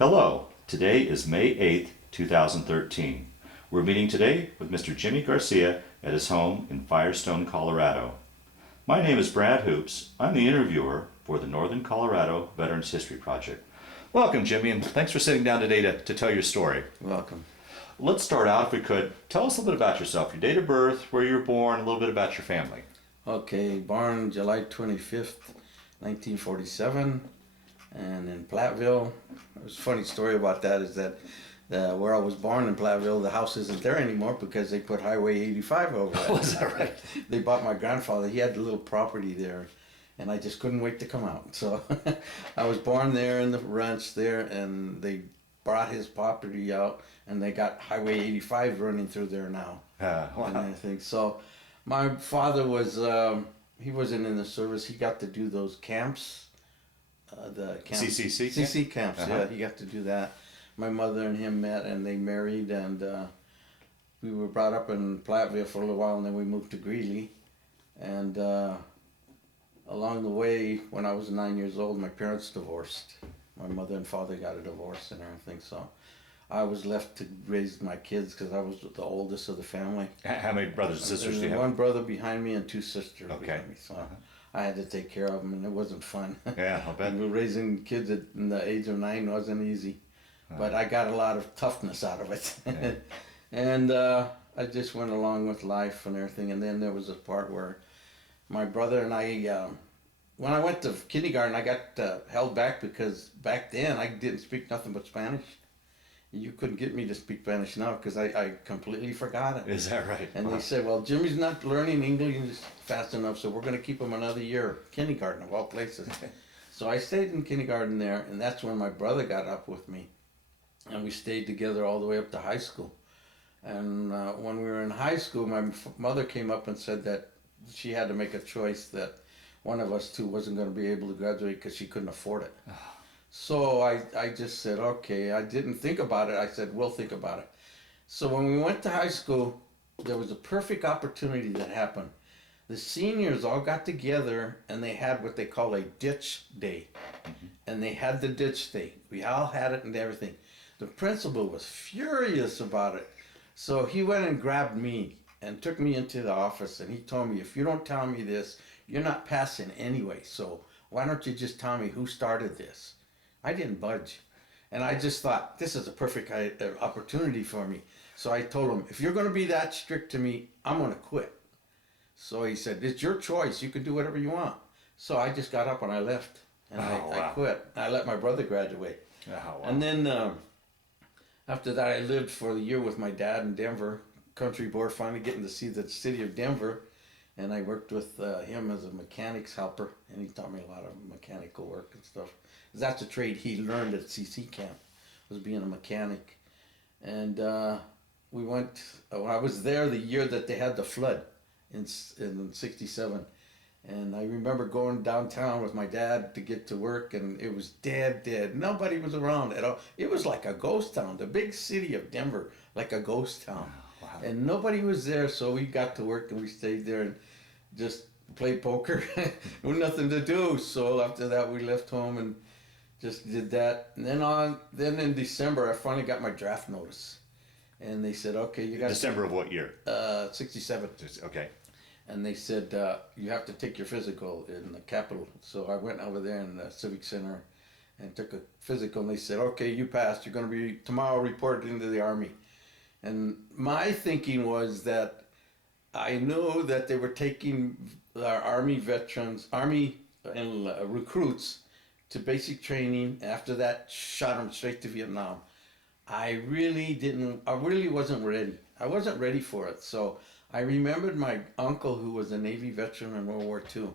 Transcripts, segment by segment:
Hello, today is May 8th, 2013. We're meeting today with Mr. Jimmie Garcia at his home in Firestone, Colorado. My name is Brad Hoops. I'm the interviewer for the Northern Colorado Veterans History Project. Welcome, Jimmie, and thanks for sitting down today to tell your story. Welcome. Let's start out, if we could. Tell us a little bit about yourself, your date of birth, where you were born, a little bit about your family. Okay, born July 25th, 1947, and in Platteville. There's a funny story about that is that where I was born in Platteville, the house isn't there anymore because they put Highway 85 over it. Was that right? They bought my grandfather. He had a little property there, and I just couldn't wait to come out. So I was born there in the ranch there, and they brought his property out, and they got Highway 85 running through there now. Wow. And I think so. My father was, he wasn't in the service. He got to do those camps, the camps. CCC? CC camps, Uh-huh. yeah, he got to do that. My mother and him met and they married, and we were brought up in Platteville for a little while, and then we moved to Greeley. And along the way, when I was 9 years old, my parents divorced. My mother and father got a divorce and everything, so I was left to raise my kids because I was the oldest of the family. How many brothers and sisters do you There's have? one brother behind me and two sisters Okay. behind me, so I had to take care of them, and it wasn't fun. Yeah, I'll bet. Raising kids at the age of 9 wasn't easy, but I got a lot of toughness out of it. Yeah. And I just went along with life and everything, and then there was a part where my brother and I, when I went to kindergarten, I got held back because back then I didn't speak nothing but Spanish. You couldn't get me to speak Spanish now because I completely forgot it. Is that right? And Wow. they said, well, Jimmie's not learning English fast enough, so we're going to keep him another year. Kindergarten, of all places. So I stayed in kindergarten there, and that's when my brother got up with me. And we stayed together all the way up to high school. And when we were in high school, my mother came up and said that she had to make a choice that one of us two wasn't going to be able to graduate because she couldn't afford it. So I just said, okay, I didn't think about it. I said, we'll think about it. So when we went to high school, there was a perfect opportunity that happened. The seniors all got together and they had what they call a ditch day. And they had the ditch day. We all had it and everything. The principal was furious about it. So he went and grabbed me and took me into the office, and he told me, if you don't tell me this, you're not passing anyway. So why don't you just tell me who started this? I didn't budge. And I just thought, this is a perfect opportunity for me. So I told him, if you're going to be that strict to me, I'm going to quit. So he said, it's your choice. You can do whatever you want. So I just got up and I left. And I wow. quit. I let my brother graduate. Oh, wow. And then after that, I lived for the year with my dad in Denver. Country board, finally getting to see the city of Denver. And I worked with him as a mechanics helper. And he taught me a lot of mechanical work and stuff. That's a trade he learned at CC camp, was being a mechanic. And we went, I was there the year that they had the flood in 67. And I remember going downtown with my dad to get to work, and it was dead. Nobody was around at all. It was like a ghost town, the big city of Denver, like a ghost town. Wow. And nobody was there, so we got to work and we stayed there and just played poker. With nothing to do. So after that, we left home and just did that. And then in December, I finally got my draft notice. And they said, okay, you got December of what year? 67. Okay. And they said, you have to take your physical in the Capitol. So I went over there in the Civic Center and took a physical. And they said, okay, you passed. You're going to be tomorrow reported into the Army. And my thinking was that I knew that they were taking our Army veterans, Army and recruits to basic training. After that, shot them straight to Vietnam. I really wasn't ready. I wasn't ready for it. So I remembered my uncle, who was a Navy veteran in World War II.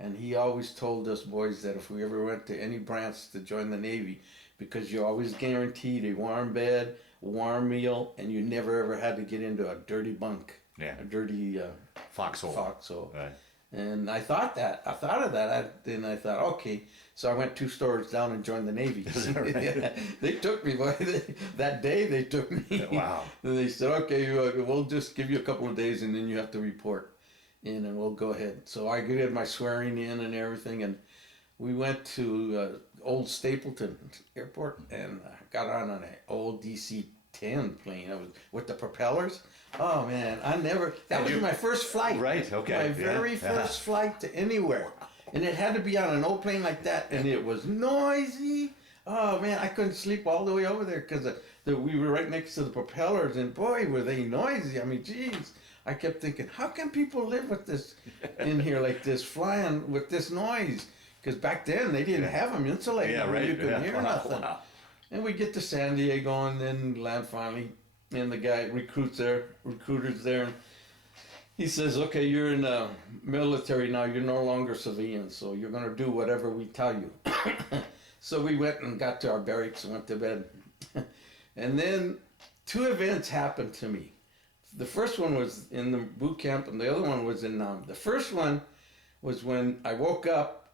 And he always told us boys that if we ever went to any branch to join the Navy, because you're always guaranteed a warm bed, warm meal, and you never ever had to get into a dirty bunk. Yeah. A dirty Foxhole. foxhole. Right. And I thought of that. Then I thought, okay. So I went 2 stores down and joined the Navy. Right? Yeah, they took me. That day they took me. Wow. And they said, okay, we'll just give you a couple of days and then you have to report in and we'll go ahead. So I did my swearing in and everything. And we went to old Stapleton Airport, and got on an old DC-10 plane. I was with the propellers. Oh man, that was my first flight. Right, okay. My very first flight to anywhere. And it had to be on an old plane like that, and it was noisy. Oh man, I couldn't sleep all the way over there because we were right next to the propellers, and boy, were they noisy. I mean, geez. I kept thinking, how can people live with this in here like this, flying with this noise? Because back then they didn't have them insulated. Yeah, right. You couldn't hear nothing. Wow. And we get to San Diego and then land finally, and the guy recruiter's there, and he says, okay, you're in the military now, you're no longer civilian, so you're going to do whatever we tell you. So we went and got to our barracks and went to bed. And then 2 events happened to me. The first one was in the boot camp, and the other one was in Nam. The first one was when I woke up.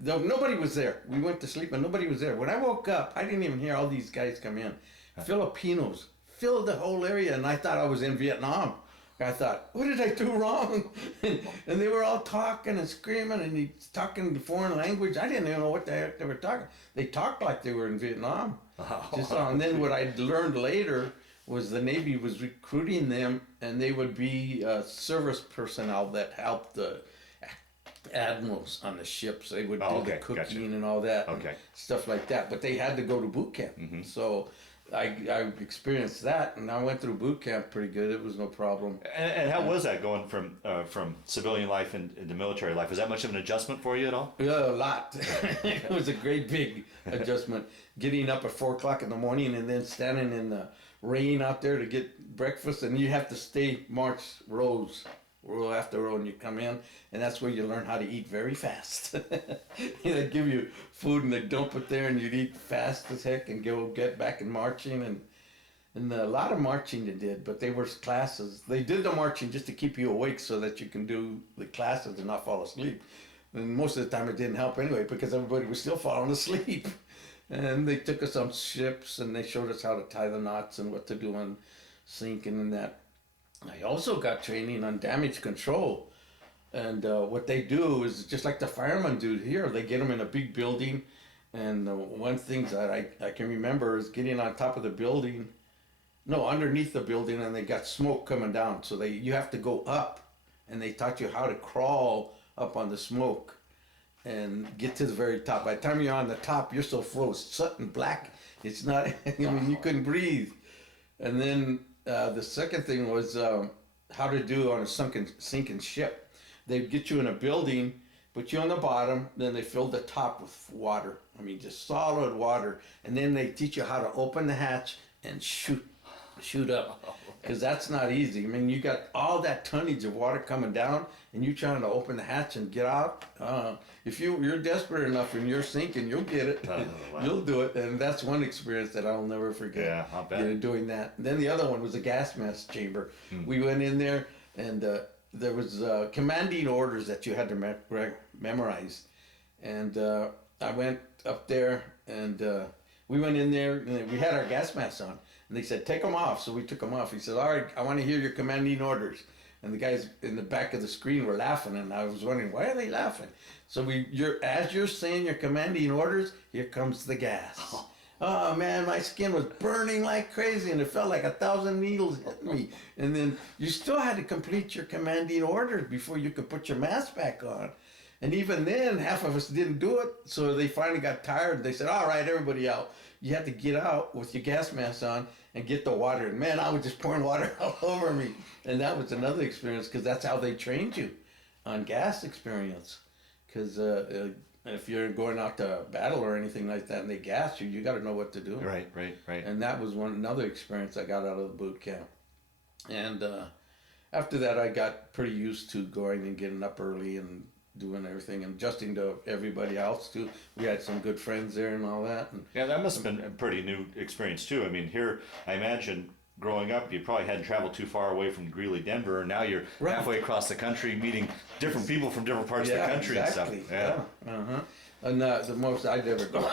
Nobody was there. We went to sleep, and nobody was there. When I woke up, I didn't even hear all these guys come in. Filipinos filled the whole area, and I thought I was in Vietnam. I thought, what did I do wrong? And they were all talking and screaming, and he's talking the foreign language. I didn't even know what the heck they were talking. They talked like they were in Vietnam. And then what I learned later was the Navy was recruiting them, and they would be service personnel that helped the admirals on the ships. They would do the cooking and all that, stuff like that. But they had to go to boot camp. Mm-hmm. So I experienced that, and I went through boot camp pretty good. It was no problem. And how was that going from civilian life into military life? Was that much of an adjustment for you at all? Yeah, a lot. It was a great big adjustment. Getting up at 4 o'clock in the morning and then standing in the rain out there to get breakfast, and you have to march row after row, and you come in, and that's where you learn how to eat very fast. They give you food and they dump it there, and you'd eat fast as heck and get back in marching, and a lot of marching they did, but they were classes. They did the marching just to keep you awake so that you can do the classes and not fall asleep. And most of the time it didn't help anyway because everybody was still falling asleep. And they took us on ships, and they showed us how to tie the knots and what to do on sinking and that. I also got training on damage control. And what they do is just like the firemen do here. They get them in a big building. And one thing that I can remember is getting on top of the building. No, underneath the building, and they got smoke coming down. So you have to go up, and they taught you how to crawl up on the smoke and get to the very top. By the time you're on the top, you're so full of soot and black, it's not, I mean, you couldn't breathe. And then the second thing was how to do on a sinking ship. They'd get you in a building, put you on the bottom, then they filled the top with water. I mean, just solid water. And then they teach you how to open the hatch and shoot up, because that's not easy. I mean, you got all that tonnage of water coming down, and you trying to open the hatch and get out. If you're desperate enough and you're sinking, you'll get it. Wow. You'll do it, and that's one experience that I'll never forget. Yeah, I'll bet. Doing that. And then the other one was a gas mask chamber. We went in there, and there was commanding orders that you had to memorize. And I went up there, and we went in there, and we had our gas masks on. And they said, take them off. So we took them off. He said, all right, I want to hear your commanding orders. And the guys in the back of the screen were laughing, and I was wondering, why are they laughing? So as you're saying your commanding orders, here comes the gas. Oh man, my skin was burning like crazy, and it felt like 1,000 needles hit me. And then you still had to complete your commanding orders before you could put your mask back on. And even then, half of us didn't do it. So they finally got tired. They said, all right, everybody out. You had to get out with your gas mask on and get the water. And man, I was just pouring water all over me. And that was another experience, because that's how they trained you on gas experience. Because if you're going out to battle or anything like that and they gas you, you got to know what to do. Right. And that was another experience I got out of the boot camp. And after that, I got pretty used to going and getting up early and doing everything and adjusting to everybody else too. We had some good friends there and all that. And yeah, that must have been a pretty new experience too. I mean, here, I imagine growing up, you probably hadn't traveled too far away from Greeley, Denver, and now you're halfway across the country meeting different people from different parts of the country exactly. and stuff. Yeah. And the most I'd ever go,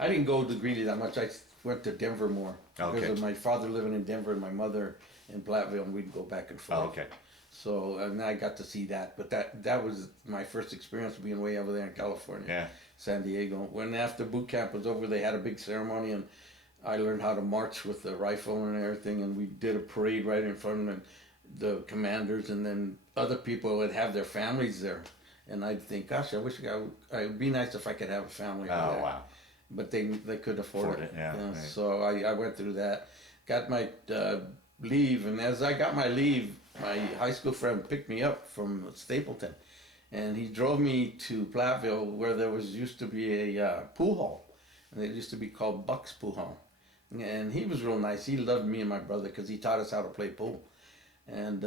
I didn't go to Greeley that much. I went to Denver more because of my father living in Denver and my mother in Platteville, and we'd go back and forth. Oh, okay. So, and I got to see that, but that was my first experience being way over there in California. Yeah. San Diego. When after boot camp was over, they had a big ceremony, and I learned how to march with the rifle and everything, and we did a parade right in front of the commanders, and then other people would have their families there. And I'd think, gosh, I wish it would be nice if I could have a family over Oh, there. wow. But they could afford it. Yeah, right. So I went through that, got my leave, and as I got my leave, my high school friend picked me up from Stapleton, and he drove me to Platteville, where there used to be a pool hall, and it used to be called Buck's Pool Hall. And he was real nice. He loved me and my brother because he taught us how to play pool. And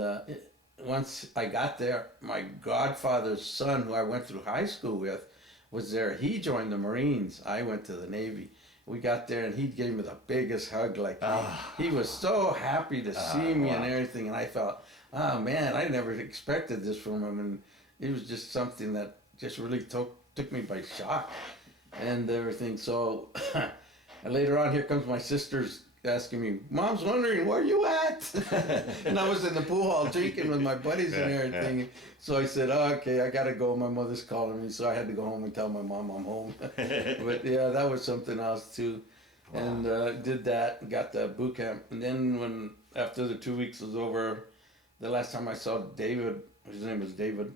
once I got there, my godfather's son, who I went through high school with, was there. He joined the Marines. I went to the Navy. We got there, and he gave me the biggest hug. He was so happy to see me and everything. And I thought, oh man, I never expected this from him. And it was just something that just really took me by shock and everything. So later on, here comes my sisters asking me, Mom's wondering, where you at? And I was in the pool hall drinking with my buddies and everything. So I said, oh, okay, I got to go. My mother's calling me. So I had to go home and tell my mom I'm home. But yeah, that was something else too. Wow. And did that, got the boot camp. And then after the 2 weeks was over, the last time I saw David, his name was David,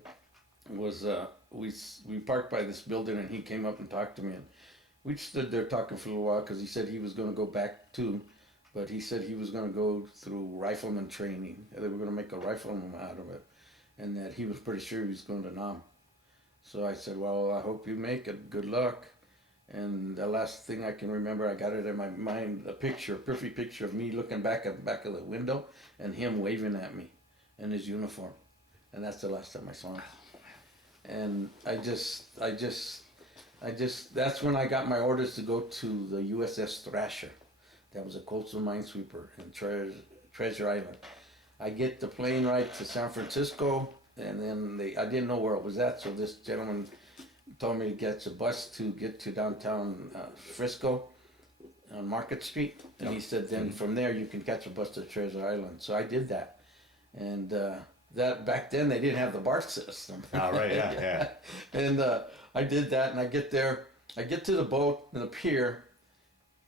was we parked by this building, and he came up and talked to me. And we stood there talking for a little while because he said he was going to go back too. But he said he was going to go through rifleman training. They were going to make a rifleman out of it. And that he was pretty sure he was going to Nam. So I said, well, I hope you make it. Good luck. And the last thing I can remember, I got it in my mind, a perfect picture of me looking back at the back of the window and him waving at me in his uniform. And that's the last time I saw him. And I just, that's when I got my orders to go to the USS Thrasher. That was a coastal minesweeper in Treasure Island. I get the plane ride to San Francisco, and then I didn't know where it was at, so this gentleman told me to get a bus to get to downtown Frisco on Market Street. And he said, then from there you can catch a bus to Treasure Island. So I did that. And that back then they didn't have the BART system. Oh, right, yeah. And I did that, and I get there, I get to the boat and the pier.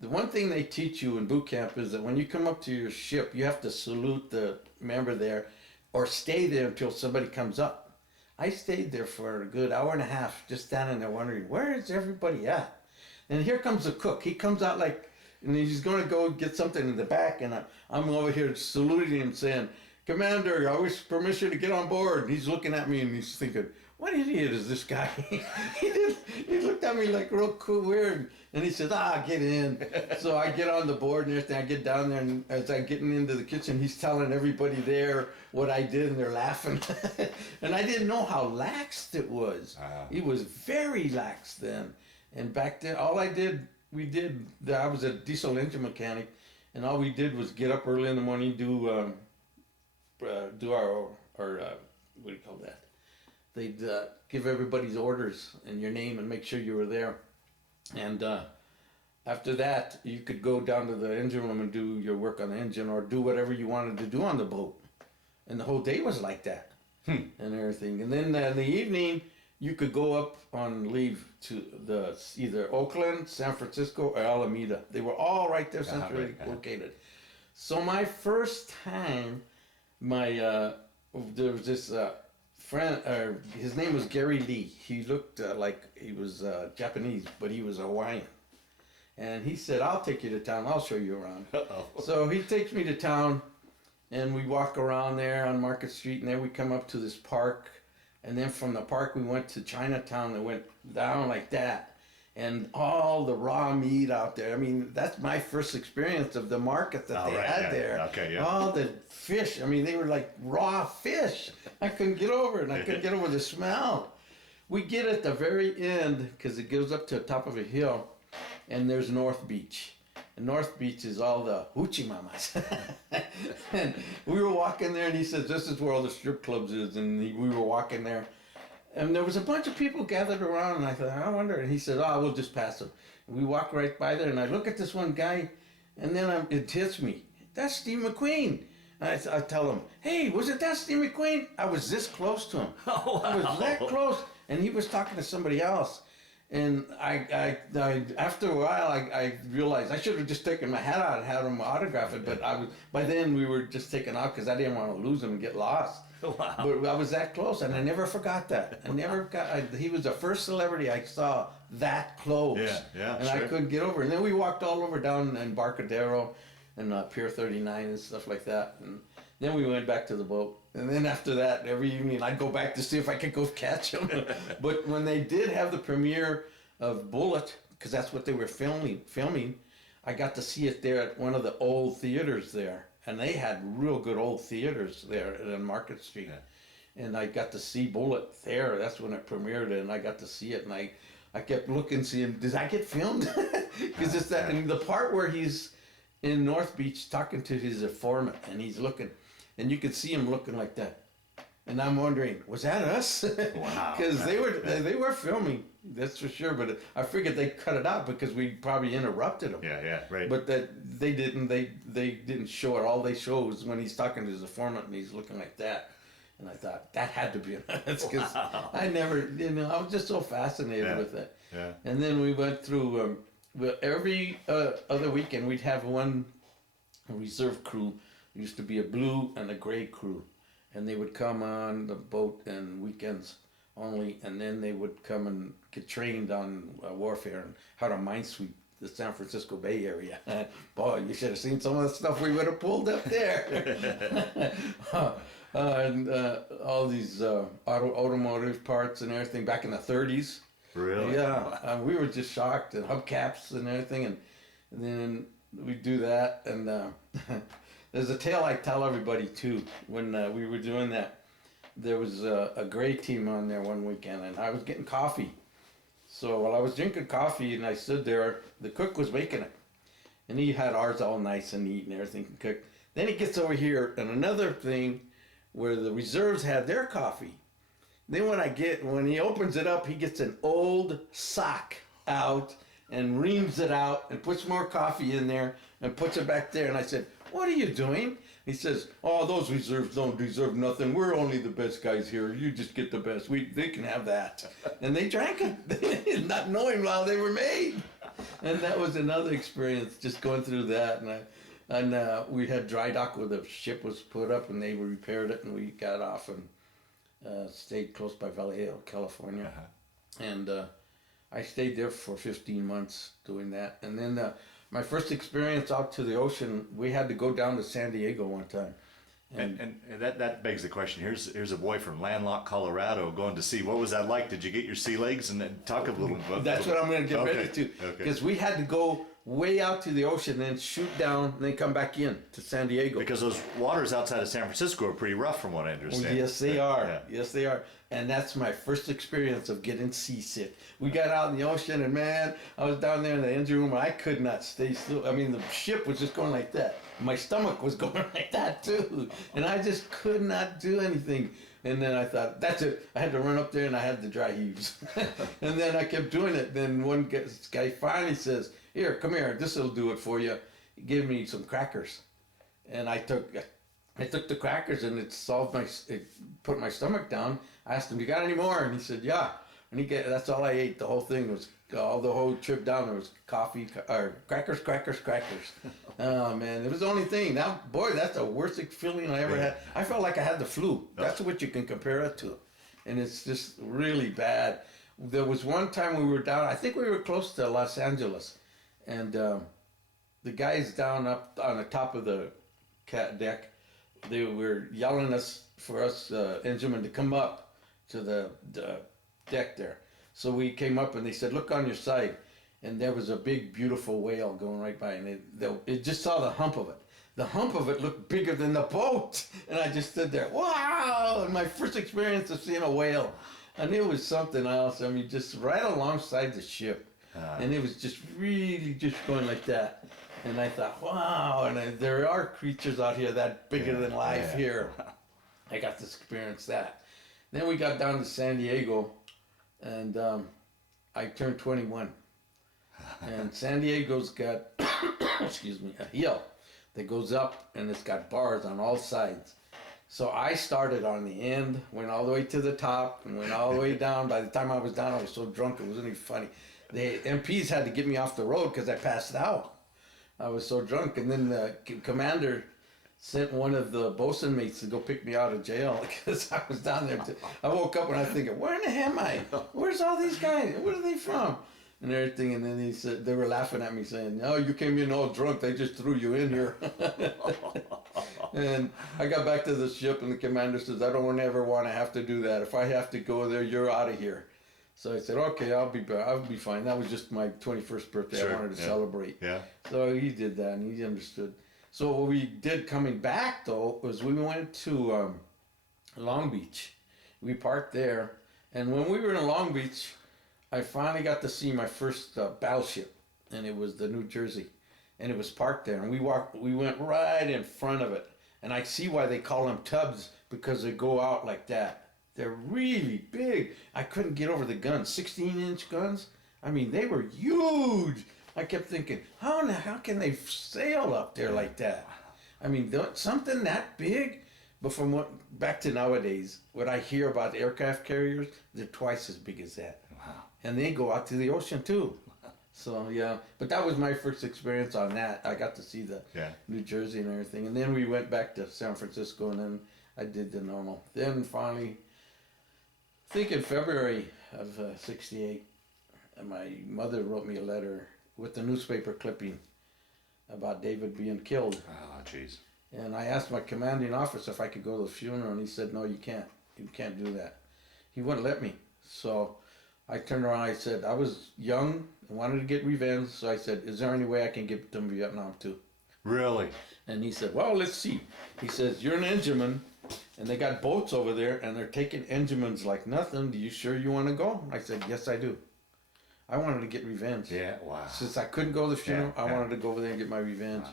The one thing they teach you in boot camp is that when you come up to your ship, you have to salute the member there or stay there until somebody comes up. I stayed there for a good hour and a half just standing there wondering, where is everybody at? And here comes the cook. He comes out and he's going to go get something in the back, and I'm over here saluting him saying, Commander, I wish permission to get on board. And he's looking at me and he's thinking, what idiot is this guy? He looked at me like real cool, weird. And he says, get in. So I get on the board and everything. I get down there, and as I'm getting into the kitchen, he's telling everybody there what I did, and they're laughing. And I didn't know how lax it was. It was very lax then. And back then, I was a diesel engine mechanic, and all we did was get up early in the morning, do our what do you call that? They'd give everybody's orders and your name and make sure you were there. And after that, you could go down to the engine room and do your work on the engine or do whatever you wanted to do on the boat. And the whole day was like that and everything. And then in the evening, you could go up on leave to either Oakland, San Francisco, or Alameda. They were all right there centrally located. So my first time, there was this friend, his name was Gary Lee. He looked like he was Japanese, but he was Hawaiian. And he said, I'll take you to town. I'll show you around. So he takes me to town, and we walk around there on Market Street, and then we come up to this park. And then from the park, we went to Chinatown and went down like that. And all the raw meat out there. I mean, that's my first experience of the market that they had there. Okay, yeah. All the fish. I mean, they were like raw fish. I couldn't get over it. I couldn't get over the smell. We get at the very end, because it goes up to the top of a hill, and there's North Beach. And North Beach is all the hoochie mamas. And we were walking there, and he says, this is where all the strip clubs is. And we were walking there. And there was a bunch of people gathered around, and I thought, I wonder. And he said, we'll just pass them. And we walk right by there, and I look at this one guy, and then it hits me. That's Steve McQueen. And I tell him, hey, wasn't that Steve McQueen? I was this close to him. Oh, wow. I was that close. And he was talking to somebody else. And I after a while, I realized I should have just taken my hat out and had him autograph it. But by then we were just taking off because I didn't want to lose him and get lost. Wow. But I was that close, and I never forgot that. He was the first celebrity I saw that close. Yeah, And sure. I couldn't get over. And then we walked all over down in Barcadero and Pier 39 and stuff like that. And then we went back to the boat. And then after that, every evening I'd go back to see if I could go catch him. But when they did have the premiere of Bullet, because that's what they were filming, I got to see it there at one of the old theaters there. And they had real good old theaters there on Market Street. Yeah. And I got to see Bullet there. That's when it premiered, and I got to see it. And I kept looking, seeing, does that get filmed? Because it's that, and the part where he's in North Beach talking to his informant, and he's looking, and you could see him looking like that. And I'm wondering, was that us? Wow. Because they were filming, that's for sure. But I figured they cut it out because we probably interrupted them. Yeah, right. But that they didn't show it. All they show is when he's talking to his informant and he's looking like that. And I thought that had to be us because I never, I was just so fascinated with it. Yeah. And then we went through every other weekend we'd have one reserve crew. There used to be a blue and a gray crew. And they would come on the boat on weekends only, and then they would come and get trained on warfare and how to minesweep the San Francisco Bay Area. Boy, you should have seen some of the stuff we would have pulled up there. And all these automotive parts and everything back in the 30s. Really? Yeah, we were just shocked, and hubcaps and everything, and then we do that, and there's a tale I tell everybody too. When we were doing that, there was a gray team on there one weekend, and I was getting coffee. So while I was drinking coffee and I stood there, the cook was making it, and he had ours all nice and neat and everything cooked. Then he gets over here, and another thing where the reserves had their coffee. Then when he opens it up, he gets an old sock out and reams it out and puts more coffee in there and puts it back there. And I said, "What are you doing?" He says, "Oh, those reserves don't deserve nothing. We're only the best guys here. You just get the best. They can have that." And they drank it, not knowing how they were made. And that was another experience, just going through that. And we had dry dock where the ship was put up, and they repaired it, and we got off and stayed close by Vallejo, California. And I stayed there for 15 months doing that. And then my first experience out to the ocean, we had to go down to San Diego one time. And that begs the question. Here's a boy from landlocked Colorado going to sea. What was that like? Did you get your sea legs? And then talk a little about That's what I'm going to get ready to. Because we had to go way out to the ocean, then shoot down, and then come back in to San Diego. Because those waters outside of San Francisco are pretty rough, from what I understand. Yes, they are. Yeah. Yes, they are. And that's my first experience of getting seasick. We got out in the ocean, and man, I was down there in the engine room, and I could not stay still. I mean, the ship was just going like that. My stomach was going like that, too. And I just could not do anything. And then I thought, that's it. I had to run up there, and I had the dry heaves. And then I kept doing it. Then one guy finally says, "Here, come here. This will do it for you." He gave me some crackers. And I took the crackers, and it put my stomach down. I asked him, "You got any more?" And he said, "Yeah." And that's all I ate. The whole thing was, the whole trip down there was coffee, or crackers. Oh man, it was the only thing. Now, boy, that's the worst feeling I ever had. I felt like I had the flu. That's what you can compare it to. And it's just really bad. There was one time we were down, I think we were close to Los Angeles, and the guys down up on the top of the deck, they were yelling for us enginemen to come up to the deck there. So we came up, and they said, "Look on your side." And there was a big, beautiful whale going right by, and it just saw the hump of it. The hump of it looked bigger than the boat. And I just stood there, wow! And my first experience of seeing a whale. And it was something else. I mean, just right alongside the ship. And it was just really just going like that. And I thought, wow, and there are creatures out here that bigger than life here. I got to experience that. Then we got down to San Diego, and I turned 21. And San Diego's got, excuse me, a hill that goes up, and it's got bars on all sides. So I started on the end, went all the way to the top, and went all the way down. By the time I was down, I was so drunk it wasn't even funny. The MPs had to get me off the road because I passed out. I was so drunk, and then the commander sent one of the bosun mates to go pick me out of jail because I was down there. I woke up and I was thinking, where in the hell am I? Where's all these guys? Where are they from? And everything. And then he said, they were laughing at me saying, no, you came in all drunk. They just threw you in here. And I got back to the ship and the commander says, I don't ever want to have to do that. If I have to go there, you're out of here. So I said, okay, I'll be fine. That was just my 21st birthday. Sure, I wanted to celebrate. Yeah. So he did that and he understood. So what we did coming back though was we went to Long Beach. We parked there, and when we were in Long Beach, I finally got to see my first battleship, and it was the New Jersey, and it was parked there, and we went right in front of it, and I see why they call them tubs, because they go out like that. They're really big. I couldn't get over the guns, 16-inch guns. I mean, they were huge. I kept thinking, how in the hell can they sail up there like that? I mean, something that big? But from back to nowadays, what I hear about aircraft carriers, they're twice as big as that. Wow. And they go out to the ocean too. So yeah, but that was my first experience on that. I got to see the New Jersey and everything. And then we went back to San Francisco, and then I did the normal. Then finally, I think in February of '68, my mother wrote me a letter with the newspaper clipping about David being killed. Oh, jeez. And I asked my commanding officer if I could go to the funeral, and he said, no, you can't. You can't do that. He wouldn't let me. So I turned around, I said, I was young and wanted to get revenge, so I said, is there any way I can get them Vietnam too? Really? And he said, well, let's see. He says, you're an engineman, and they got boats over there, and they're taking enginemans like nothing. Do you sure you want to go? I said, yes, I do. I wanted to get revenge. Yeah, wow. Since I couldn't go to the funeral, I wanted to go over there and get my revenge. Wow.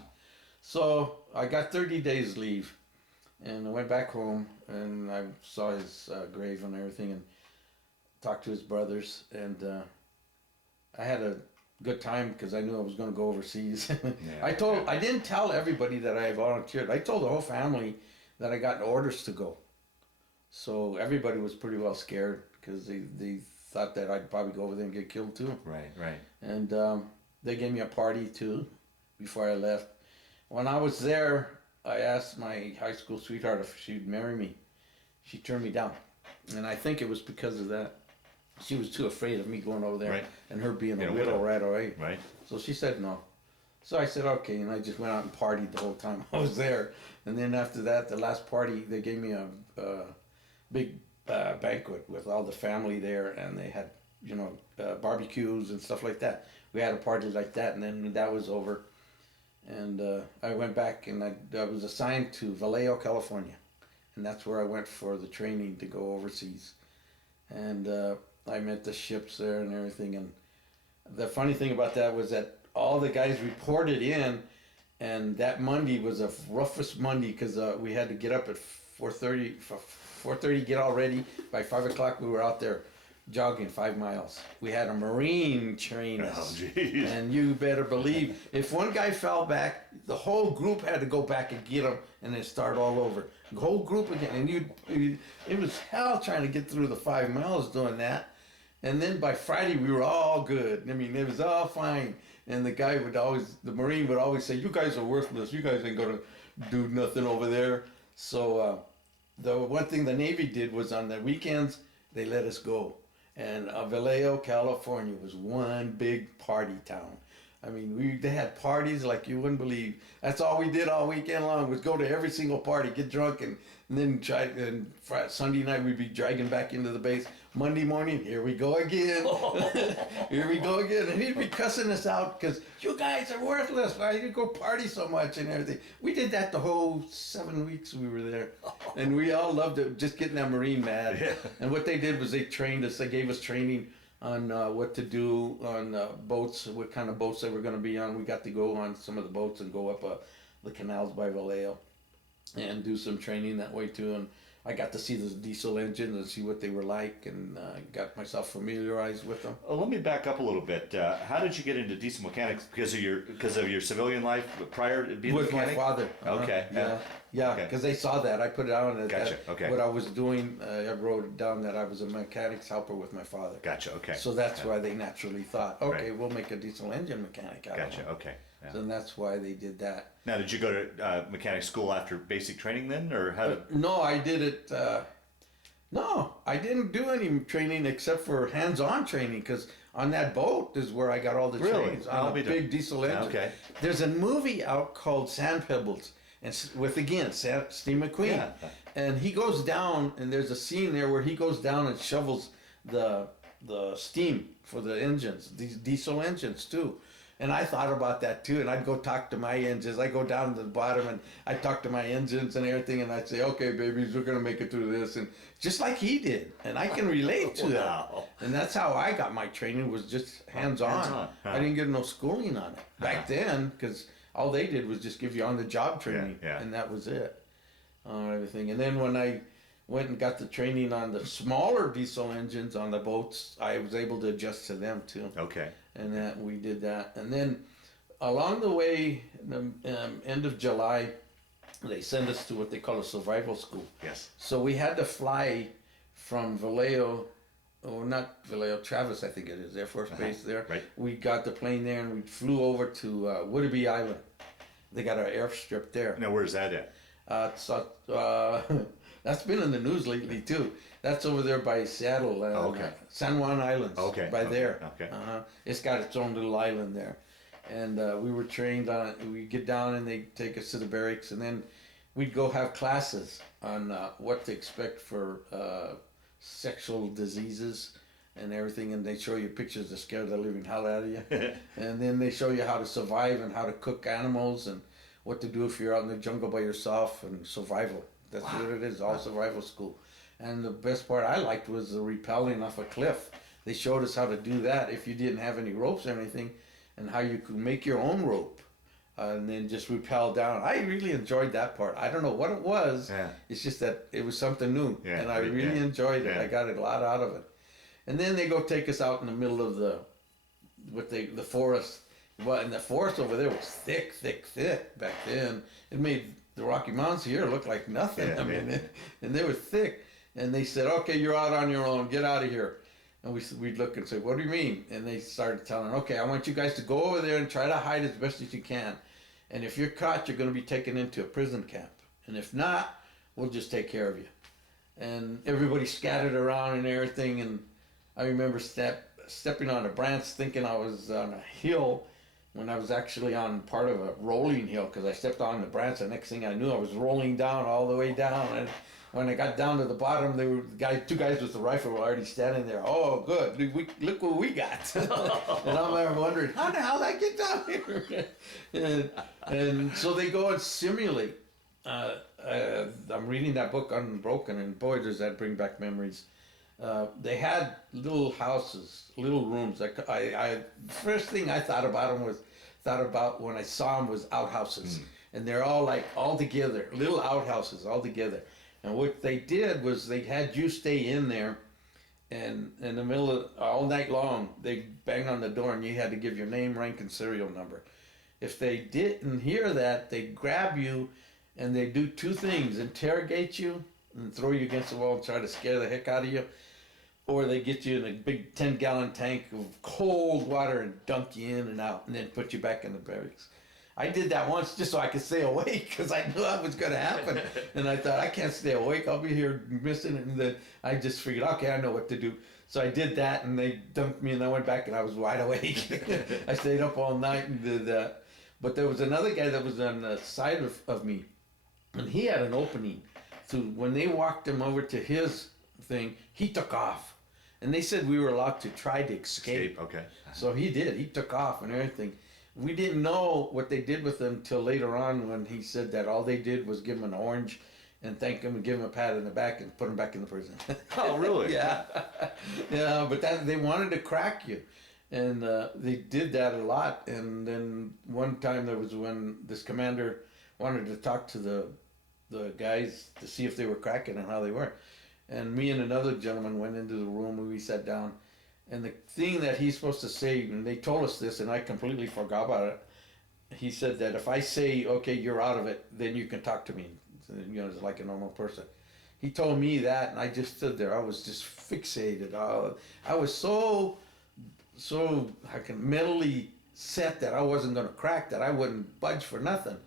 So I got 30 days leave, and I went back home, and I saw his grave and everything, and talked to his brothers, and I had a good time because I knew I was going to go overseas. I didn't tell everybody that I volunteered. I told the whole family that I got orders to go. So everybody was pretty well scared because they thought that I'd probably go over there and get killed too. Right, right. And they gave me a party too before I left. When I was there, I asked my high school sweetheart if she'd marry me. She turned me down. And I think it was because of that. She was too afraid of me going over there and her being a widow right away. Right. So she said no. So I said okay, and I just went out and partied the whole time I was there. And then after that, the last party, they gave me a big banquet with all the family there, and they had, barbecues and stuff like that. We had a party like that, and then that was over. And I went back, and I was assigned to Vallejo, California. And that's where I went for the training to go overseas. And I met the ships there and everything. And the funny thing about that was that all the guys reported in, and that Monday was the roughest Monday because we had to get up at 4:30, get all ready. By 5 o'clock, we were out there jogging 5 miles. We had a Marine train us. Oh, geez. And you better believe, if one guy fell back, the whole group had to go back and get him and then start all over. The whole group again. And it was hell trying to get through the 5 miles doing that. And then by Friday, we were all good. I mean, it was all fine. And the Marine would always say, you guys are worthless. You guys ain't going to do nothing over there. So the one thing the Navy did was on the weekends, they let us go. And Vallejo, California was one big party town. I mean, they had parties like you wouldn't believe. That's all we did all weekend long was go to every single party, get drunk, and then Sunday night we'd be dragging back into the base. Monday morning, here we go again. Here we go again. And he'd be cussing us out because you guys are worthless. Why you go party so much and everything? We did that the whole 7 weeks we were there. And we all loved it, just getting that Marine mad. Yeah. And what they did was they trained us. They gave us training on what to do on boats, what kind of boats they were going to be on. We got to go on some of the boats and go up the canals by Vallejo and do some training that way too. And I got to see the diesel engines and see what they were like, and got myself familiarized with them. Let me back up a little bit. How did you get into diesel mechanics? Because of your civilian life prior to being a With mechanic? my father. Okay. Yeah, Okay. because they saw that. I put it on. Gotcha, okay. What I was doing, I wrote it down that I was a mechanic's helper with my father. Gotcha. Okay. So that's why they naturally thought, okay, Right. we'll make a diesel engine mechanic out of Gotcha. him. Okay. Yeah. So that's why they did that. Now, did you go to mechanic school after basic training then, or how did? No, I did it. No, I didn't do any training except for hands-on training, because on that boat is where I got all the Really? trainings I'll on be a done. big diesel engine. Okay. There's a movie out called Sand Pebbles, and with again Steve McQueen, Yeah. and he goes down, and there's a scene there where he goes down and shovels the steam for the engines, these diesel engines too. And I thought about that too, and I'd go talk to my engines. I go down to the bottom and I talk to my engines and everything, and I'd say, "Okay, babies, we're gonna make it through this," and just like he did, and I can relate to Wow. that. And that's how I got my training, was just hands-on. Hands-on, huh. I didn't get no schooling on it back then, because all they did was just give you on-the-job training, Yeah. and that was it on everything. And then when I went and got the training on the smaller diesel engines on the boats, I was able to adjust to them too. Okay. And that we did that. And then along the way, the end of July, they sent us to what they call a survival school. Yes. So we had to fly from Vallejo, or not Vallejo, Travis, I think it is, Air Force Base there. Right. We got the plane there, and we flew over to Whidbey Island. They got our airstrip there. Now, where's that at? That's been in the news lately too. That's over there by Seattle, Okay. San Juan Islands. Okay, by okay, there. okay. It's got its own little island there, and we were trained on it. We get down and they take us to the barracks, and then we'd go have classes on what to expect for sexual diseases and everything, and they show you pictures that scare the living hell out of you, and then they show you how to survive and how to cook animals and what to do if you're out in the jungle by yourself, and survival. That's what it is, all survival school. And the best part I liked was the rappelling off a cliff. They showed us how to do that if you didn't have any ropes or anything, and how you could make your own rope and then just rappel down. I really enjoyed that part. I don't know what it was. Yeah. It's just that it was something new, Yeah, and I really yeah, enjoyed it. yeah. I got a lot out of it. And then they go take us out in the middle of the forest. Well, and the forest over there was thick back then. It made the Rocky Mountains here look like nothing. Yeah, I mean, yeah. and they were thick. And they said, "Okay, you're out on your own. Get out of here." And we'd look and say, "What do you mean?" And they started telling, "Okay, I want you guys to go over there and try to hide as best as you can. And if you're caught, you're going to be taken into a prison camp. And if not, we'll just take care of you." And everybody scattered around and everything. And I remember stepping on a branch thinking I was on a hill, when I was actually on part of a rolling hill, because I stepped on the branch. The next thing I knew, I was rolling down all the way down. And when I got down to the bottom, there were two guys with the rifle were already standing there. "Oh, good! Look what we got!" And I'm there wondering, how the hell did I get down here? and so they go and simulate. I'm reading that book Unbroken, and boy, does that bring back memories. They had little houses, little rooms. First thing I thought about when I saw them was outhouses, and they're all together, little outhouses all together. And what they did was they had you stay in there, and in the middle of all night long they banged on the door, and you had to give your name, rank, and serial number. If they didn't hear that, they'd grab you, and they'd do two things: interrogate you and throw you against the wall and try to scare the heck out of you. Or they get you in a big 10-gallon tank of cold water and dunk you in and out, and then put you back in the barracks. I did that once just so I could stay awake, because I knew that was going to happen. And I thought, I can't stay awake. I'll be here missing it. And then I just figured, okay, I know what to do. So I did that, and they dumped me, and I went back, and I was wide awake. I stayed up all night and did that. But there was another guy that was on the side of me, and he had an opening. So when they walked him over to his thing, he took off. And they said we were allowed to try to escape. Okay. So he did. He took off and everything. We didn't know what they did with him till later on, when he said that all they did was give him an orange and thank him and give him a pat in the back and put him back in the prison. Oh, really? Yeah. Yeah, but they wanted to crack you. And they did that a lot. And then one time there was when this commander wanted to talk to the the guys to see if they were cracking and how they were. And me and another gentleman went into the room and we sat down. And the thing that he's supposed to say, and they told us this, and I completely forgot about it. He said that if I say, okay, you're out of it, then you can talk to me. You know, it's like a normal person. He told me that, and I just stood there. I was just fixated. I was so mentally set that I wasn't going to crack, that I wouldn't budge for nothing.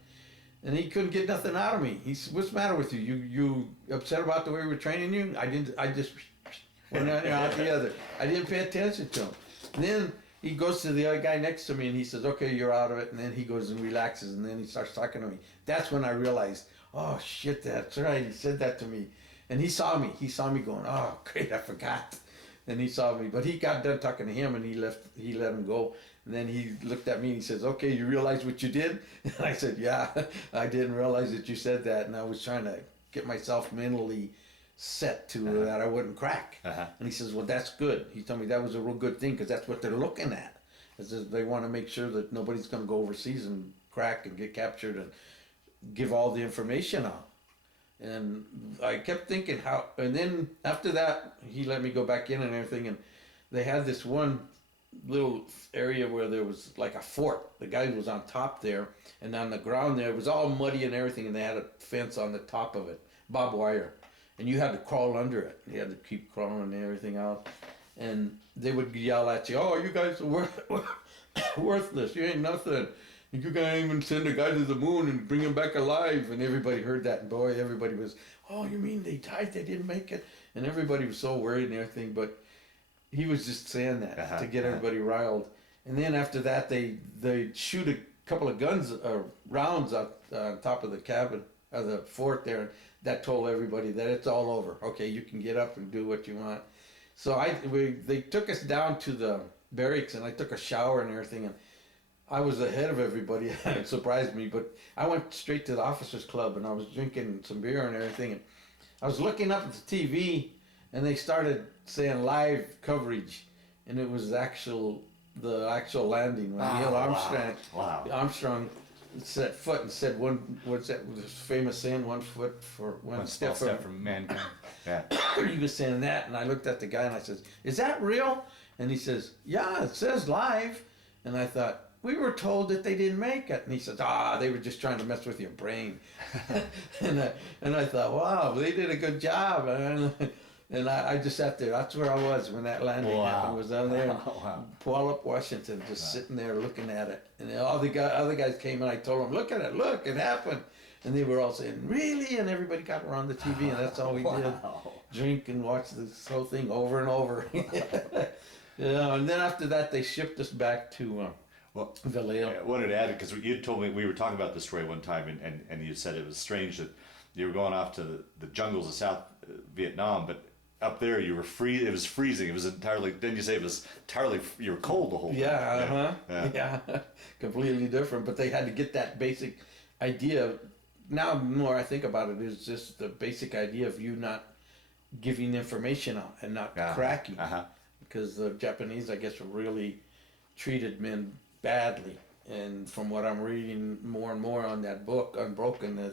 And he couldn't get nothing out of me. He said, "What's the matter with you? You upset about the way we were training you?" I just went out the other. I didn't pay attention to him. And then he goes to the other guy next to me and he says, "Okay, you're out of it." And then he goes and relaxes and then he starts talking to me. That's when I realized, oh shit, that's right. He said that to me. And he saw me. He saw me going, oh great, I forgot. And he saw me, but he got done talking to him and he let him go. And then he looked at me and he says, "Okay, you realize what you did?" And I said, "Yeah, I didn't realize that you said that." And I was trying to get myself mentally set to that I wouldn't crack. And he says, "Well, that's good." He told me that was a real good thing because that's what they're looking at. They want to make sure that nobody's going to go overseas and crack and get captured and give all the information out. And I kept thinking how, and then after that, he let me go back in and everything. And they had this one little area where there was like a fort. The guy was on top there, and on the ground there, it was all muddy and everything, and they had a fence on the top of it, barbed wire. And you had to crawl under it. You had to keep crawling and everything out. And they would yell at you, "Oh, you guys are worthless. You ain't nothing. You can't even send a guy to the moon and bring him back alive." And everybody heard that. And boy, everybody was, "Oh, you mean they died? They didn't make it?" And everybody was so worried and everything. But he was just saying that to get everybody riled. And then after that, they shoot a couple of guns or rounds out on top of the cabin, or the fort there. That told everybody that it's all over. Okay, you can get up and do what you want. So they took us down to the barracks, and I took a shower and everything, and I was ahead of everybody. It surprised me, but I went straight to the officers' club, and I was drinking some beer and everything, and I was looking up at the TV, and they started saying live coverage, and it was the actual landing when Neil Armstrong set foot and said what's that famous saying, one step from mankind. Yeah. He was saying that, and I looked at the guy and I said, "Is that real?" And he says, "Yeah, it says live." And I thought, "We were told that they didn't make it." And he says, "They were just trying to mess with your brain." and I thought, wow, they did a good job. And I just sat there. That's where I was when that landing happened. I was down there in Puyallup, Washington, just sitting there looking at it. And all the other guys came and I told them, "Look at it, look, it happened." And they were all saying, "Really?" And everybody got around the TV, and that's all we did. Drink and watch this whole thing over and over. And then after that, they shipped us back to Vallejo. I wanted to add it because you told me, we were talking about this story one time, and you said it was strange that you were going off to the jungles of South Vietnam, but up there you were it was freezing. It was entirely, didn't you say it was entirely, you were cold the whole time? Yeah. Completely different, but they had to get that basic idea. Now, the more I think about it, is just the basic idea of you not giving information out and not cracking. Because the Japanese, I guess, really treated men badly. And from what I'm reading more and more on that book, Unbroken,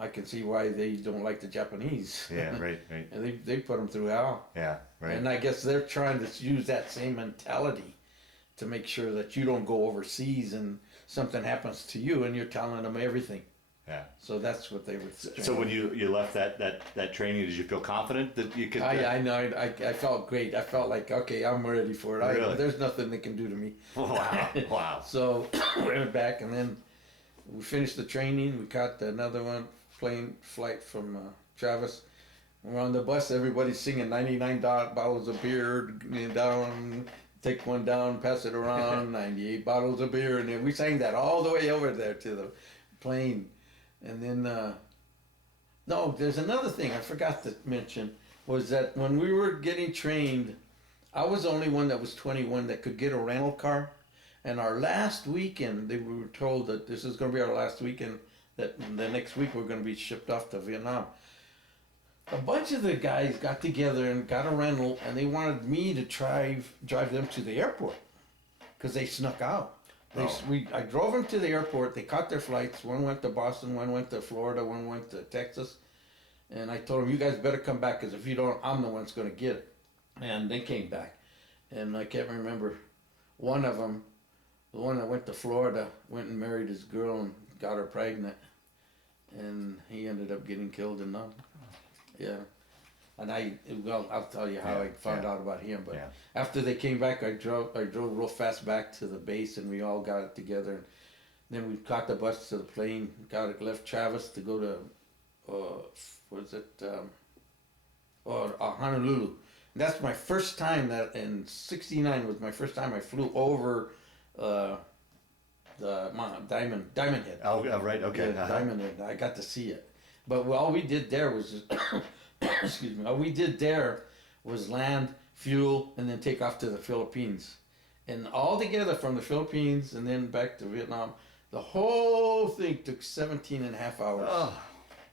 I can see why they don't like the Japanese. Yeah, right. And they put them through hell. Yeah, right. And I guess they're trying to use that same mentality to make sure that you don't go overseas and something happens to you and you're telling them everything. Yeah. So that's what they were. So when you left that training, did you feel confident that you could? I know. I felt great. I felt like, okay, I'm ready for it. Really? There's nothing they can do to me. Wow. So we went back, and then we finished the training. We caught another plane flight from Travis. We're on the bus. Everybody's singing 99 bottles of beer down. Take one down, pass it around. 98 bottles of beer, and then we sang that all the way over there to the plane. And then, no, there's another thing I forgot to mention, was that when we were getting trained, I was the only one that was 21 that could get a rental car. And our last weekend, we were told that this is going to be our last weekend, that the next week we're going to be shipped off to Vietnam. A bunch of the guys got together and got a rental, and they wanted me to drive them to the airport because they snuck out. I drove them to the airport. They caught their flights. One went to Boston, one went to Florida, one went to Texas. And I told them, you guys better come back, because if you don't, I'm the one that's going to get it. And they came back. And I can't remember. One of them, the one that went to Florida, went and married his girl and got her pregnant. And he ended up getting killed in them. Yeah. And I'll tell you how I found out about him. But after they came back, I drove real fast back to the base, and we all got it together. And then we caught the bus to the plane, left Travis to go to, Honolulu. And that's my first time in '69 was my first time I flew over the Diamond Head. Oh, right, okay. Yeah, Diamond Head. I got to see it. But all we did there was just, excuse me, all we did there was land, fuel, and then take off to the Philippines. And all together from the Philippines and then back to Vietnam, the whole thing took 17 and a half hours. Oh.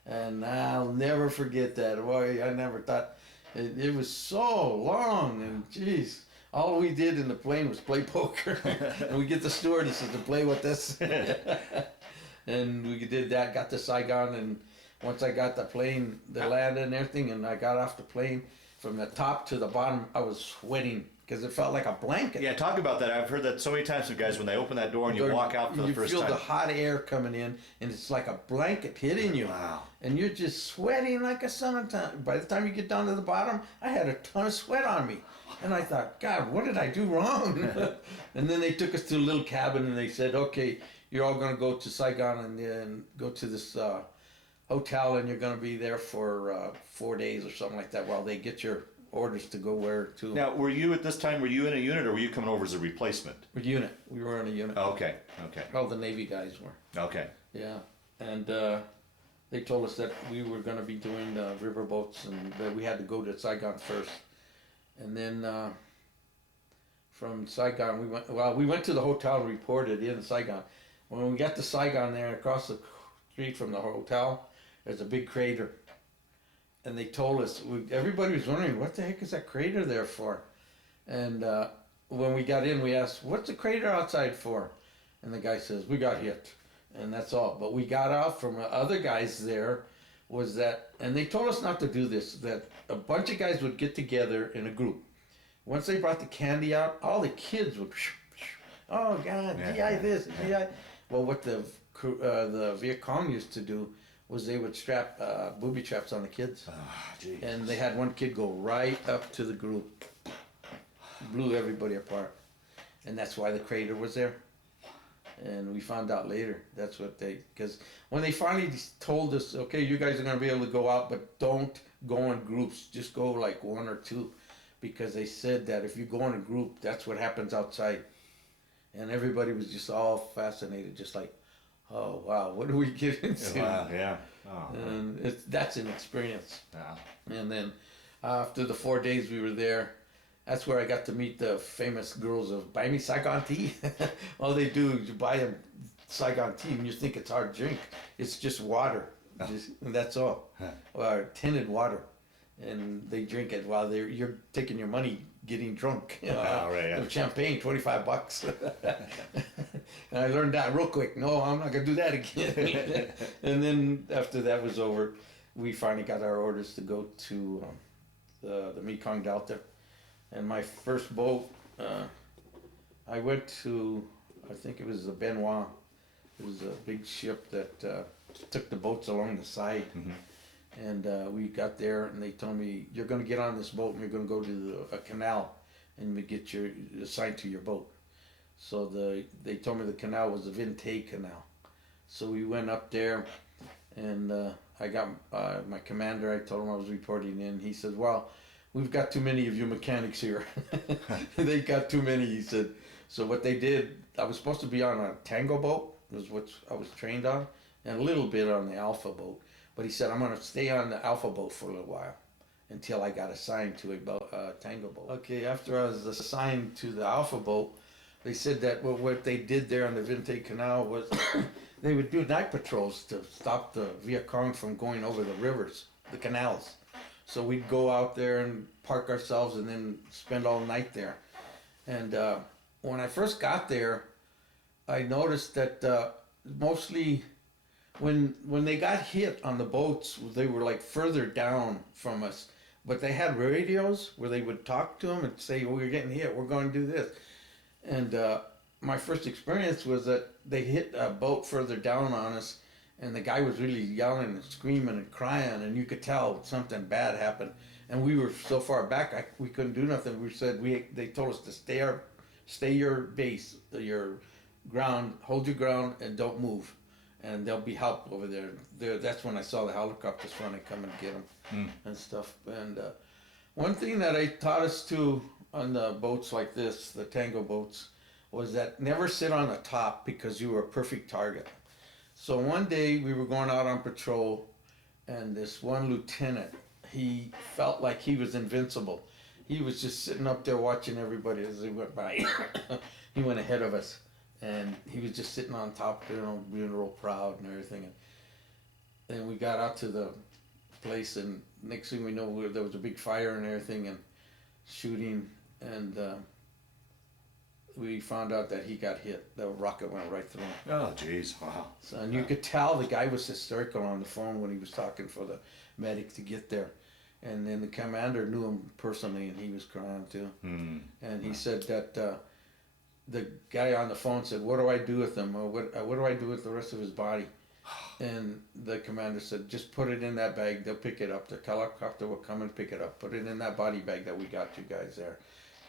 And I'll never forget that. Boy, I never thought, it was so long, and geez. All we did in the plane was play poker. And we get the stewardesses to play with us. And we did that, got to Saigon, and once I got the plane, the land and everything, and I got off the plane, from the top to the bottom, I was sweating because it felt like a blanket. Yeah, talk about that. I've heard that so many times from guys when they open that door and you walk out for the first time. You feel the hot air coming in, and it's like a blanket hitting you. Wow. And you're just sweating like a son. By the time you get down to the bottom, I had a ton of sweat on me. And I thought, God, what did I do wrong? And then they took us to a little cabin, and they said, okay, you're all going to go to Saigon and then go to this hotel, and you're going to be there for 4 days or something like that while they get your orders to go where to. Now, were you at this time, were you in a unit, or were you coming over as a replacement? A unit. We were in a unit. Okay. All the Navy guys were. Okay. Yeah. And they told us that we were going to be doing the river boats, and that we had to go to Saigon first. And then from Saigon, we went to the hotel and reported in Saigon. When we got to Saigon there, across the street from the hotel, there's a big crater. And they told us, everybody was wondering, what the heck is that crater there for? And when we got in, we asked, what's the crater outside for? And the guy says, we got hit. And that's all. But we got out from other guys there, was that, and they told us not to do this, that a bunch of guys would get together in a group. Once they brought the candy out, all the kids would, oh God, GI this, GI. Well, what the Viet Cong used to do was they would strap booby traps on the kids. Oh, and they had one kid go right up to the group. Blew everybody apart. And that's why the crater was there. And we found out later, that's what because when they finally told us, okay, you guys are going to be able to go out, but don't go in groups, just go like one or two. Because they said that if you go in a group, that's what happens outside. And everybody was just all fascinated, just like, oh wow, what do we get into? Wow, yeah. Oh, and that's an experience. yeah. And then after the 4 days we were there, that's where I got to meet the famous girls of buy me Saigon tea. All they do is you buy them Saigon tea and you think it's hard drink. It's just water, and that's all, or tinted water. And they drink it while you're taking your money getting drunk. Champagne, $25. And I learned that real quick. No, I'm not gonna do that again. And then after that was over, we finally got our orders to go to the Mekong Delta. And my first boat, I went to, I think it was the Benoit. It was a big ship that took the boats along the side. Mm-hmm. And we got there, and they told me, you're going to get on this boat, and you're going to go to a canal, and get assigned to your boat. So they told me the canal was the Vintay Canal. So we went up there, and I got my commander. I told him I was reporting in. He said, well, we've got too many of you mechanics here. They got too many, he said. So what they did, I was supposed to be on a tango boat, was what I was trained on, and a little bit on the alpha boat. But he said, I'm going to stay on the alpha boat for a little while until I got assigned to a tango boat. Okay, after I was assigned to the alpha boat, they said that what they did there on the Vintay Canal was they would do night patrols to stop the Viet Cong from going over the rivers, the canals. So we'd go out there and park ourselves and then spend all night there. And when I first got there, I noticed that mostly when they got hit on the boats, they were like further down from us. But they had radios where they would talk to them and say, "Oh, we're getting hit. We're going to do this." And my first experience was that they hit a boat further down on us, and the guy was really yelling and screaming and crying, and you could tell something bad happened. And we were so far back, we couldn't do nothing. They told us to stay your base, your ground, hold your ground, and don't move. And there'll be help over there. That's when I saw the helicopters finally come and get them and stuff. And one thing that I taught us too on the boats like this, the tango boats, was that never sit on the top because you were a perfect target. So one day we were going out on patrol, and this one lieutenant, he felt like he was invincible. He was just sitting up there watching everybody as they went by. He went ahead of us. And he was just sitting on top, being real proud and everything. And we got out to the place, and next thing we know, there was a big fire and everything, and shooting. And we found out that he got hit. The rocket went right through him. Oh, jeez, wow. So, and you could tell the guy was hysterical on the phone when he was talking for the medic to get there. And then the commander knew him personally, and he was crying too. And he said that the guy on the phone said, "What do I do with him? Or what do I do with the rest of his body?" And the commander said, "Just put it in that bag. They'll pick it up. The helicopter will come and pick it up. Put it in that body bag that we got you guys there."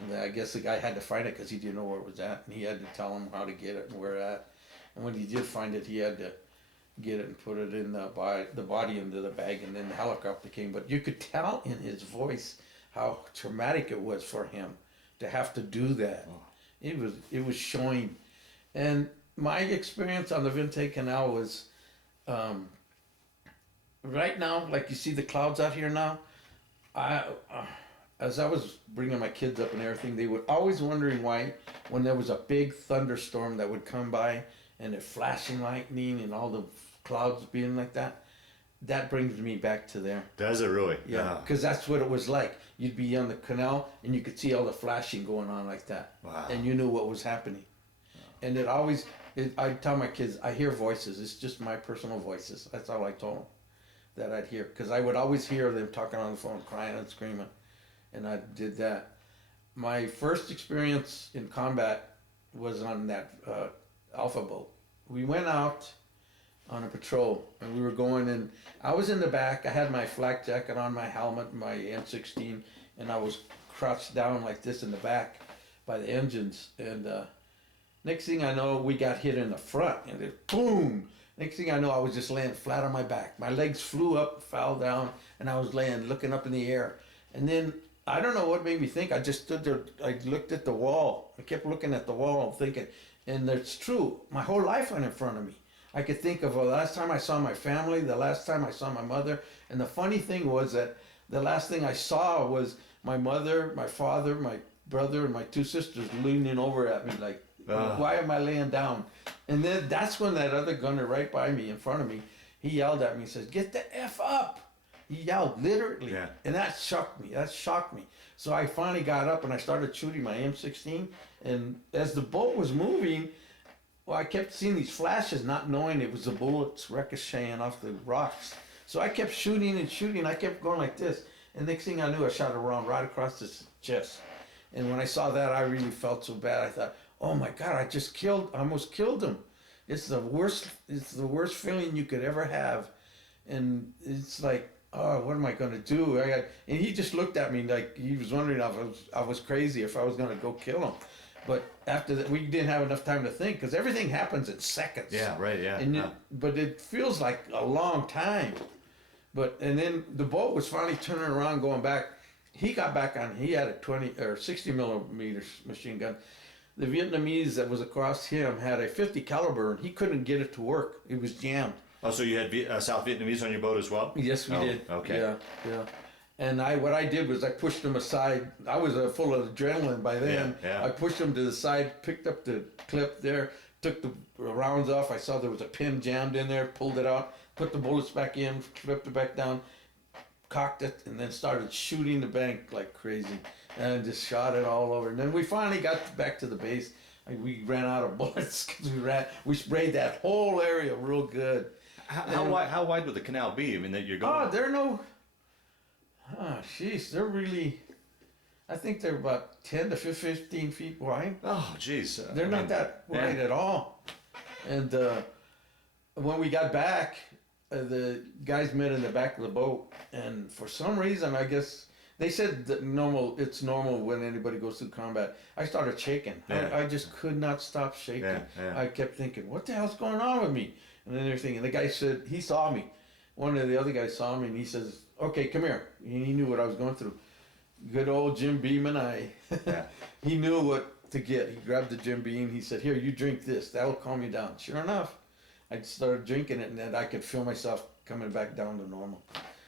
And I guess the guy had to find it because he didn't know where it was at, and he had to tell him how to get it and where it at. And when he did find it, he had to get it and put it in the body into the bag, and then the helicopter came. But you could tell in his voice how traumatic it was for him to have to do that. It was showing. And my experience on the Vente Canal was, right now, like you see the clouds out here now, as I was bringing my kids up and everything, they were always wondering why, when there was a big thunderstorm that would come by and it flashing lightning and all the clouds being like that, that brings me back to there. Does it really? Yeah, because that's what it was like. You'd be on the canal and you could see all the flashing going on like that. Wow. And you knew what was happening. Wow. And I tell my kids, I hear voices. It's just my personal voices. That's all I told them that I'd hear. Because I would always hear them talking on the phone, crying and screaming. And I did that. My first experience in combat was on that Alpha boat. We went out on a patrol, and we were going in. I was in the back. I had my flak jacket on, my helmet, my M16, and I was crouched down like this in the back by the engines. And next thing I know, we got hit in the front, and it boom. Next thing I know, I was just laying flat on my back. My legs flew up, fell down, and I was laying, looking up in the air. And then I don't know what made me think. I just stood there. I looked at the wall. I kept looking at the wall, thinking, and it's true. My whole life went in front of me. I could think of the last time I saw my family, the last time I saw my mother. And the funny thing was that the last thing I saw was my mother, my father, my brother, and my two sisters leaning over at me like, why am I laying down? And then that's when that other gunner right by me, in front of me, he yelled at me and says, "Get the F up." He yelled, literally. Yeah. And that shocked me. So I finally got up and I started shooting my M16. And as the boat was moving, well, I kept seeing these flashes, not knowing it was the bullets ricocheting off the rocks. So I kept shooting and shooting. I kept going like this. And next thing I knew, I shot a round right across his chest. And when I saw that, I really felt so bad. I thought, oh my God, I almost killed him. It's the worst feeling you could ever have. And it's like, oh, what am I going to do? And he just looked at me like he was wondering if I was crazy, if I was going to go kill him. But after that, we didn't have enough time to think because everything happens in seconds. Yeah, right, yeah. But it feels like a long time. And then the boat was finally turning around, going back. He got back on. He had a 20 or 60 millimeter machine gun. The Vietnamese that was across him had a 50 caliber, and he couldn't get it to work. It was jammed. Oh, so you had South Vietnamese on your boat as well? Yes, we did. Okay. Yeah. And what I did was I pushed them aside. I was full of adrenaline by then. Yeah. I pushed them to the side, picked up the clip there, took the rounds off. I saw there was a pin jammed in there, pulled it out, put the bullets back in, flipped it back down, cocked it, and then started shooting the bank like crazy. And just shot it all over. And then we finally got back to the base. We ran out of bullets because we sprayed that whole area real good. How wide would the canal be? I mean, that you're going. Oh, they're really. I think they're about 10 to 15 feet wide. Oh, geez. They're not that wide at all. And when we got back, the guys met in the back of the boat, and for some reason, I guess they said that it's normal when anybody goes through combat. I started shaking. Yeah. I just could not stop shaking. Yeah. I kept thinking, what the hell's going on with me? And then everything. And the guy said, he saw me. One of the other guys saw me, and he says, okay, come here. He knew what I was going through. Good old Jim Beam and I. Yeah. He knew what to get. He grabbed the Jim Beam. He said, here, you drink this. That'll calm you down. Sure enough, I started drinking it, and then I could feel myself coming back down to normal.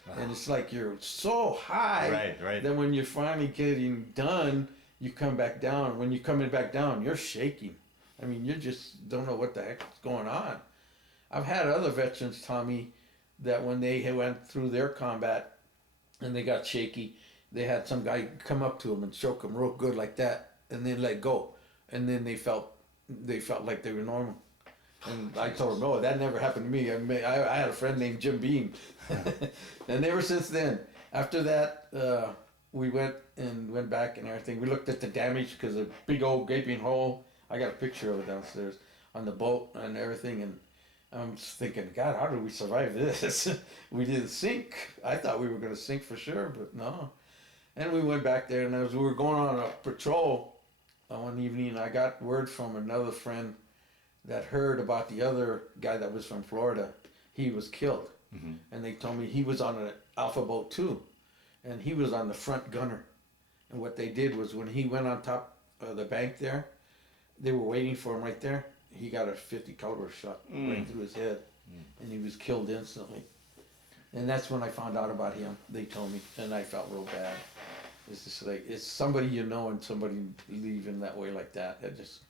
Wow. And it's like you're so high right. that when you're finally getting done, you come back down. When you're coming back down, you're shaking. I mean, you just don't know what the heck's going on. I've had other veterans tell me that when they went through their combat and they got shaky, they had some guy come up to them and choke them real good like that, and then let go, and then they felt like they were normal. And I told them, no, that never happened to me. I had a friend named Jim Beam, and ever since then, after that, we went back and everything. We looked at the damage because a big old gaping hole. I got a picture of it downstairs on the boat and everything, and I'm just thinking, God, how did we survive this? We didn't sink. I thought we were going to sink for sure, but no. And we went back there, and as we were going on a patrol one evening, I got word from another friend that heard about the other guy that was from Florida. He was killed. Mm-hmm. And they told me he was on an Alpha boat too, and he was on the front gunner. And what they did was when he went on top of the bank there, they were waiting for him right there. He got a .50 caliber shot right through his head, and he was killed instantly. And that's when I found out about him. They told me, and I felt real bad. It's just like, it's somebody you know and somebody leaving that way like that. I just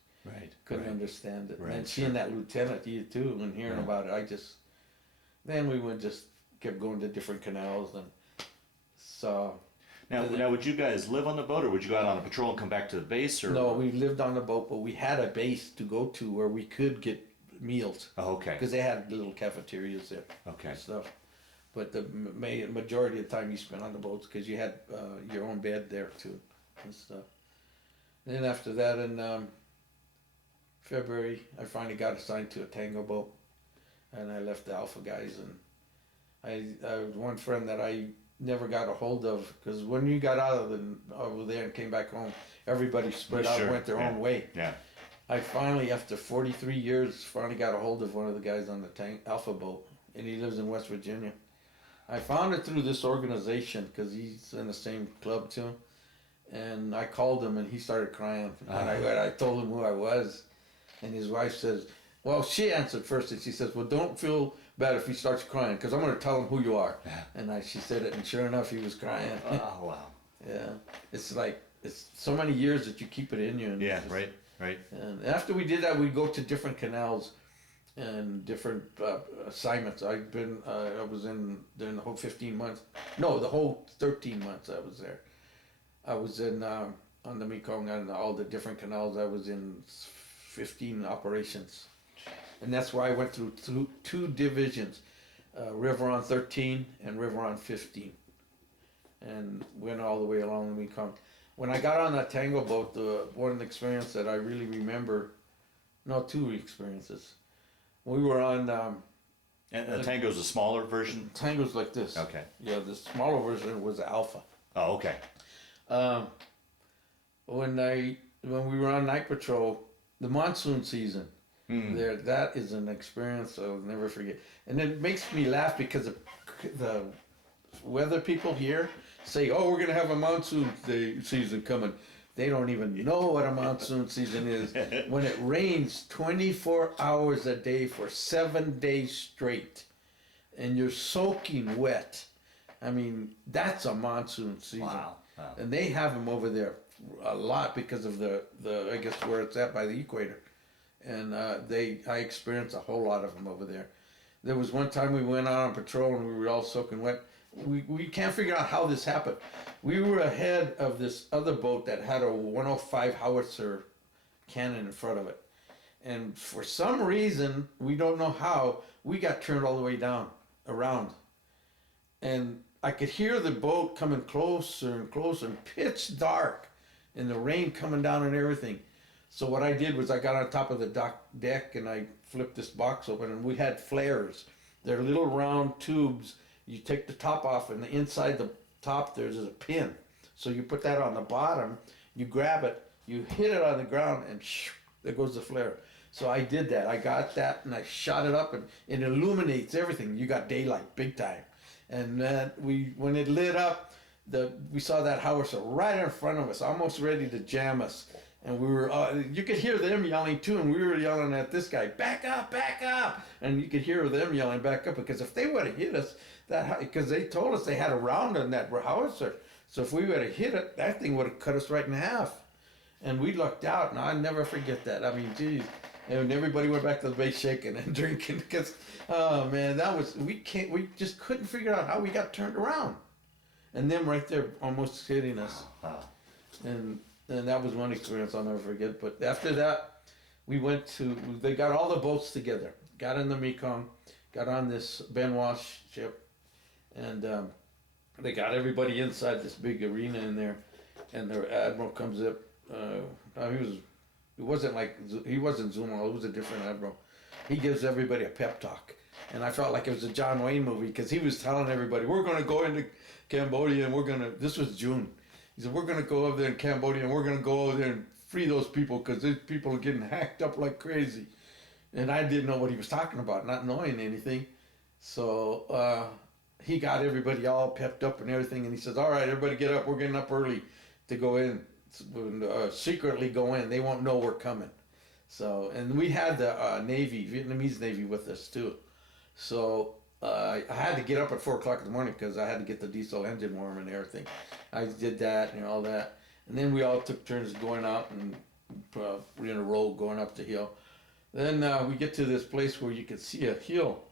couldn't understand it. Right, and seeing that lieutenant, you too, and hearing about it, then we just kept going to different canals, and so. Now, would you guys live on the boat, or would you go out on a patrol and come back to the base? Or? No, we lived on the boat, but we had a base to go to where we could get meals. Oh, okay. Because they had little cafeterias there. Okay. And stuff. But the majority of the time you spent on the boats because you had your own bed there too and stuff. And then after that in February, I finally got assigned to a tango boat, and I left the Alpha guys, and I was one friend that I never got a hold of, because when you got out of over there and came back home, everybody spread out and went their own way. Yeah. I finally, after 43 years, finally got a hold of one of the guys on the Alpha boat, and he lives in West Virginia. I found it through this organization because he's in the same club too, and I called him and he started crying. And I told him who I was, and his wife says, well, she answered first, and she says, well, don't feel bad if he starts crying, because I'm going to tell him who you are. Yeah. And she said it, and sure enough, he was crying. Oh, wow. Yeah. It's like, it's so many years that you keep it in you. And right. And after we did that, we'd go to different canals and different assignments. I was in during the whole 15 months. No, the whole 13 months I was there. I was in, on the Mekong and all the different canals. I was in 15 operations. And that's why I went through two divisions, River on 13 and River on 15, and went all the way along the Mekong. When I got on that tango boat, the one experience that I really remember, two experiences. We were on... and the tango's a smaller version? Tango's like this. Okay. Yeah, the smaller version was Alpha. Oh, okay. When we were on night patrol, the monsoon season, there, that is an experience I'll never forget. And it makes me laugh because the weather people here say, oh, we're going to have a monsoon season coming. They don't even know what a monsoon season is. When it rains 24 hours a day for 7 days straight, and you're soaking wet, I mean, that's a monsoon season. Wow. And they have them over there a lot because of the I guess where it's at by the equator. And I experienced a whole lot of them over there. There was one time we went out on patrol and we were all soaking wet. We can't figure out how this happened. We were ahead of this other boat that had a 105 howitzer cannon in front of it. And for some reason, we don't know how, we got turned all the way down, around. And I could hear the boat coming closer and closer, and pitch dark, and the rain coming down and everything. So what I did was I got on top of the deck and I flipped this box open, and we had flares. They're little round tubes. You take the top off, and inside the top there's a pin. So you put that on the bottom, you grab it, you hit it on the ground, and there goes the flare. So I did that. I got that, and I shot it up, and it illuminates everything. You got daylight, big time. And then when it lit up, we saw that howitzer right in front of us, almost ready to jam us. And we were, you could hear them yelling too, and we were yelling at this guy, back up, back up. And you could hear them yelling back up, because if they would have hit us, because they told us they had a round on that howitzer. So if we would have hit it, that thing would have cut us right in half. And we lucked out, and I'll never forget that. I mean, geez. And everybody went back to the base shaking and drinking, because, oh man, we just couldn't figure out how we got turned around. And them right there almost hitting us. And that was one experience I'll never forget. But after that, they got all the boats together, got in the Mekong, got on this Benoit ship, and they got everybody inside this big arena in there. And their admiral comes up. He wasn't Zuma, it was a different admiral. He gives everybody a pep talk. And I felt like it was a John Wayne movie, because he was telling everybody, we're going to go into Cambodia, and this was June. He said, we're going to go over there in Cambodia, and we're going to go over there and free those people, because these people are getting hacked up like crazy. And I didn't know what he was talking about, not knowing anything. So he got everybody all pepped up and everything, and he says, all right, everybody get up, we're getting up early to go in. Secretly go in, they won't know we're coming. So, and we had the Vietnamese Navy with us too. So I had to get up at 4 o'clock in the morning, because I had to get the diesel engine warm and everything. I did that and all that. And then we all took turns going out, and we're in a row going up the hill. Then we get to this place where you could see a hill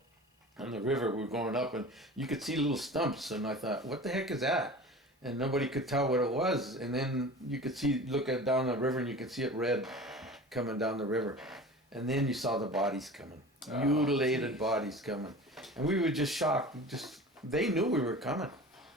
on the river. We're going up, and you could see little stumps, and I thought, what the heck is that? And nobody could tell what it was. And then you could look down the river, and you could see it red coming down the river. And then you saw the bodies coming, mutilated bodies coming. And we were just shocked. They knew we were coming.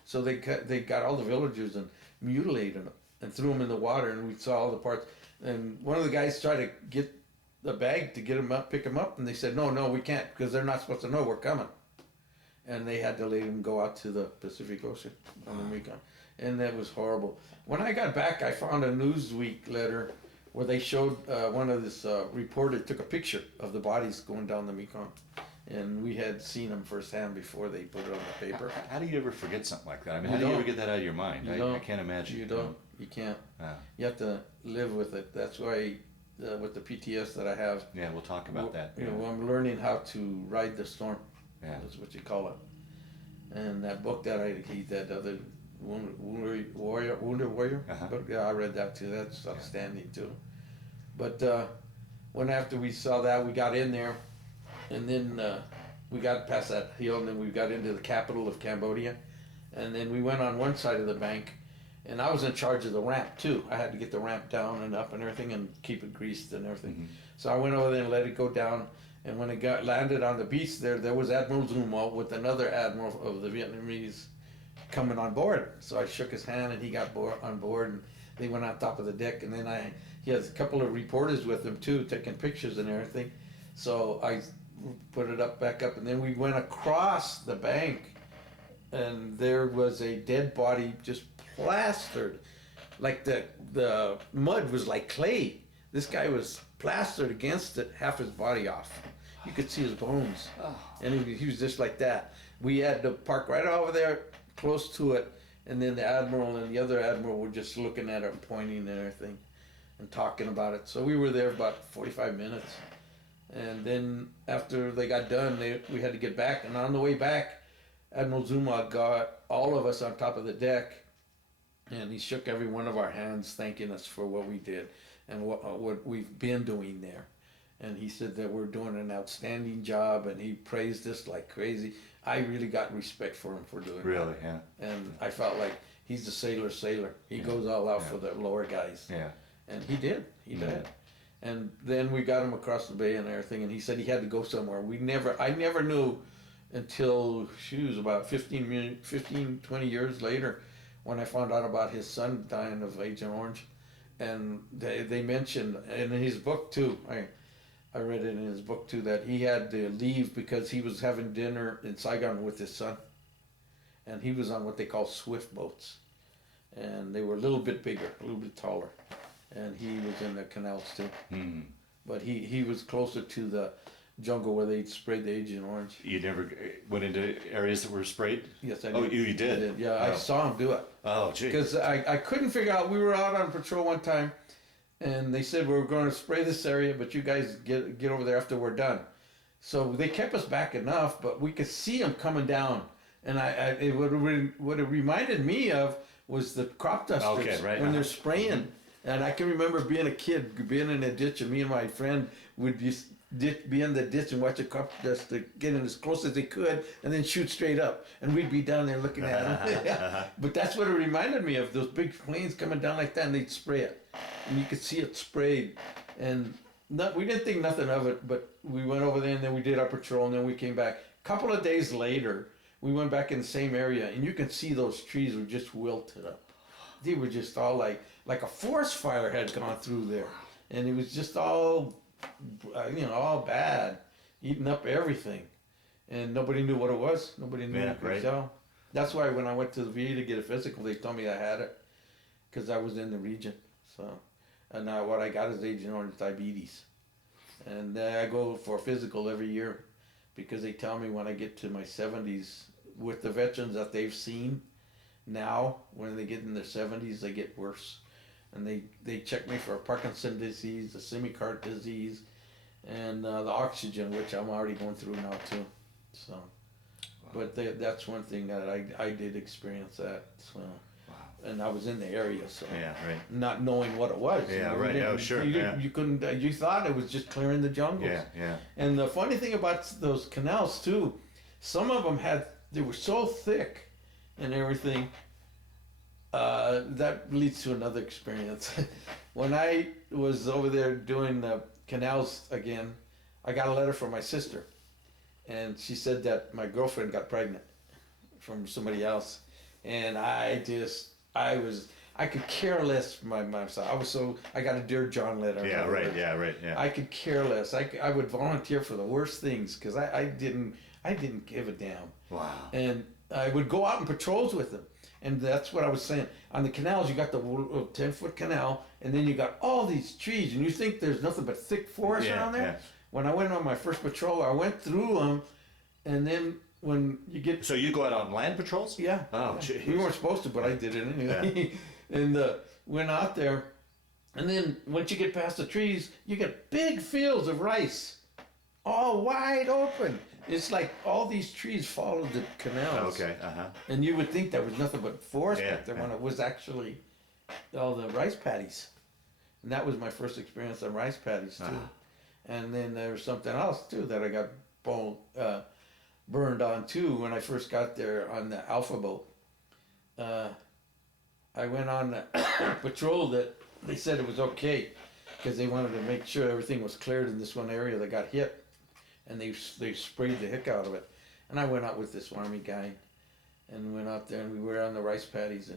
So they got all the villagers and mutilated them and threw them in the water, and we saw all the parts. And one of the guys tried to get the bag to get them up, pick them up, and they said, no, we can't, because they're not supposed to know we're coming. And they had to let him go out to the Pacific Ocean on the Mekong. And that was horrible. When I got back, I found a Newsweek letter where they showed one of this reporter took a picture of the bodies going down the Mekong. And we had seen them firsthand before they put it on the paper. How do you ever forget something like that? I mean, how do you ever get that out of your mind? I can't imagine. You don't. You can't. You have to live with it. That's why with the PTS that I have. Yeah, we'll talk about that. You know, I'm learning how to ride the storm. Yeah. That's what you call it. And that book that that other Wounded Warrior book, yeah, I read that too. That's outstanding too. But after we saw that, we got in there, and then we got past that hill, and then we got into the capital of Cambodia, and then we went on one side of the bank, and I was in charge of the ramp too. I had to get the ramp down and up and everything, and keep it greased and everything. Mm-hmm. So I went over there and let it go down. And when it landed on the beach there was Admiral Zuma with another admiral of the Vietnamese coming on board. So I shook his hand, and he got on board, and they went on top of the deck. And then he has a couple of reporters with him too, taking pictures and everything. So I put it back up, and then we went across the bank, and there was a dead body just plastered, like the mud was like clay. This guy was plastered against it, half his body off. You could see his bones. And he was just like that. We had to park right over there, close to it, and then the admiral and the other admiral were just looking at it and pointing and everything and talking about it. So we were there about 45 minutes. And then after they got done, we had to get back. And on the way back, Admiral Zuma got all of us on top of the deck, and he shook every one of our hands, thanking us for what we did and what we've been doing there. And he said that we're doing an outstanding job, and he praised us like crazy. I really got respect for him for doing that. Really, yeah. And I felt like he's the sailor. He goes all out for the lower guys. Yeah. And he did. He did. And then we got him across the bay and everything, and he said he had to go somewhere. I never knew until, about 20 years later, when I found out about his son dying of Agent Orange. And they mentioned, and in his book too, I read it in his book too, that he had to leave because he was having dinner in Saigon with his son. And he was on what they call swift boats. And they were a little bit bigger, a little bit taller. And he was in the canals too. Hmm. But he was closer to the jungle where they sprayed the Agent Orange. You never went into areas that were sprayed? Yes, I did. Oh, you did? I did. Yeah, Oh. I saw him do it. Oh, gee. Because I couldn't figure out, we were out on patrol one time, and they said, we're going to spray this area, but you guys get over there after we're done. So they kept us back enough, but we could see them coming down. And what it reminded me of was the crop dusters Okay, right. when they're spraying. And I can remember being a kid, being in a ditch, and me and my friend would be in the ditch and watch a crop duster get in as close as they could, and then shoot straight up. And we'd be down there looking at them. But that's what it reminded me of, those big planes coming down like that, and they'd spray it. And you could see it sprayed. And we didn't think nothing of it, but we went over there, and then we did our patrol, and then we came back. A couple of days later, we went back in the same area, and you can see those trees were just wilted up. They were just all like a forest fire had gone through there. And it was just all, all bad, eating up everything. And nobody knew what it was. Nobody knew what right. to tell. That's why when I went to the VA to get a physical, they told me I had it, because I was in the region. So, and now what I got is Agent Orange diabetes. And I go for a physical every year, because they tell me when I get to my 70s, with the veterans that they've seen, now when they get in their 70s, they get worse. And they check me for Parkinson's disease, the ischemic disease, and the oxygen, which I'm already going through now too. So, wow. But that's one thing that I did experience that. So, wow. And I was in the area, so yeah, right. Not knowing what it was. Yeah, right. Oh, sure. You couldn't. You thought it was just clearing the jungles. Yeah, yeah. And the funny thing about those canals too, some of them they were so thick and everything. That leads to another experience. When I was over there doing the canals again, I got a letter from my sister, and she said that my girlfriend got pregnant from somebody else, and I could care less for my myself. I got a Dear John letter. Yeah, right. Yeah, right. Yeah. I could care less. I would volunteer for the worst things because I didn't give a damn. Wow. And I would go out on patrols with them. And that's what I was saying. On the canals, you got the 10-foot canal, and then you got all these trees, and you think there's nothing but thick forest around there. Yeah. When I went on my first patrol, I went through them, and then when you get... So you go out on land patrols? Yeah. Oh, jeez. We weren't supposed to, but I did it anyway. Yeah. And went out there, and then once you get past the trees, you get big fields of rice, all wide open. It's like all these trees followed the canals. Okay, And you would think there was nothing but forest back there when it was actually all the rice paddies. And that was my first experience on rice paddies too. And then there was something else too that I got burned on too when I first got there on the Alpha boat. I went on a patrol that they said it was okay because they wanted to make sure everything was cleared in this one area that got hit. And they sprayed the heck out of it. And I went out with this Army guy and went out there and we were on the rice paddies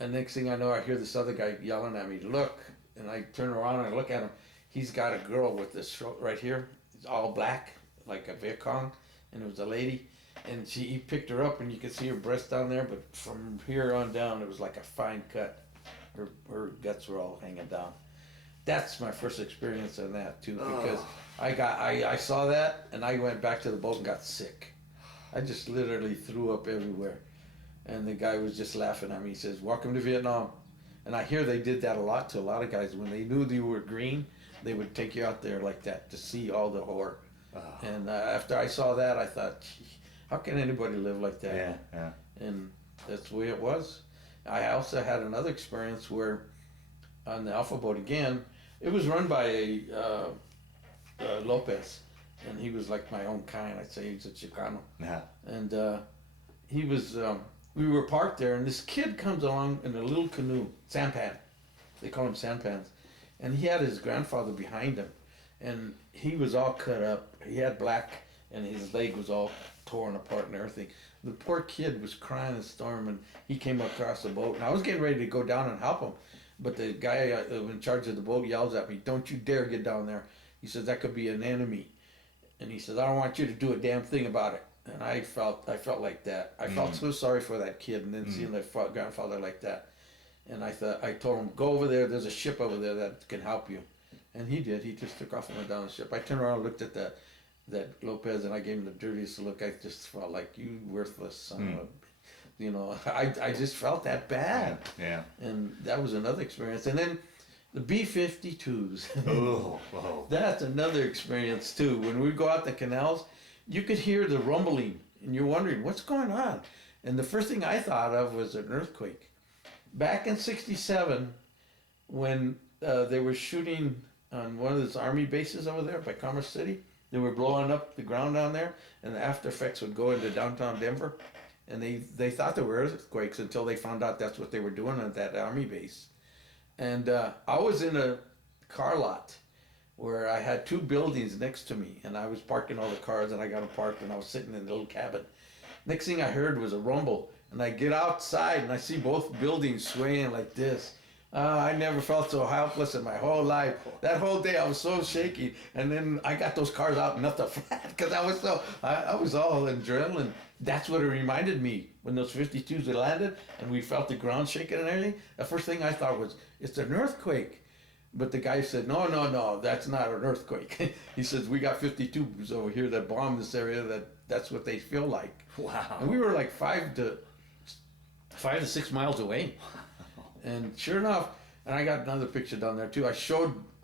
and next thing I know I hear this other guy yelling at me, look, and I turn around and I look at him. He's got a girl with this throat right here. It's all black, like a Mekong, and it was a lady. And he picked her up and you could see her breast down there, but from here on down it was like a fine cut. Her guts were all hanging down. That's my first experience on that too, because I saw that and I went back to the boat and got sick. I just literally threw up everywhere. And the guy was just laughing at me. He says, welcome to Vietnam. And I hear they did that a lot to a lot of guys. When they knew you were green, they would take you out there like that to see all the horror. And after I saw that, I thought, how can anybody live like that? Yeah, yeah. And that's the way it was. I also had another experience where on the Alpha boat again, it was run by Lopez, and he was like my own kind. I'd say he's a Chicano. Yeah. And he was, we were parked there, and this kid comes along in a little canoe, sampan. They call them sampans. and he had his grandfather behind him, and he was all cut up. He had black, and his leg was all torn apart and everything. The poor kid was crying and storming. He came across the boat, and I was getting ready to go down and help him, but the guy in charge of the boat yells at me, "Don't you dare get down there." He says, "That could be an enemy." And he says, "I don't want you to do a damn thing about it." And I felt like that. I felt so sorry for that kid, and then seeing that grandfather like that. And I told him, "Go over there. There's a ship over there that can help you." And he did. He just took off and went down the ship. I turned around and looked at that Lopez, and I gave him the dirtiest look. I just felt like, "You worthless son of a," you know. I just felt that bad. Yeah. And that was another experience. And then the B-52s. Oh. That's another experience too. When we go out the canals, you could hear the rumbling, and you're wondering what's going on. And the first thing I thought of was an earthquake. Back in '67, when they were shooting on one of those army bases over there by Commerce City, they were blowing up the ground down there, and the after effects would go into downtown Denver. And they thought there were earthquakes until they found out that's what they were doing at that army base. And I was in a car lot where I had two buildings next to me, and I was parking all the cars, and I got them parked, and I was sitting in the little cabin. Next thing I heard was a rumble, and I get outside, and I see both buildings swaying like this. I never felt so helpless in my whole life. That whole day I was so shaky, and then I got those cars out and nothing flat because I was all adrenaline. That's what it reminded me when those 52s had landed and we felt the ground shaking and everything. The first thing I thought was, it's an earthquake. But the guy said, no, that's not an earthquake. He says, we got 52s over here that bomb this area, that's what they feel like. Wow. And we were like 5 to 6 miles away. And sure enough, and I got another picture down there too. I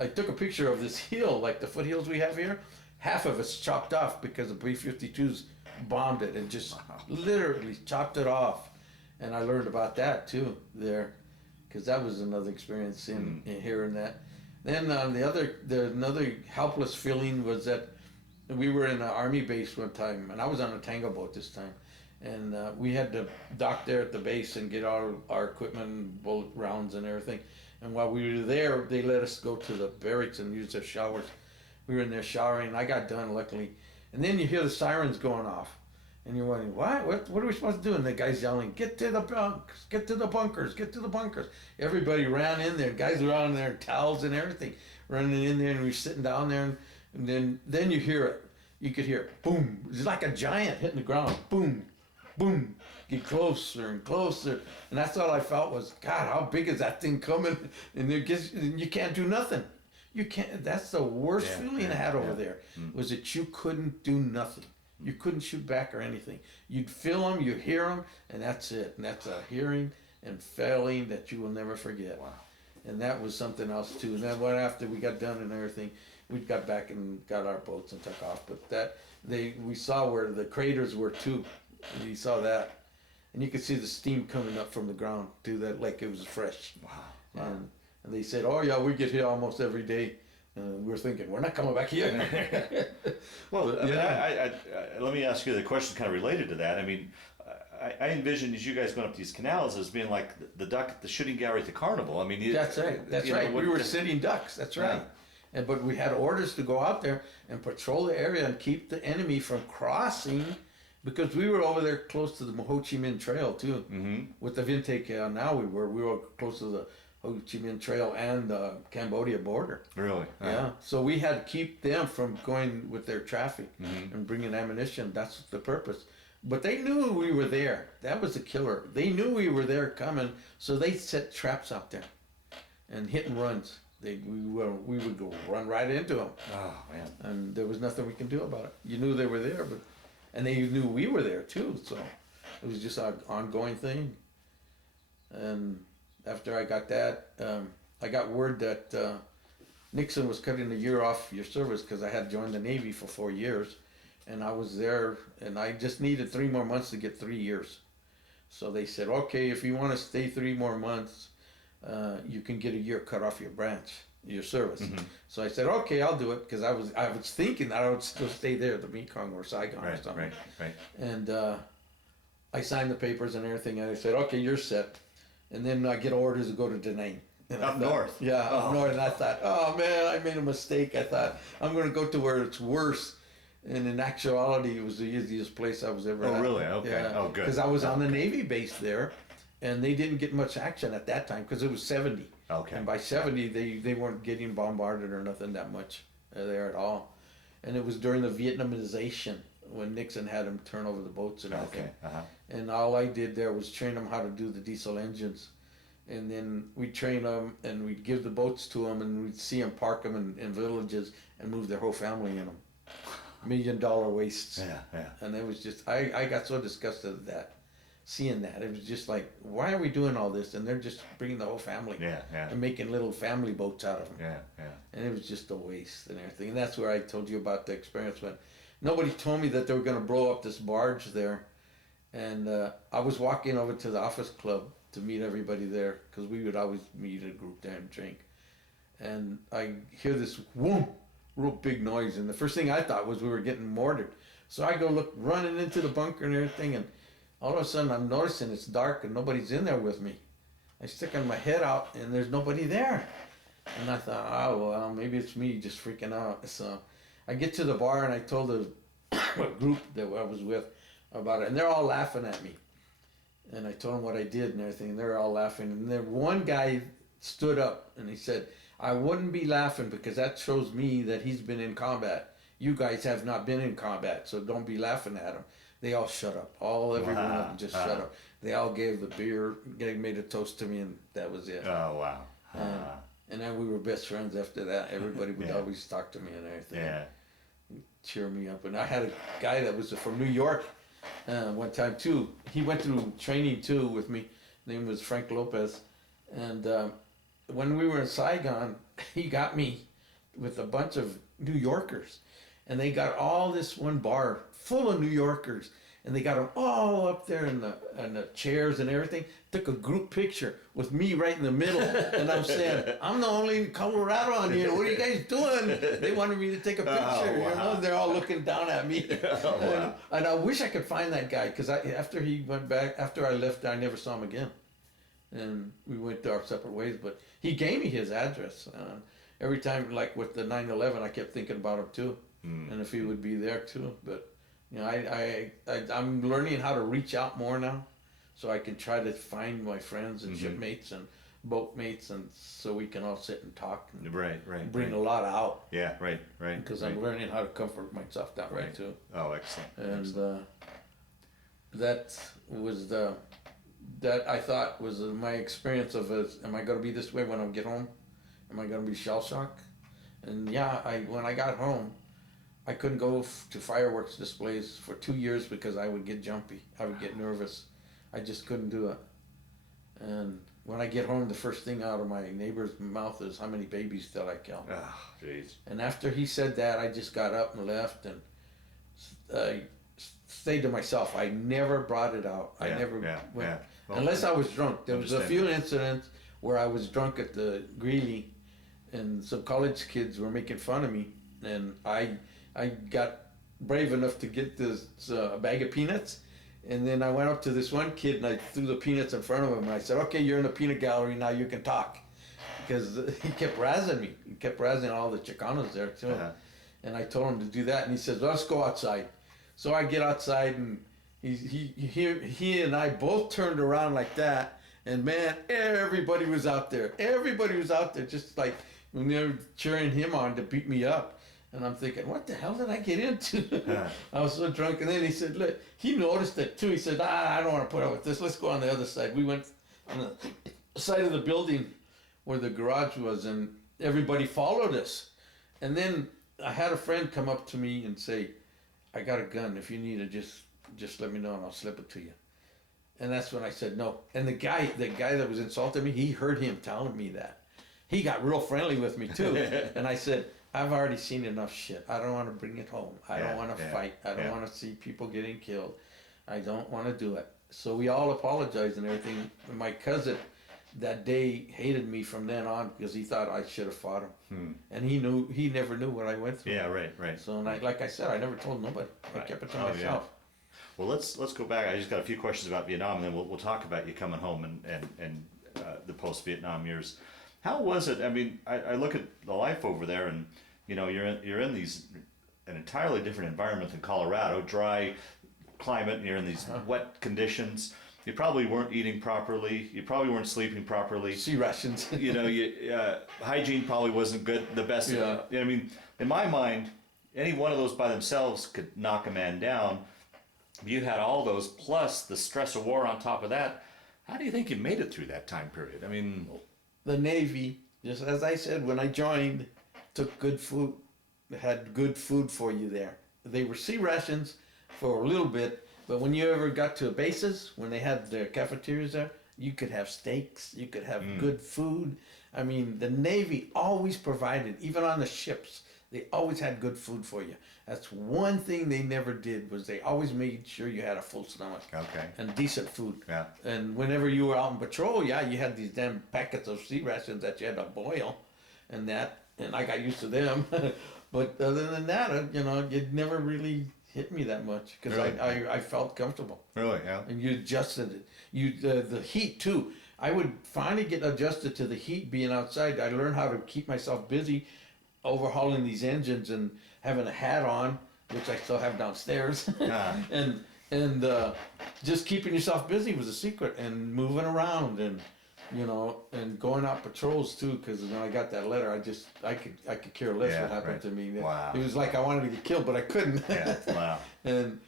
took a picture of this hill, like the foothills we have here. Half of it's chopped off because the B-52s bombed it and just literally chopped it off. And I learned about that too there, because that was another experience in hearing that. Then another helpless feeling was that we were in an army base one time, and I was on a tango boat this time. And we had to dock there at the base and get all our equipment, bullet rounds and everything. And while we were there, they let us go to the barracks and use their showers. We were in there showering, and I got done, luckily. And then you hear the sirens going off. And you're wondering, what are we supposed to do? And the guy's yelling, get to the bunks, get to the bunkers, get to the bunkers. Everybody ran in there. Guys were on there, towels and everything, running in there, and we were sitting down there. And then you hear it. You could hear it, boom. It's like a giant hitting the ground, boom. Boom, get closer and closer, and that's all I felt was, God, how big is that thing coming? And you can't do nothing. You can't. That's the worst feeling I had over there. Was that you couldn't do nothing. You couldn't shoot back or anything. You'd feel them, you hear them, and that's it. And that's a hearing and feeling that you will never forget. Wow. And that was something else too. And then after we got done and everything, we got back and got our boats and took off. But we saw where the craters were too. And you saw that, and you could see the steam coming up from the ground too, that like it was fresh. Wow. And they said, "Oh yeah, we get here almost every day." And we're thinking, we're not coming back here. Well, I mean, let me ask you the question kind of related to that. I mean, I envisioned as you guys going up these canals as being like the shooting gallery at the carnival. I mean, that's right. That's right. We were sitting ducks. That's right. But we had orders to go out there and patrol the area and keep the enemy from crossing. Because we were over there close to the Ho Chi Minh Trail too, with the Vintake. Now we were close to the Ho Chi Minh Trail and the Cambodia border. Really? Yeah. So we had to keep them from going with their traffic and bringing ammunition. That's the purpose. But they knew we were there. That was the killer. They knew we were there coming, so they set traps out there and hit and runs. We would go run right into them. Oh man! And there was nothing we can do about it. You knew they were there, but. And they knew we were there too, so it was just an ongoing thing. And after I got that, I got word that Nixon was cutting a year off your service because I had joined the Navy for 4 years, and I was there, and I just needed 3 more months to get 3 years. So they said, okay, if you want to stay 3 more months, you can get a year cut off your branch. Your service. So I said, okay, I'll do it, because I was thinking that I would still stay there at the Mekong or Saigon or something. Right. And I signed the papers and everything, and I said, okay, you're set. And then I get orders to go to Da Nang. Up north. Yeah, Oh. up north. And I thought, oh man, I made a mistake. I thought I'm going to go to where it's worse. And in actuality, it was the easiest place I was ever at. Oh, really? Okay. Yeah. Oh, good. Because I was on the Navy base there, and they didn't get much action at that time because it was 70. Okay. And by 70, they weren't getting bombarded or nothing that much there at all. And it was during the Vietnamization when Nixon had them turn over the boats and everything. Okay. Uh-huh. And all I did there was train them how to do the diesel engines. And then we'd train them and we'd give the boats to them and we'd see them park them in villages and move their whole family in them. $1 million wastes. Yeah. Yeah. And it was just, I got so disgusted at that, seeing that. It was just like, why are we doing all this? And they're just bringing the whole family Yeah. Yeah. and making little family boats out of them. Yeah. Yeah. And it was just a waste and everything. And that's where I told you about the experience when nobody told me that they were going to blow up this barge there. And I was walking over to the office club to meet everybody there because we would always meet a group there and drink. And I hear this whoom, real big noise. And the first thing I thought was we were getting mortared. So I go look, running into the bunker and everything. And all of a sudden I'm noticing it's dark and nobody's in there with me. I stick my head out and there's nobody there. And I thought, oh, well, maybe it's me just freaking out. So I get to the bar and I told the group that I was with about it. And they're all laughing at me. And I told them what I did and everything. And they're all laughing. And then one guy stood up and he said, I wouldn't be laughing because that shows me that he's been in combat. You guys have not been in combat, so don't be laughing at him. They all shut up. Every one of them just shut up. They all gave the beer, they made a toast to me, and that was it. Oh, wow. And then we were best friends after that. Everybody would Yeah. always talk to me and everything. Yeah. Cheer me up. And I had a guy that was from New York one time too. He went through training too with me. His name was Frank Lopez. And when we were in Saigon, he got me with a bunch of New Yorkers. And they got all this one bar full of New Yorkers. And they got them all up there in the chairs and everything. Took a group picture with me right in the middle. And I'm saying, I'm the only Colorado on here. What are you guys doing? They wanted me to take a picture. wow. You know, they're all looking down at me. Oh, wow. And I wish I could find that guy because after he went back, after I left, I never saw him again. And we went our separate ways. But he gave me his address. Every time, like with the 9/11, I kept thinking about him too. And if he would be there too. But you know, I'm learning how to reach out more now, so I can try to find my friends and shipmates and boatmates, and so we can all sit and talk and Right. bring a lot out. Yeah. Right. Because right. I'm learning how to comfort myself that way too. Oh, excellent. And that was that I thought was my experience of am I going to be this way when I get home? Am I going to be shell shocked? And yeah, when I got home, I couldn't go to fireworks displays for 2 years because I would get jumpy. I would get nervous. I just couldn't do it. And when I get home, the first thing out of my neighbor's mouth is, how many babies did I kill? Oh, jeez. And after he said that, I just got up and left and stayed to myself. I never brought it out. I never went. Well, Unless I was drunk. There was a few understand. incidents where I was drunk at the Greeley and some college kids were making fun of me. And I got brave enough to get this bag of peanuts. And then I went up to this one kid and I threw the peanuts in front of him. And I said, okay, you're in the peanut gallery, now you can talk. Because he kept razzing me. He kept razzing all the Chicanos there too. Uh-huh. And I told him to do that. And he says, let's go outside. So I get outside and he and I both turned around like that. And man, everybody was out there. Everybody was out there just like when they were cheering him on to beat me up. And I'm thinking, what the hell did I get into? I was so drunk. And then he said, look, he noticed it too. He said, I don't want to put up with this. Let's go on the other side. We went on the side of the building where the garage was, and everybody followed us. And then I had a friend come up to me and say, I got a gun. If you need it, just let me know and I'll slip it to you. And that's when I said no. And the guy that was insulting me, he heard him telling me that. He got real friendly with me too. And I said, I've already seen enough shit. I don't want to bring it home. I don't want to fight. I don't want to see people getting killed. I don't want to do it. So we all apologized and everything. And my cousin that day hated me from then on because he thought I should have fought him. And he never knew what I went through. Yeah, right. So like I said, I never told nobody. I kept it to myself. Yeah. Well, let's go back. I just got a few questions about Vietnam, and then we'll talk about you coming home and the post-Vietnam years. How was it? I mean, I look at the life over there, and you know, you're in these an entirely different environment than Colorado, dry climate, and you're in these wet conditions. You probably weren't eating properly. You probably weren't sleeping properly. Sea rations. You know, hygiene probably wasn't good. The best. Yeah. I mean, in my mind, any one of those by themselves could knock a man down. You had all those plus the stress of war on top of that. How do you think you made it through that time period? I mean, The Navy, just as I said, when I joined, took good food, had good food for you there. They were sea rations for a little bit, but when you ever got to bases, when they had their cafeterias there, you could have steaks, you could have good food. I mean, the Navy always provided, even on the ships, they always had good food for you. That's one thing they never did, was they always made sure you had a full stomach. Okay. And decent food. Yeah. And whenever you were out on patrol, yeah, you had these damn packets of sea rations that you had to boil and that, and I got used to them. But other than that, you know, it never really hit me that much because Really? I felt comfortable. Really? Yeah. And you adjusted it. The heat too. I would finally get adjusted to the heat being outside. I learned how to keep myself busy overhauling these engines and having a hat on, which I still have downstairs. and just keeping yourself busy was a secret, and moving around, and you know, and going out patrols too. Because when I got that letter, I could care less what happened to me. Wow. It was like I wanted to get killed, but I couldn't. Yeah. Wow. and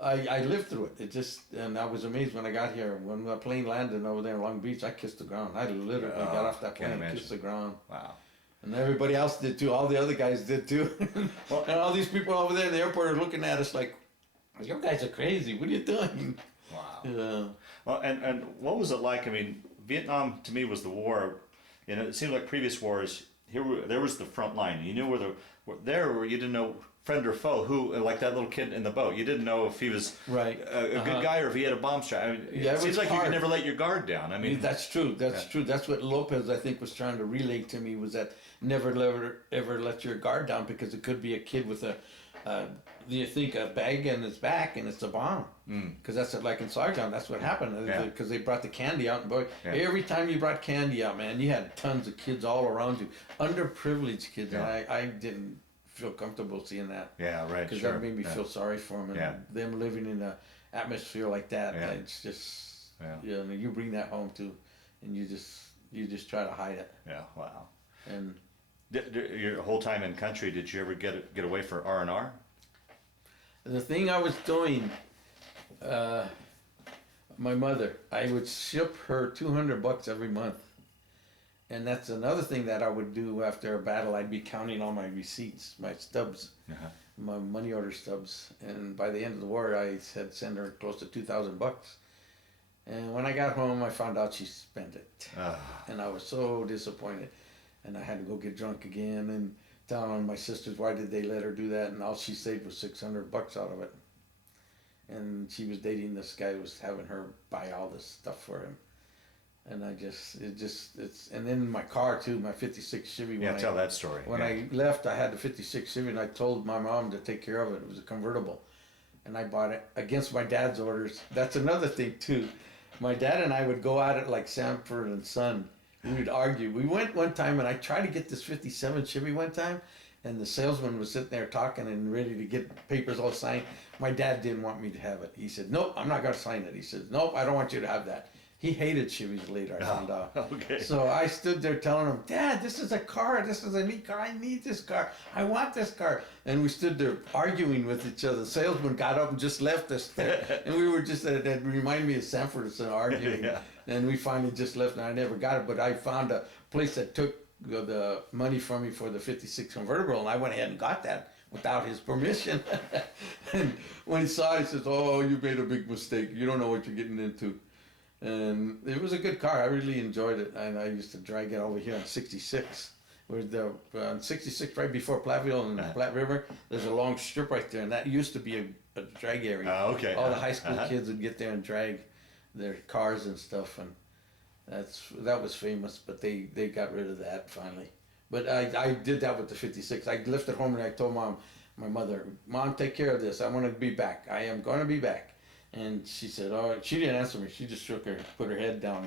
I lived through it. And I was amazed when I got here. When the plane landed over there in Long Beach, I kissed the ground. I literally got off that plane and kissed the ground. Wow. And everybody else did too. All the other guys did too. Well, and all these people over there in the airport are looking at us like, "You guys are crazy. What are you doing?" Wow. Yeah. Well, and what was it like? I mean, Vietnam to me was the war. You know, it seemed like previous wars. There was the front line. You knew where you didn't know friend or foe. Who, like that little kid in the boat, you didn't know if he was Right. a good guy or if he had a bomb strap. I mean, Yeah, it seems like you hard. could never let your guard down. I mean, That's true. That's true. That's what Lopez, I think, was trying to relay to me, was that never ever let your guard down, because it could be a kid with a bag in his back and it's a bomb. Because that's like in Saigon, that's what happened. Because they brought the candy out, and boy, every time you brought candy out, man, you had tons of kids all around you, underprivileged kids, and I didn't feel comfortable seeing that. Yeah, right. Because Sure. that made me feel sorry for them, and them living in an atmosphere like that. Yeah. It's just, you know, you bring that home too, and you just try to hide it. Yeah. Wow. And Your whole time in country, did you ever get away for R&R? the thing I was doing, my mother, I would ship her $200 every month. And that's another thing that I would do after a battle. I'd be counting all my receipts, my stubs, my money order stubs. And by the end of the war, I had sent her close to $2,000. And when I got home, I found out she spent it. And I was so disappointed. And I had to go get drunk again and down on my sisters, why did they let her do that? And all she saved was $600 out of it. And she was dating this guy who was having her buy all this stuff for him. And and then my car too, my 56 Chevy. Tell that story. When I left, I had the 56 Chevy, and I told my mom to take care of it. It was a convertible. And I bought it against my dad's orders. That's another thing too. My dad and I would go at it like Sanford and Son. We would argue. We went one time, and I tried to get this 57 Chevy one time, and the salesman was sitting there talking and ready to get papers all signed. My dad didn't want me to have it. He said, "Nope, I'm not going to sign it." He said, "Nope, I don't want you to have that." He hated Chevys later, I found out. Okay. So I stood there telling him, "Dad, this is a car. This is a neat car. I need this car. I want this car." And we stood there arguing with each other. The salesman got up and just left us there. And we were just, that reminded me of Sanford and Son arguing. And we finally just left, and I never got it. But I found a place that took the money from me for the 56 convertible, and I went ahead and got that without his permission. And when he saw it, he says, "Oh, you made a big mistake. You don't know what you're getting into." And it was a good car. I really enjoyed it. And I used to drag it over here on 66. Where on 66, right before Platteville and Platte River, there's a long strip right there. And that used to be a drag area. Oh, okay. All the high school kids would get there and drag their cars and stuff. And that was famous. But they got rid of that finally. But I did that with the 56. I left it home and I told my mother, "Mom, take care of this. I want to be back. I am going to be back." And she said, "Oh," she didn't answer me. She just put her head down.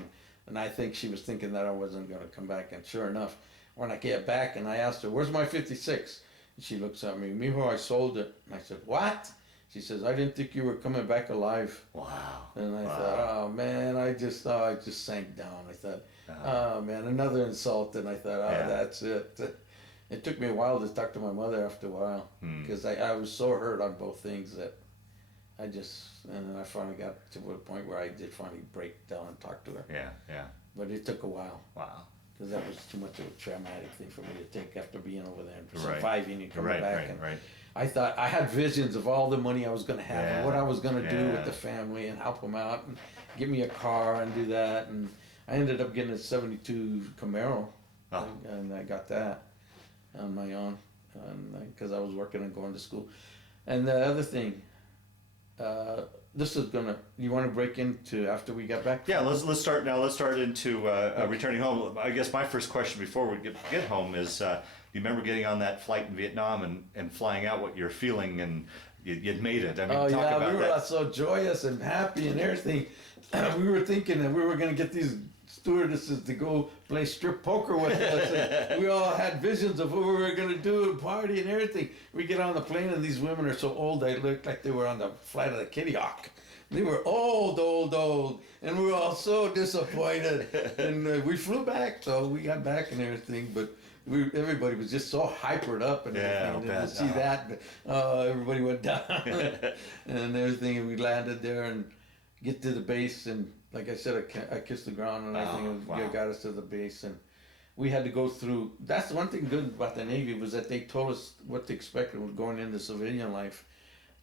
And I think she was thinking that I wasn't going to come back. And sure enough, when I get back and I asked her, "Where's my 56?" And she looks at me, "Mijo, I sold it." And I said, "What?" She says, "I didn't think you were coming back alive." Wow. And I Wow. thought, oh man, I just sank down. I thought, oh man, another insult. And I thought, oh, Yeah. that's it. It took me a while to talk to my mother after a while because I was so hurt on both things that and then I finally got to a point where I did finally break down and talk to her. Yeah, yeah. But it took a while. Wow. Because that was too much of a traumatic thing for me to take after being over there and Right. surviving and coming Right, back. right, And right. I thought I had visions of all the money I was going to have and what I was going to do Yeah. with the family and help them out and give me a car and do that. And I ended up getting a '72 Camaro, and I got that on my own because I was working and going to school. And the other thing, this is gonna. You want to break into after we got back? Yeah, let's start now. Let's start into returning home. I guess my first question before we get home is, do you remember getting on that flight in Vietnam and flying out? What you're feeling and you'd made it. I mean, talk about we were that. so joyous and happy and everything. We were thinking that we were gonna get these stewardesses to go play strip poker with us. And we all had visions of what we were gonna do and party and everything. We get on the plane and these women are so old they look like they were on the flight of the Kitty Hawk. They were old, and we were all so disappointed. And we flew back, so we got back and everything, but everybody was just so hypered up and everything. And to see that, everybody went down and everything. And we landed there and get to the base, and like I said, I kissed the ground and everything. It got us to the base, and we had to go through. That's the one thing good about the Navy was that they told us what to expect when going into civilian life,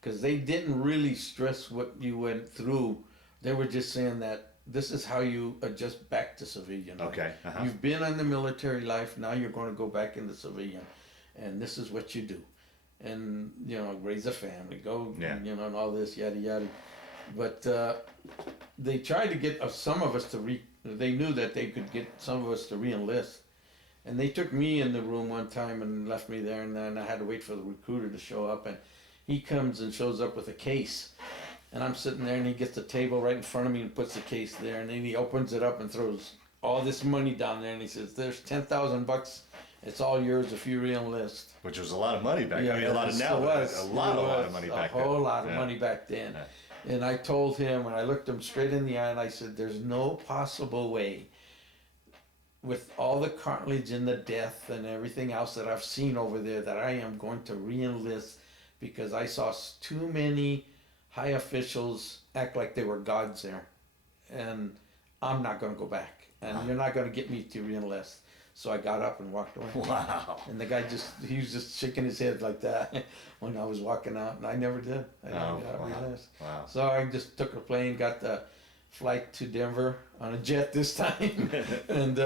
because they didn't really stress what you went through. They were just saying that this is how you adjust back to civilian life. Okay. Uh-huh. You've been in the military life, now you're going to go back into civilian, and this is what you do, and raise a family, go, and all this yada yada. But they tried to get some of us to they knew that they could get some of us to re-enlist. And they took me in the room one time and left me there, and then I had to wait for the recruiter to show up, and he comes and shows up with a case. And I'm sitting there, and he gets the table right in front of me and puts the case there, and then he opens it up and throws all this money down there, and he says, "There's $10,000. It's all yours if you re-enlist." Which was a lot of money back then. I mean, a lot of now, but a lot of money back then. A whole lot of money back then. Yeah. And I told him, and I looked him straight in the eye, and I said, "There's no possible way, with all the cartilage and the death and everything else that I've seen over there, that I am going to re-enlist, because I saw too many high officials act like they were gods there, and I'm not going to go back, and you're not going to get me to re-enlist." So I got up and walked away. Wow. And the guy he was just shaking his head like that when I was walking out, and I never did. I never got re-enlist. Wow. So I just took a plane, got the flight to Denver on a jet this time, and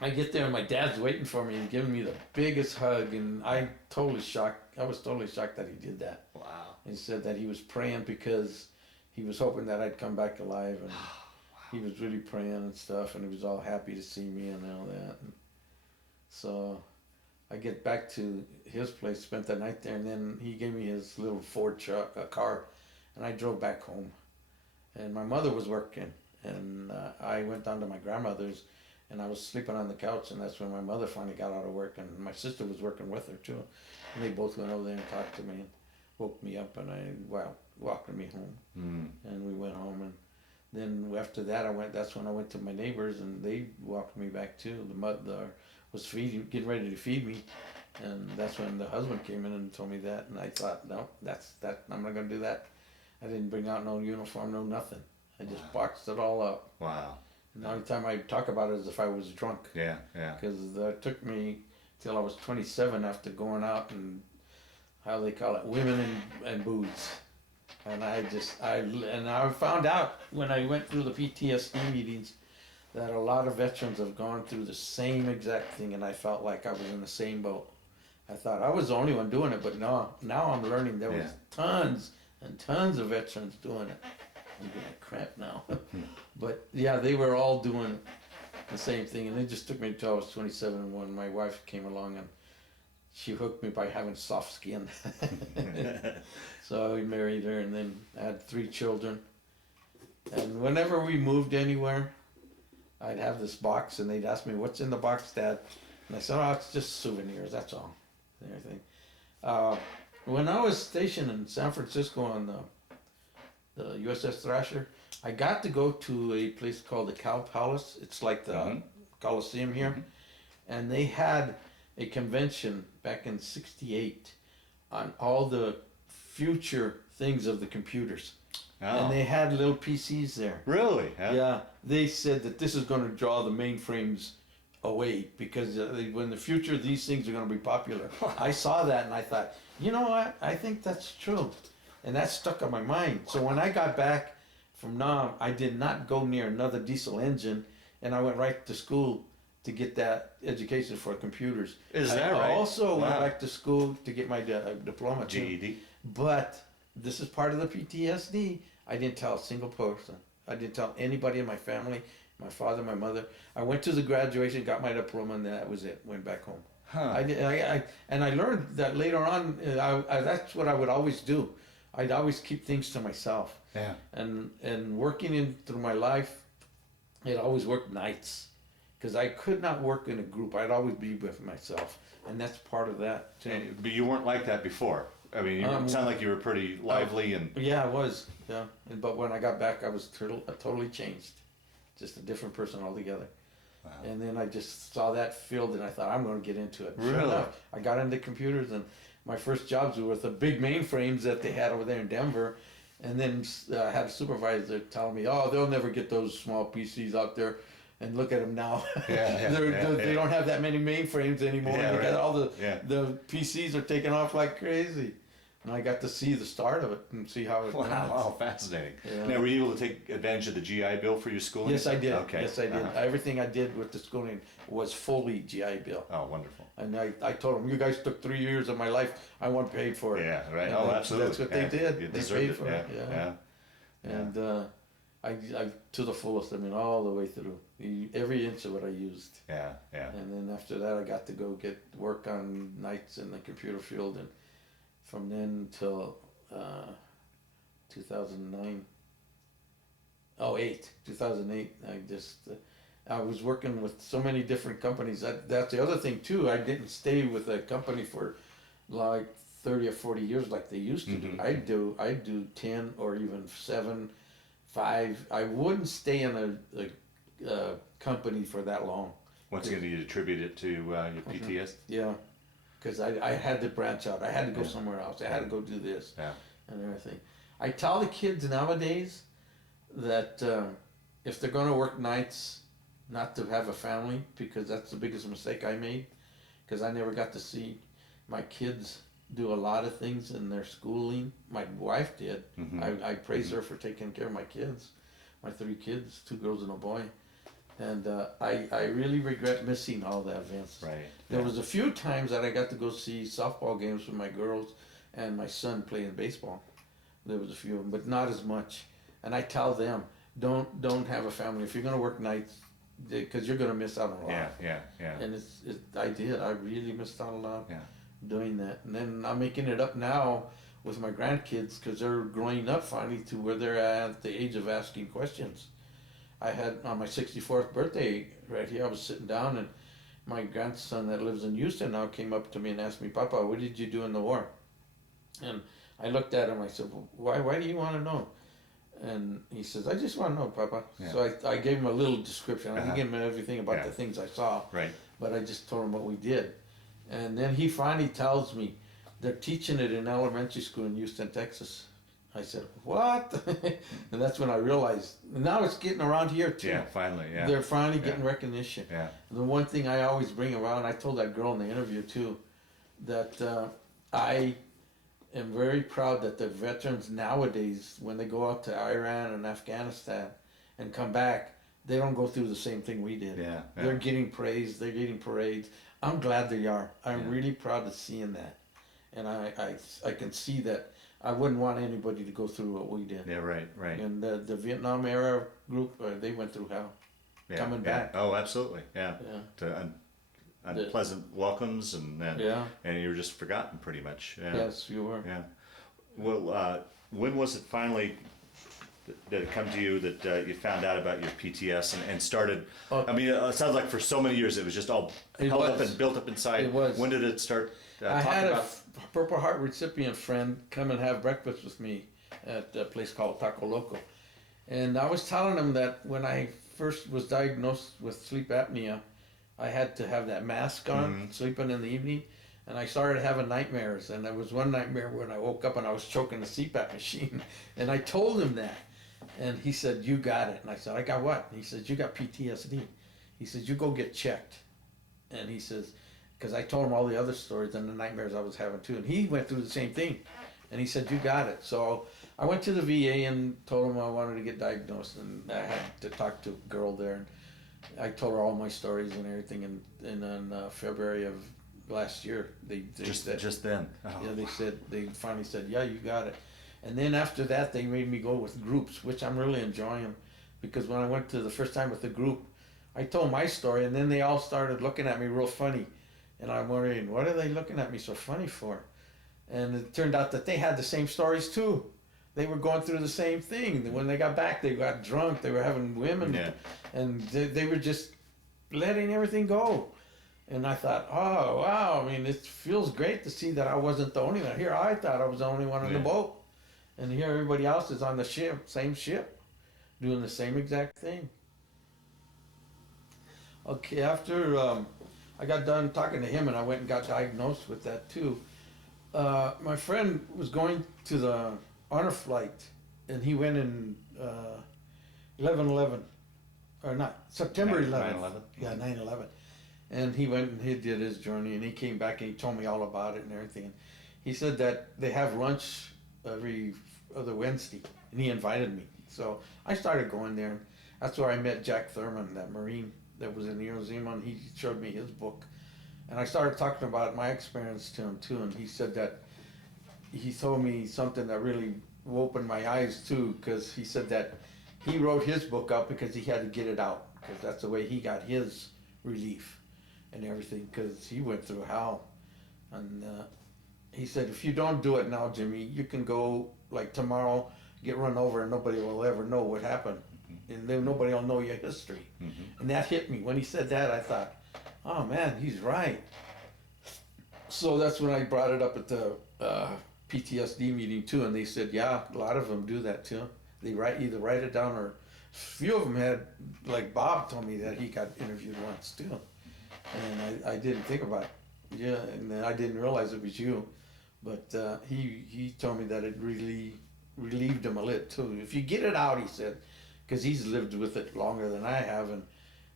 I get there and my dad's waiting for me and giving me the biggest hug, and I was totally shocked that he did that. Wow. He said that he was praying because he was hoping that I'd come back alive, and he was really praying and stuff, and he was all happy to see me and all that. And so I get back to his place, spent the night there, and then he gave me his little Ford truck, a car, and I drove back home. And my mother was working, and I went down to my grandmother's, and I was sleeping on the couch, and that's when my mother finally got out of work, and my sister was working with her too. And they both went over there and talked to me and woke me up, and walked me home. And we went home, and then after that that's when I went to my neighbors, and they walked me back too. The mother was getting ready to feed me, and that's when the husband came in and told me that, and I thought, no, I'm not gonna do that. I didn't bring out no uniform, no nothing. I just boxed it all up. Wow. And the only time I talk about it is if I was drunk. Yeah, yeah. Because it took me till I was 27 after going out and, how they call it, women and booze. And I found out when I went through the PTSD meetings that a lot of veterans have gone through the same exact thing, and I felt like I was in the same boat. I thought I was the only one doing it, but no, now I'm learning there was tons and tons of veterans doing it. I'm getting a cramp now. But yeah, they were all doing the same thing, and it just took me until I was 27 when my wife came along, and she hooked me by having soft skin. So I married her, and then I had 3 children. And whenever we moved anywhere, I'd have this box, and they'd ask me, "What's in the box, Dad?" And I said, "Oh, it's just souvenirs. That's all." And everything. When I was stationed in San Francisco on the USS Thrasher, I got to go to a place called the Cow Palace. It's like the Coliseum here, and they had a convention back in '68 on all the future things of the computers. Oh. And they had little PCs there. Really? Yeah, they said that this is going to draw the mainframes away because when the future these things are going to be popular. I saw that and I thought, you know what? I think that's true, and that stuck on my mind. So when I got back from Nam, I did not go near another diesel engine, and I went right to school to get that education for computers. Is that right? I also went Wow. back to school to get my diploma too. GED. But this is part of the PTSD. I didn't tell a single person. I didn't tell anybody in my family, my father, my mother. I went to the graduation, got my diploma, and that was it. Went back home. Huh. And I learned that later on. That's what I would always do. I'd always keep things to myself. Yeah. And working in through my life, it always worked nights, because I could not work in a group. I'd always be with myself, and that's part of that too. But you weren't like that before. I mean, you sound like you were pretty lively and. Yeah, I was. Yeah, but when I got back, I was totally changed, just a different person altogether. Wow. And then I just saw that field, and I thought, I'm going to get into it. Really? Sure enough, I got into computers, and my first jobs were with the big mainframes that they had over there in Denver. And then I had a supervisor telling me, "Oh, they'll never get those small PCs out there." And look at them now. They don't have that many mainframes anymore. Yeah, They got all the PCs are taking off like crazy. And I got to see the start of it and see how it went. Wow, fascinating. Yeah. Now, were you able to take advantage of the GI Bill for your schooling? Yes, I did. Okay. Yes, I did. Everything I did with the schooling was fully GI Bill. Oh, wonderful. And I told them, "You guys took 3 years of my life. I want paid for it." Yeah, right. And Oh, absolutely. That's what Yeah. they did. You They deserved paid it. for it. Yeah. And I to the fullest. I mean, all the way through. Every inch of it I used. Yeah. And then after that, I got to go get work on nights in the computer field, and from then till 2009. 2008. I was working with so many different companies. That's the other thing too. I didn't stay with a company for like 30 or 40 years like they used to do. I'd do 10 or even 7, 5. I wouldn't stay in a company for that long. Once again, you attribute it to your PTSD? Yeah, because I had to branch out. I had to go somewhere else. I had to go do this and everything. I tell the kids nowadays that if they're going to work nights, not to have a family, because that's the biggest mistake I made, because I never got to see my kids do a lot of things in their schooling. My wife did. I praise her for taking care of my kids, my 3 kids, 2 girls and a boy. And I really regret missing all the events. Right. There was a few times that I got to go see softball games with my girls and my son playing baseball. There was a few of them, but not as much. And I tell them, don't have a family if you're going to work nights, because you're going to miss out on a lot. Yeah. And I did. I really missed out a lot doing that. And then I'm making it up now with my grandkids, because they're growing up finally to where they're at the age of asking questions. I had on my 64th birthday right here, I was sitting down, and my grandson that lives in Houston now came up to me and asked me, "Papa, what did you do in the war?" And I looked at him, I said, "Well, why do you want to know?" And he says, "I just want to know, Papa." Yeah. So I gave him a little description. I didn't give him everything about the things I saw, Right. but I just told him what we did. And then he finally tells me, they're teaching it in elementary school in Houston, Texas. I said, "What?" And that's when I realized, now it's getting around here too. Yeah, finally, yeah. They're finally getting recognition. Yeah. The one thing I always bring around, I told that girl in the interview too, that I am very proud that the veterans nowadays, when they go out to Iran and Afghanistan and come back, they don't go through the same thing we did. Yeah. They're getting praised, they're getting parades. I'm glad they are. I'm really proud of seeing that. And I can see that I wouldn't want anybody to go through what we did. Yeah, right. And the Vietnam era group, they went through hell. Coming back. Oh, absolutely. Yeah. Yeah. To unpleasant welcomes and you were just forgotten pretty much. Yeah. Yes, you were. Yeah. Well, when was it finally did it come to you that you found out about your PTS and started? Oh. I mean, it sounds like for so many years it was just all It held up was. and built up inside. It was. When did it start I talking had a about? Purple Heart recipient friend come and have breakfast with me at a place called Taco Loco. And I was telling him that when I first was diagnosed with sleep apnea, I had to have that mask on, sleeping in the evening. And I started having nightmares. And there was one nightmare when I woke up and I was choking the CPAP machine. And I told him that. And he said, "You got it." And I said, "I got what?" And he said, "You got PTSD." He says, "You go get checked." And he says, because I told him all the other stories and the nightmares I was having too. And he went through the same thing. And he said, "You got it." So I went to the VA and told him I wanted to get diagnosed. And I had to talk to a girl there. And I told her all my stories and everything. And in February of last year, they said, Just then. Oh. yeah, they finally said, "Yeah, you got it." And then after that, they made me go with groups, which I'm really enjoying, because when I went to the first time with the group, I told my story, and then they all started looking at me real funny, and I'm wondering, what are they looking at me so funny for? And it turned out that they had the same stories too. They were going through the same thing. When they got back, they got drunk. They were having women, and they were just letting everything go. And I thought, oh wow! I mean, it feels great to see that I wasn't the only one here. I thought I was the only one on the boat. And here everybody else is on the ship, same ship, doing the same exact thing. Okay, after I got done talking to him and I went and got diagnosed with that too, my friend was going to the honor flight and he went in 11/11, or not, September 11th. 9/11? Yeah, 9/11. And he went and he did his journey and he came back and he told me all about it and everything. He said that they have lunch every other Wednesday, and he invited me. So I started going there. That's where I met Jack Thurman, that Marine that was in the Iwo Jima, and he showed me his book. And I started talking about my experience to him too, and he said that he told me something that really opened my eyes too, because he said that he wrote his book out because he had to get it out, because that's the way he got his relief and everything, because he went through hell. And he said, if you don't do it now, Jimmie, you can go like tomorrow, get run over, and nobody will ever know what happened. And then nobody will know your history. And that hit me. When he said that, I thought, oh man, he's right. So that's when I brought it up at the PTSD meeting too, and they said, yeah, a lot of them do that too. They either write it down, or a few of them had, like Bob told me that he got interviewed once too. And I didn't think about it. Yeah, and then I didn't realize it was you. But he told me that it really relieved him a little too. If you get it out, he said, because he's lived with it longer than I have, and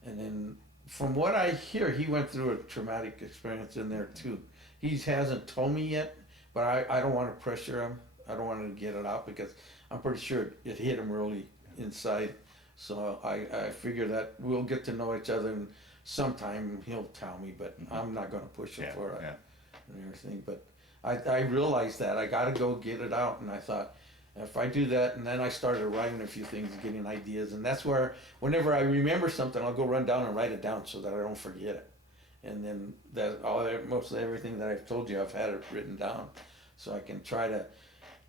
then from what I hear, he went through a traumatic experience in there too. He hasn't told me yet, but I don't want to pressure him. I don't want to get it out because I'm pretty sure it hit him really inside. So I figure that we'll get to know each other, and sometime he'll tell me, but I'm not going to push him for it and everything. But I realized that I got to go get it out, and I thought, if I do that, and then I started writing a few things, getting ideas, and that's where whenever I remember something, I'll go run down and write it down so that I don't forget it. And then most of everything that I've told you, I've had it written down, so I can try to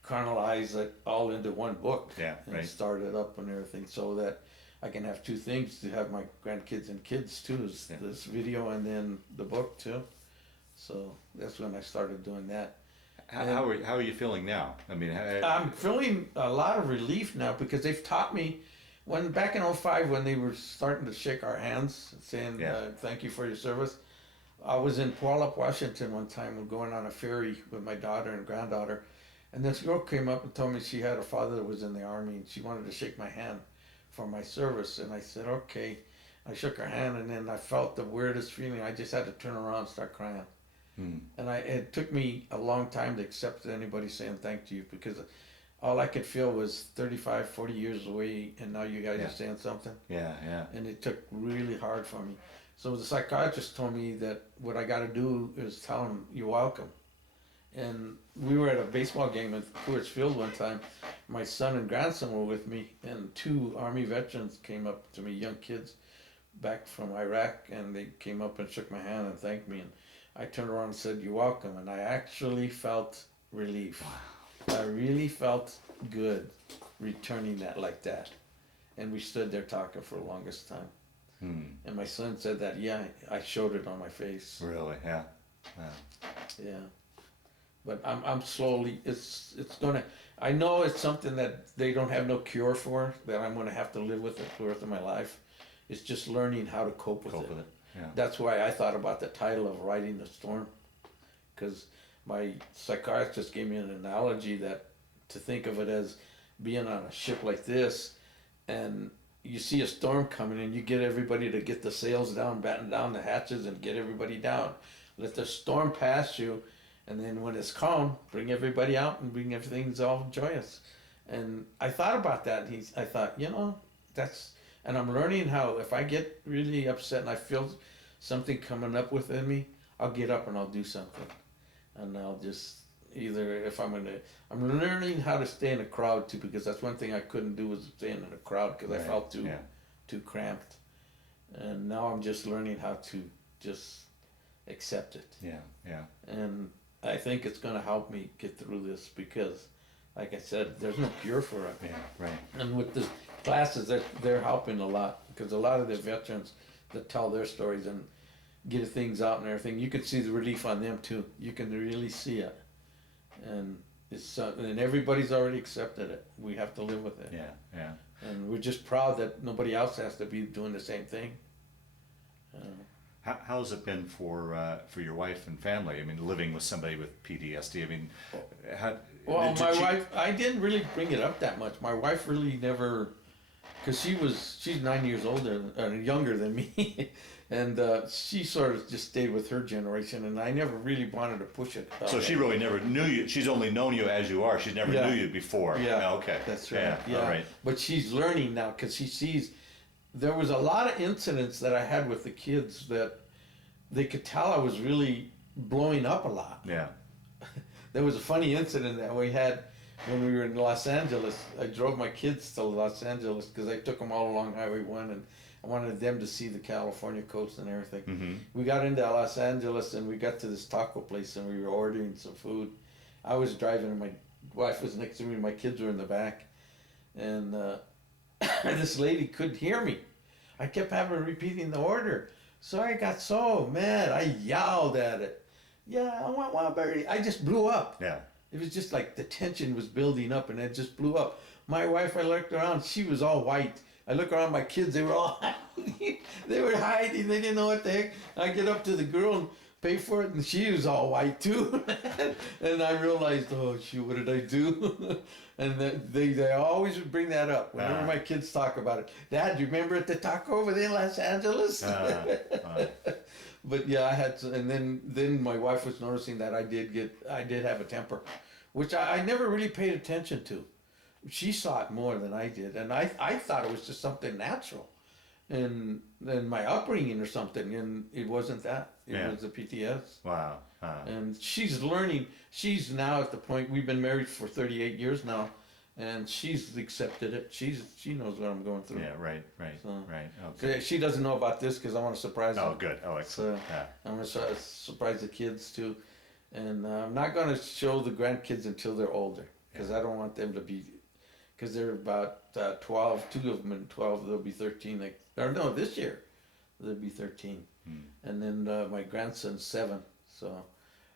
chronologize it all into one book and start it up and everything, so that I can have two things to have my grandkids and kids too, is this video and then the book too. So that's when I started doing that. How are you feeling now? I mean, I'm feeling a lot of relief now, because they've taught me, when back in '05 when they were starting to shake our hands saying thank you for your service. I was in Puyallup, Washington one time, going on a ferry with my daughter and granddaughter, and this girl came up and told me she had a father that was in the Army and she wanted to shake my hand for my service. And I said, okay. I shook her hand, and then I felt the weirdest feeling. I just had to turn around and start crying. And it took me a long time to accept anybody saying thank you, because all I could feel was 35, 40 years away, and now you guys are saying something. And it took really hard for me. So the psychiatrist told me that what I got to do is tell him you're welcome. And we were at a baseball game at Coors Field one time. My son and grandson were with me, and two Army veterans came up to me, young kids back from Iraq, and they came up and shook my hand and thanked me. And I turned around and said, you're welcome. And I actually felt relief. Wow. I really felt good. returning that like that. And we stood there talking for the longest time. And my son said that, yeah, I showed it on my face. Really? Yeah. Yeah. But I'm slowly, it's gonna, I know it's something that they don't have no cure for, that I'm gonna have to live with it for the rest of my life. It's just learning how to cope with it. Yeah. That's why I thought about the title of Riding the Storm. Because my psychiatrist gave me an analogy that to think of it as being on a ship like this, and you see a storm coming and you get everybody to get the sails down, batten down the hatches and get everybody down. Let the storm pass you, and then when it's calm, bring everybody out and bring everything's all joyous. And I thought about that. I thought, that's, and I'm learning how if I get really upset and I feel something coming up within me, I'll get up and I'll do something. And I'll just, either if I'm I'm learning how to stay in a crowd too, because that's one thing I couldn't do was staying in a crowd because I felt too cramped. And now I'm just learning how to just accept it. Yeah. And I think it's going to help me get through this because, like I said, there's no cure for it. Yeah, right. And with the classes, they're helping a lot because a lot of the veterans that tell their stories and get things out and everything, you can see the relief on them too. You can really see it. And and everybody's already accepted it. We have to live with it. Yeah. And we're just proud that nobody else has to be doing the same thing. How's it been for your wife and family? I mean, living with somebody with PTSD. I mean, Well, my wife, I didn't really bring it up that much. My wife really never, because she's 9 years older, younger than me, and she sort of just stayed with her generation, and I never really wanted to push it. So she really never knew you. She's only known you as you are. She's never knew you before. Yeah. Oh, okay. That's right. Yeah. All right. But she's learning now because she sees. There was a lot of incidents that I had with the kids that they could tell I was really blowing up a lot. Yeah. There was a funny incident that we had when we were in Los Angeles. I drove my kids to Los Angeles because I took them all along Highway 1 and I wanted them to see the California coast and everything. Mm-hmm. We got into Los Angeles and we got to this taco place and we were ordering some food. I was driving and my wife was next to me and my kids were in the back. And this lady couldn't hear me. I kept having repeating the order. So I got so mad, I yelled at it. Yeah, I want Wildberry. I just blew up. Yeah. It was just like the tension was building up and it just blew up. My wife, I looked around, she was all white. I look around, my kids, they were all hiding. They were hiding, they didn't know what the heck. I get up to the girl and pay for it and she was all white too. And I realized, oh shoot, what did I do? And they always would bring that up whenever my kids talk about it. Dad, do you remember at the taco over there in Los Angeles? But yeah, I had to, and then my wife was noticing that I did have a temper, which I never really paid attention to. She saw it more than I did, and I thought it was just something natural, and my upbringing or something, and it wasn't that. It was the PTS. Wow. And she's learning. She's now at the point. We've been married for 38 years now, and she's accepted it. She knows what I'm going through. Yeah. Right. So, Right. Okay. she doesn't know about this because I want to surprise her. Oh, good. Oh, excellent. So I'm going to surprise the kids too. And I'm not going to show the grandkids until they're older because I don't want them to be, because they're about 12, two of them in 12, they'll be 13. This year they'll be 13. And then my grandson's 7. So,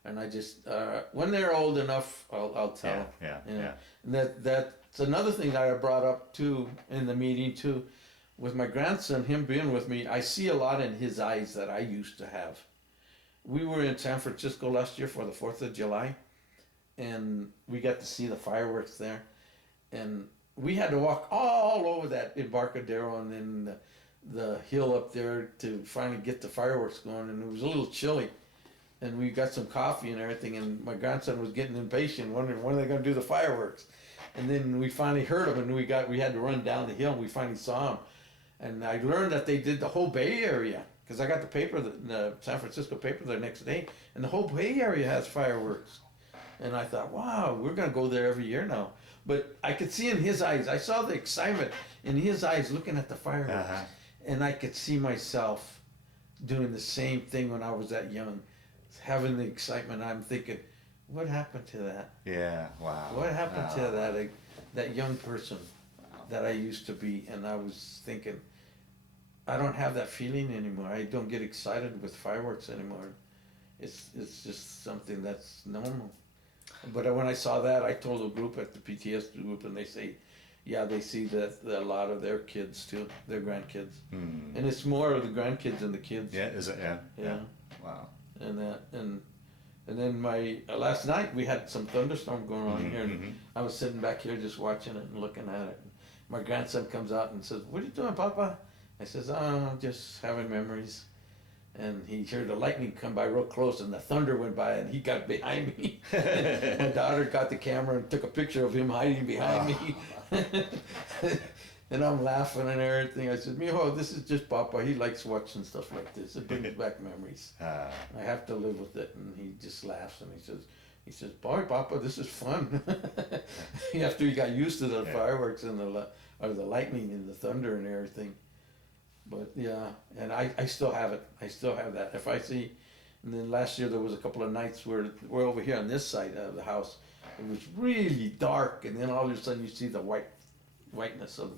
and I just, when they're old enough, I'll tell them. Yeah. And that's another thing that I brought up too in the meeting too. With my grandson, him being with me, I see a lot in his eyes that I used to have. We were in San Francisco last year for the 4th of July, and we got to see the fireworks there. And we had to walk all over that Embarcadero and then the hill up there to finally get the fireworks going, and it was a little chilly. And we got some coffee and everything, and my grandson was getting impatient, wondering when are they going to do the fireworks. And then we finally heard them, and we had to run down the hill, and we finally saw them. And I learned that they did the whole Bay Area, because I got the paper, the San Francisco paper the next day, and the whole Bay Area has fireworks. And I thought, wow, we're going to go there every year now. But I could see in his eyes, I saw the excitement in his eyes looking at the fireworks. And I could see myself doing the same thing when I was that young, having the excitement. I'm thinking, what happened to that? Yeah, wow. What happened to that young person? that I used to be, and I was thinking, I don't have that feeling anymore. I don't get excited with fireworks anymore. It's just something that's normal. But when I saw that, I told a group at the PTS group, and they say, yeah, they see that a lot of their kids too, their grandkids, and it's more of the grandkids than the kids. Yeah, is it? Yeah. Yeah. Wow. And that and then my last night we had some thunderstorm going on here, and I was sitting back here just watching it and looking at it. My grandson comes out and says, "What are you doing, Papa?" I says, "Oh, I'm just having memories." And he heard the lightning come by real close, and the thunder went by, and he got behind me. My daughter got the camera and took a picture of him hiding behind me. And I'm laughing and everything. I said, "Mijo, this is just Papa. He likes watching stuff like this. It brings back memories. I have to live with it." And he just laughs and he says, "Boy, Papa, this is fun." After he got used to the fireworks and the lightning and the thunder and everything. But yeah, and I still have it. I still have that. If I see, and then last year there was a couple of nights where we're over here on this side of the house. It was really dark, and then all of a sudden you see the whiteness of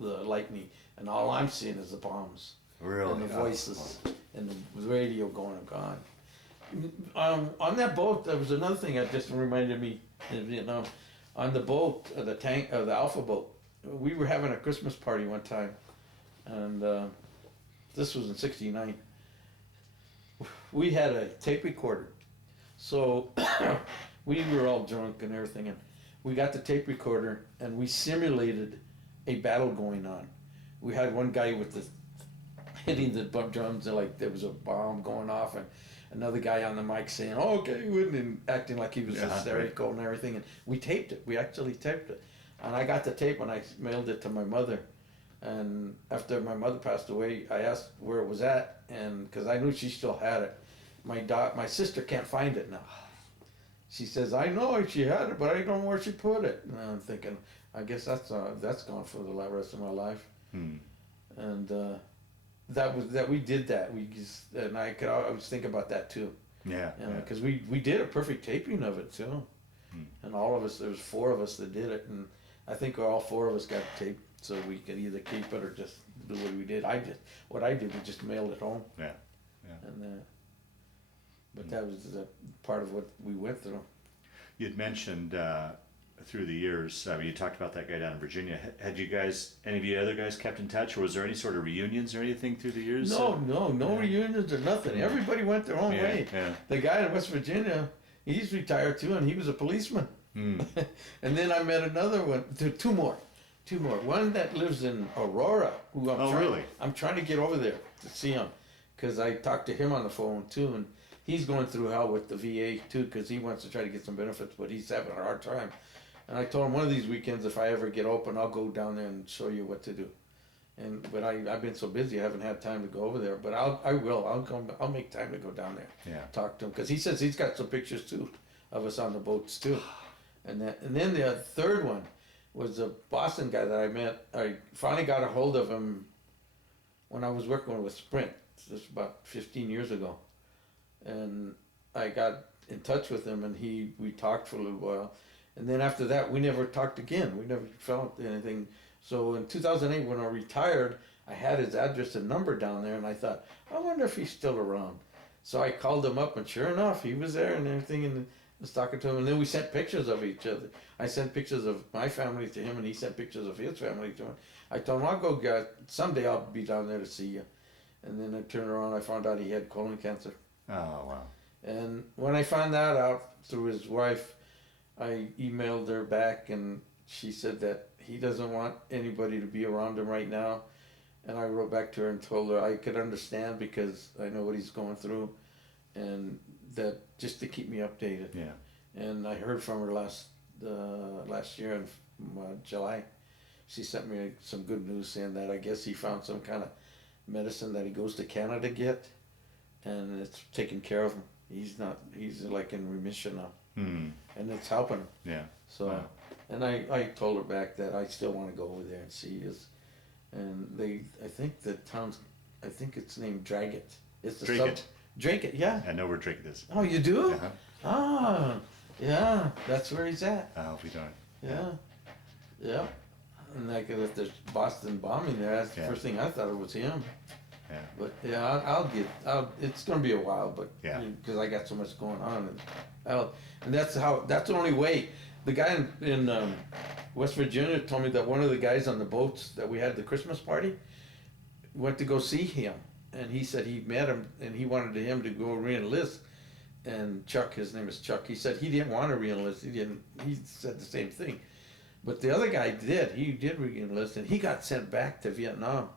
the lightning, and all I'm seeing is the bombs. Really? And the voices and the radio going and gone. On that boat, there was another thing that just reminded me in Vietnam. On the boat, the Alpha boat, we were having a Christmas party one time, and this was in '69. We had a tape recorder, so we were all drunk and everything, and we got the tape recorder and we simulated a battle going on. We had one guy with the hitting the drums, and like there was a bomb going off, and another guy on the mic saying, "Oh, okay," and acting like he was hysterical and everything. And we taped it. We actually taped it, and I got the tape and I mailed it to my mother. And after my mother passed away, I asked where it was at, and because I knew she still had it. My sister can't find it now. She says, "I know she had it, but I don't know where she put it." And I'm thinking, I guess that's gone for the rest of my life. And that we did that. We just, and I was thinking about that too. Yeah. Because we did a perfect taping of it too. And all of us, there was 4 of us that did it, and I think all 4 of us got taped, so we could either keep it or just do what we did. What I did was just mailed it home. Yeah. And but that was part of what we went through. You'd mentioned through the years, you talked about that guy down in Virginia. Had you guys, any of you other guys, kept in touch, or was there any sort of reunions or anything through the years? No reunions or nothing. Everybody went their own way. Yeah. The guy in West Virginia, he's retired too, and he was a policeman. And then I met another one, 2 more. One that lives in Aurora, who I'm trying to get over there to see him, because I talked to him on the phone too, and he's going through hell with the VA too, because he wants to try to get some benefits, but he's having a hard time. And I told him one of these weekends, if I ever get open, I'll go down there and show you what to do. But I've been so busy, I haven't had time to go over there. But I will. I'll make time to go down there. Yeah. Talk to him, because he says he's got some pictures too of us on the boats too. And then the third one was a Boston guy that I met. I finally got a hold of him when I was working with Sprint. This was about 15 years ago, and I got in touch with him, and we talked for a little while. And then after that, we never talked again. We never felt anything. So in 2008, when I retired, I had his address and number down there, and I thought, I wonder if he's still around. So I called him up, and sure enough, he was there and everything, and was talking to him. And then we sent pictures of each other. I sent pictures of my family to him, and he sent pictures of his family to him. I told him, I'll go, someday I'll be down there to see you. And then I turned around, I found out he had colon cancer. Oh, wow. And when I found that out through his wife, I emailed her back, and she said that he doesn't want anybody to be around him right now. And I wrote back to her and told her I could understand, because I know what he's going through, and that just to keep me updated. Yeah. And I heard from her last year in July. She sent me some good news saying that I guess he found some kind of medicine that he goes to Canada to get, and it's taking care of him. He's like in remission now. And it's helping him. Yeah. So, wow. And I told her back that I still want to go over there and see his, and I think the town's, I think it's named Dragut. It's the Dragut. Dragut, yeah. I know where Dragut is. Oh, you do? Uh-huh. Ah, yeah, that's where he's at. I'll be darned. Yeah. And like if there's Boston bombing there, that's the Yeah. first thing I thought it was him. Yeah. But yeah, it's gonna be a while, but Yeah. because I got so much going on, and that's the only way. The guy in West Virginia told me that one of the guys on the boats that we had the Christmas party went to go see him, and he said he met him and he wanted him to go re-enlist. And Chuck, his name is Chuck, he said he didn't want to re-enlist. He said the same thing. But the other guy did. He did re-enlist, and he got sent back to Vietnam.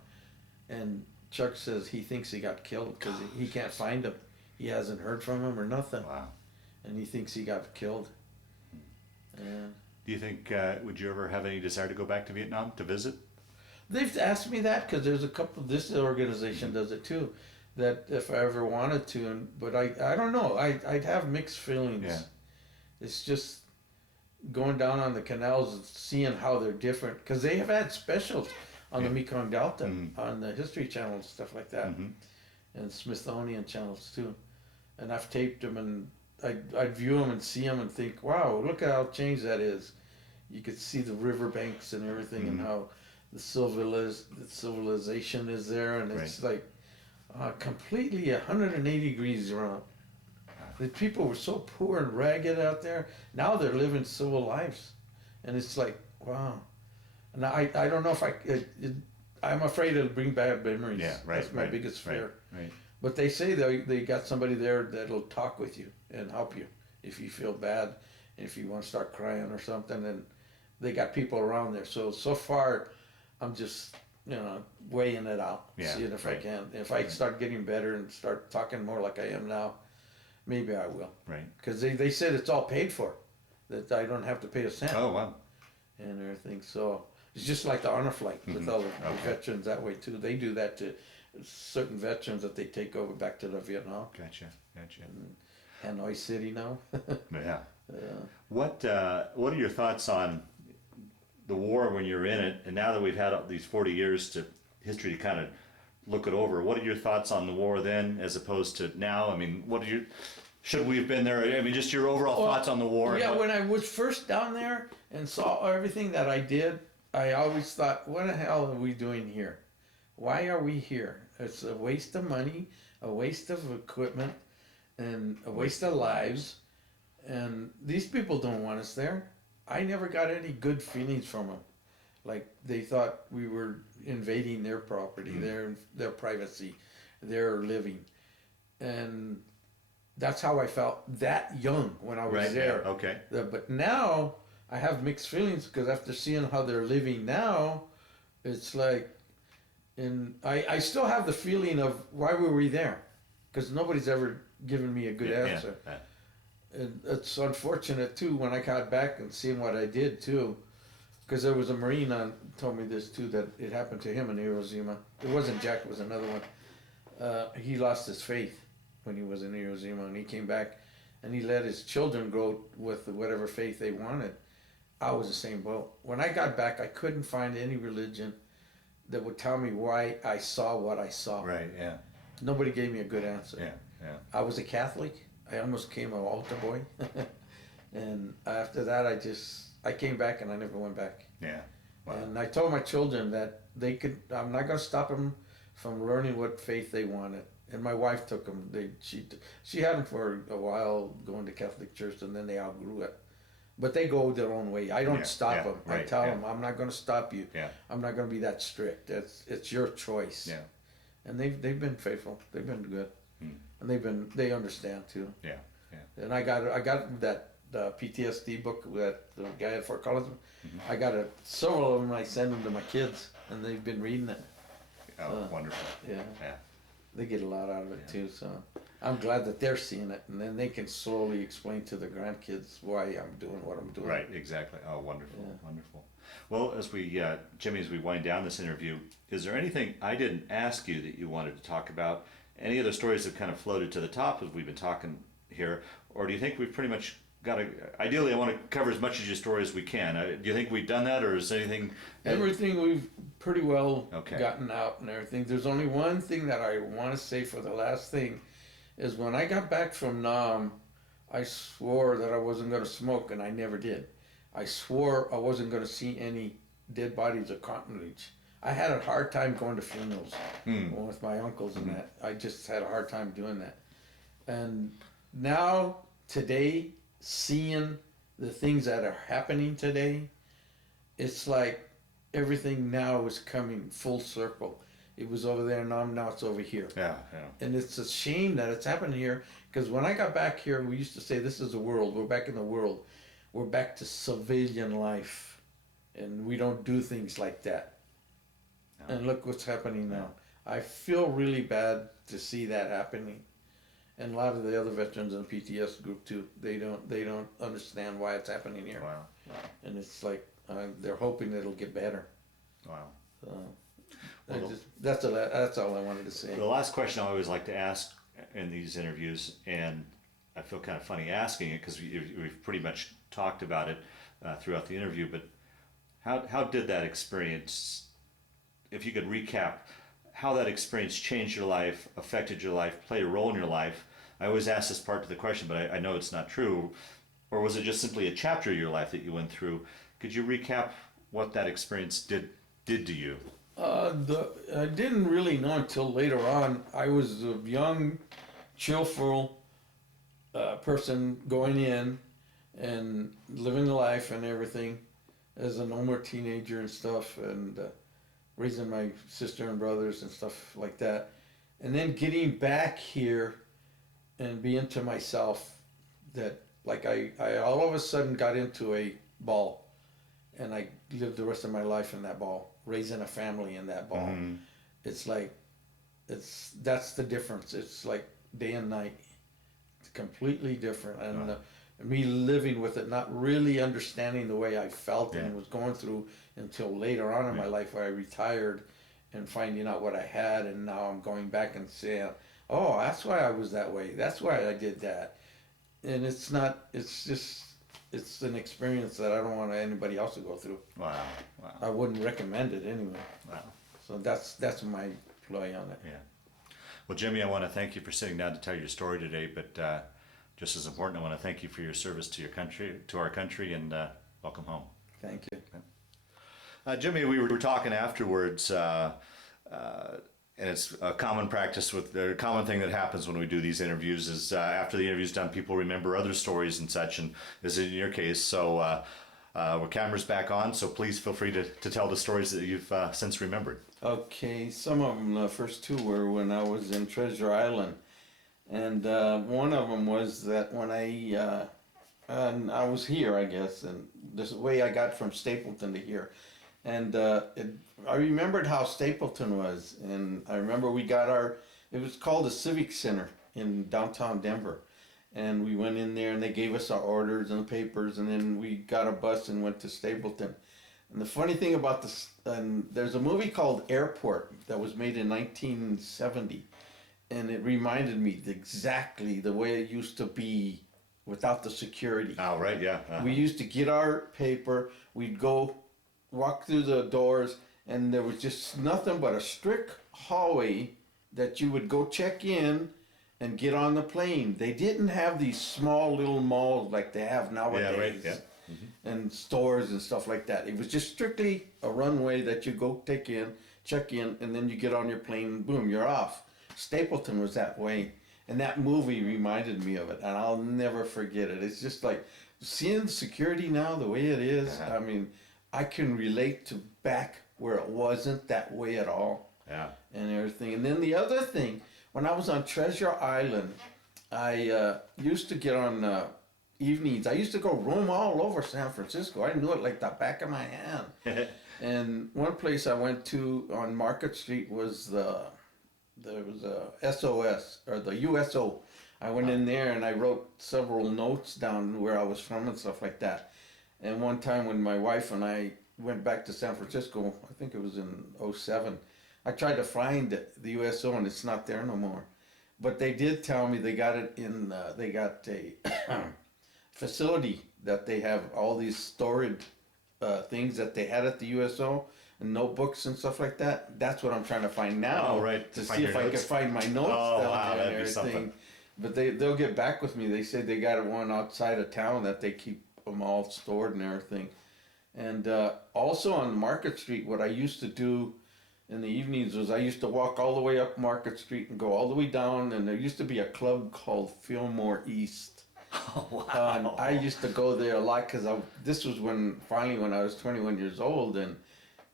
And Chuck says he thinks he got killed because he can't find him. He hasn't heard from him or nothing. Wow. And he thinks he got killed. Yeah. Do you think, would you ever have any desire to go back to Vietnam to visit? They've asked me that because there's a couple, this organization does it too, that if I ever wanted to, but I don't know. I'd have mixed feelings. Yeah. It's just going down on the canals and seeing how they're different, because they have had specials on the Mekong Delta, on the History Channel and stuff like that, and Smithsonian channels too. And I've taped them, and I'd view them and see them and think, wow, look at how changed that is. You could see the riverbanks and everything, and how the civilization is there, and it's like completely 180 degrees around. The people were so poor and ragged out there. Now they're living civil lives, and it's like, wow. And I don't know if I'm afraid it'll bring bad memories. Yeah, right. That's my biggest fear. Right. But they say they got somebody there that'll talk with you and help you if you feel bad, if you want to start crying or something. And they got people around there. So far, I'm just weighing it out, seeing if I can. If I start getting better and start talking more like I am now, maybe I will. Right. Because they said it's all paid for, that I don't have to pay a cent. Oh, wow. And everything. So it's just like the honor flight with all the veterans that way too. They do that to certain veterans that they take over back to the Vietnam. Gotcha. Hanoi City now. Yeah. What are your thoughts on the war when you're in it, and now that we've had these 40 years to history to kind of look it over, what are your thoughts on the war then as opposed to now? I mean, should we have been there? I mean, just your overall thoughts on the war. Yeah, when I was first down there and saw everything that I did, I always thought, what the hell are we doing here? Why are we here? It's a waste of money, a waste of equipment, and a waste of lives. And these people don't want us there. I never got any good feelings from them. Like they thought we were invading their property, their privacy, their living. And that's how I felt that young when I was there. Yeah, okay. But now I have mixed feelings because after seeing how they're living now, it's like, and I still have the feeling of why were we there? Because nobody's ever given me a good answer. Yeah. And it's unfortunate too when I got back and seeing what I did too, because there was a Marine told me this too, that it happened to him in Iwo Jima. It wasn't Jack, it was another one. He lost his faith when he was in Iwo Jima, and he came back and he let his children grow with whatever faith they wanted. I was the same boat. When I got back, I couldn't find any religion that would tell me why I saw what I saw. Right, yeah. Nobody gave me a good answer. Yeah. I was a Catholic. I almost became an altar boy. And after that, I came back and I never went back. Yeah. Wow. And I told my children that I'm not going to stop them from learning what faith they wanted. And my wife took them. She had them for a while going to Catholic church, and then they outgrew it. But they go their own way. I don't stop them. Right, I tell them, I'm not going to stop you. Yeah. I'm not going to be that strict. It's your choice. Yeah. And they've been faithful. They've been good. And they understand too. Yeah. And I got that PTSD book that the guy at Fort Collins. I got several of them. I send them to my kids, and they've been reading it. Oh, wonderful. Yeah. They get a lot out of it too. So I'm glad that they're seeing it, and then they can slowly explain to their grandkids why I'm doing what I'm doing. Right. Exactly. Oh, wonderful. Wonderful. Well, as we Jimmie, as we wind down this interview, is there anything I didn't ask you that you wanted to talk about? Any other stories that kind of floated to the top as we've been talking here, or do you think we've pretty much got to? Ideally, I want to cover as much of your story as we can. Do you think we've done that, or is anything? Everything we've pretty well Okay. gotten out and everything. There's only one thing that I want to say for the last thing, is when I got back from Nam, I swore that I wasn't going to smoke, and I never did. I swore I wasn't going to see any dead bodies of cartilage. I had a hard time going to funerals with my uncles and that. I just had a hard time doing that. And now, today, seeing the things that are happening today, it's like everything now is coming full circle. It was over there, now it's over here. Yeah. And it's a shame that it's happening here, because when I got back here, we used to say, this is the world. We're back in the world. We're back to civilian life. And we don't do things like that. No. And look what's happening now. I feel really bad to see that happening. And a lot of the other veterans in the PTS group too, they don't understand why it's happening here. Wow. And it's like, they're hoping it'll get better. Wow. So, that's all I wanted to say. The last question I always like to ask in these interviews, and I feel kind of funny asking it because we've pretty much talked about it throughout the interview, but how did that experience, if you could recap, how that experience changed your life, affected your life, played a role in your life? I always ask this part to the question, but I know it's not true. Or was it just simply a chapter of your life that you went through? Could you recap what that experience did to you? I didn't really know until later on. I was a young, cheerful person going in and living the life and everything as a normal teenager and stuff, and raising my sister and brothers and stuff like that. And then getting back here and being to myself that, like, I all of a sudden got into a ball, and I lived the rest of my life in that ball, raising a family in that ball. Mm-hmm. It's like, that's the difference. It's like day and night. It's completely different. And me living with it, not really understanding the way I felt and was going through until later on in my life, where I retired and finding out what I had, and now I'm going back and saying, oh, that's why I was that way. That's why I did that. And it's not, it's just, it's an experience that I don't want anybody else to go through. Wow. I wouldn't recommend it anyway. Wow. So that's my play on it. Yeah. Well, Jimmie, I want to thank you for sitting down to tell your story today, but just as important, I want to thank you for your service to your country, to our country, and welcome home. Thank you. Jimmie, we were talking afterwards, and it's a common practice a common thing that happens when we do these interviews is after the interview's done, people remember other stories and such, and this is in your case. So our camera's back on, so please feel free to tell the stories that you've since remembered. Okay, some of them, the first two were when I was in Treasure Island. And one of them was that when I was here, I guess, and this is the way I got from Stapleton to here. And I remembered how Stapleton was, and I remember we got it was called the Civic Center in downtown Denver. And we went in there and they gave us our orders and the papers, and then we got a bus and went to Stapleton. And the funny thing about this, and there's a movie called Airport that was made in 1970. And it reminded me exactly the way it used to be without the security. Oh, right, yeah. We used to get our paper, we'd go walk through the doors, and there was just nothing but a strict hallway that you would go check in and get on the plane. They didn't have these small little malls like they have nowadays. Yeah, right, yeah. Mm-hmm. And stores and stuff like that. It was just strictly a runway that you go check in, and then you get on your plane and boom, you're off. Stapleton was that way, and that movie reminded me of it, and I'll never forget it. It's just like seeing security now the way it is. I mean, I can relate to back where it wasn't that way at all. Yeah. And everything. And then the other thing, when I was on Treasure Island, I used to get on evenings. I used to go roam all over San Francisco. I knew it like the back of my hand. And one place I went to on Market Street was there was a SOS, or the USO. I went in there and I wrote several notes down where I was from and stuff like that. And one time when my wife and I went back to San Francisco, I think it was in 07, I tried to find the USO and it's not there no more. But they did tell me they got it in, they got a facility that they have all these storage things that they had at the USO. Notebooks and stuff like that. That's what I'm trying to find now. Oh, right. To see if I can find my notes down there and everything. But they'll get back with me. They said they got one outside of town that they keep them all stored and everything. And also on Market Street, what I used to do in the evenings was I used to walk all the way up Market Street and go all the way down, and there used to be a club called Fillmore East. Oh, wow. And I used to go there a lot because this was when I was 21 years old, and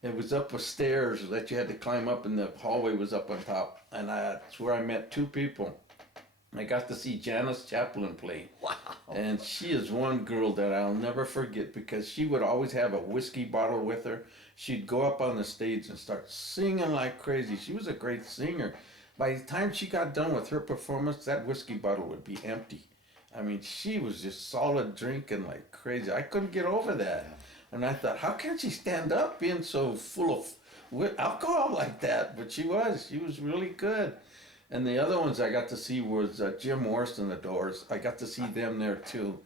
it was up a stairs that you had to climb up, and the hallway was up on top. And that's where I met two people. I got to see Janice Chaplin play. Wow. And she is one girl that I'll never forget because she would always have a whiskey bottle with her. She'd go up on the stage and start singing like crazy. She was a great singer. By the time she got done with her performance, that whiskey bottle would be empty. I mean, she was just solid drinking like crazy. I couldn't get over that. And I thought, how can she stand up being so full of alcohol like that? But she was really good. And the other ones I got to see was Jim Morris and the Doors. I got to see them there too.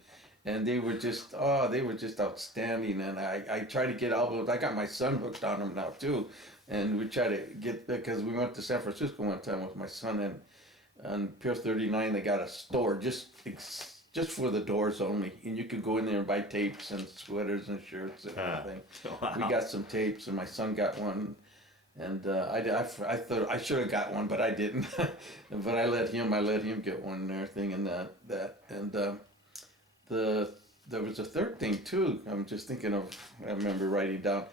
And they were just outstanding. And I try to get albums. I got my son hooked on them now too. And we try to get, because we went to San Francisco one time with my son, and on Pier 39 they got a store just for the Doors only. And you could go in there and buy tapes and sweaters and shirts and everything. Wow. We got some tapes, and my son got one. And I thought I should have got one, but I didn't. But I let him get one and everything, and there was a third thing too. I'm just thinking of. I remember writing down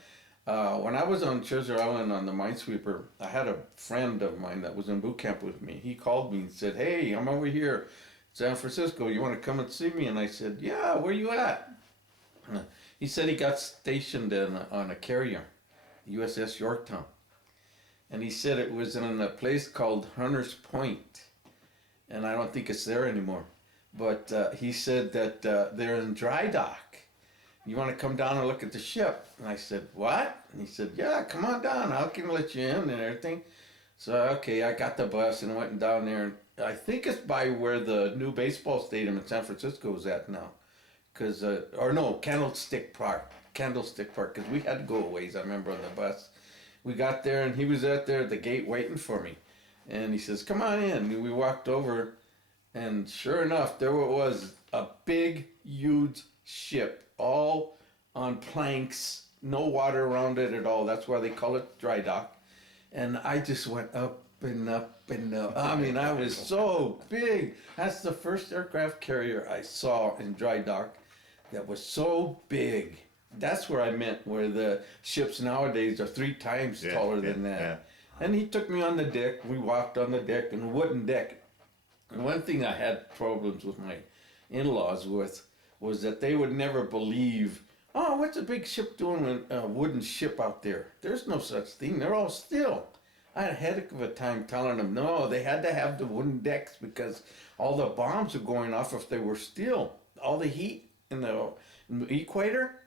when I was on Treasure Island on the minesweeper. I had a friend of mine that was in boot camp with me. He called me and said, "Hey, I'm over here, San Francisco. You want to come and see me?" And I said, "Yeah, where you at?" He said he got stationed on a carrier, USS Yorktown. And he said it was in a place called Hunter's Point. And I don't think it's there anymore. But he said that they're in dry dock. You want to come down and look at the ship? And I said, what? And he said, yeah, come on down. I can let you in and everything. So, okay, I got the bus and went down there. And I think it's by where the new baseball stadium in San Francisco is at now. Candlestick Park, because we had to go a ways, I remember, on the bus. We got there, and he was out there at the gate waiting for me. And he says, come on in. And we walked over, and sure enough, there it was, a big, huge ship, all on planks, no water around it at all. That's why they call it dry dock. And I just went up and up and up. I mean, I was so big. That's the first aircraft carrier I saw in dry dock that was so big. That's where I meant, where the ships nowadays are 3 times taller than that. Yeah. And he took me on the deck. We walked on the deck, and a wooden deck. And one thing I had problems with my in-laws with was that they would never believe, oh, what's a big ship doing with a wooden ship out there? There's no such thing. They're all still. I had a headache of a time telling them, no, they had to have the wooden decks because all the bombs were going off if they were still. All the heat in the equator,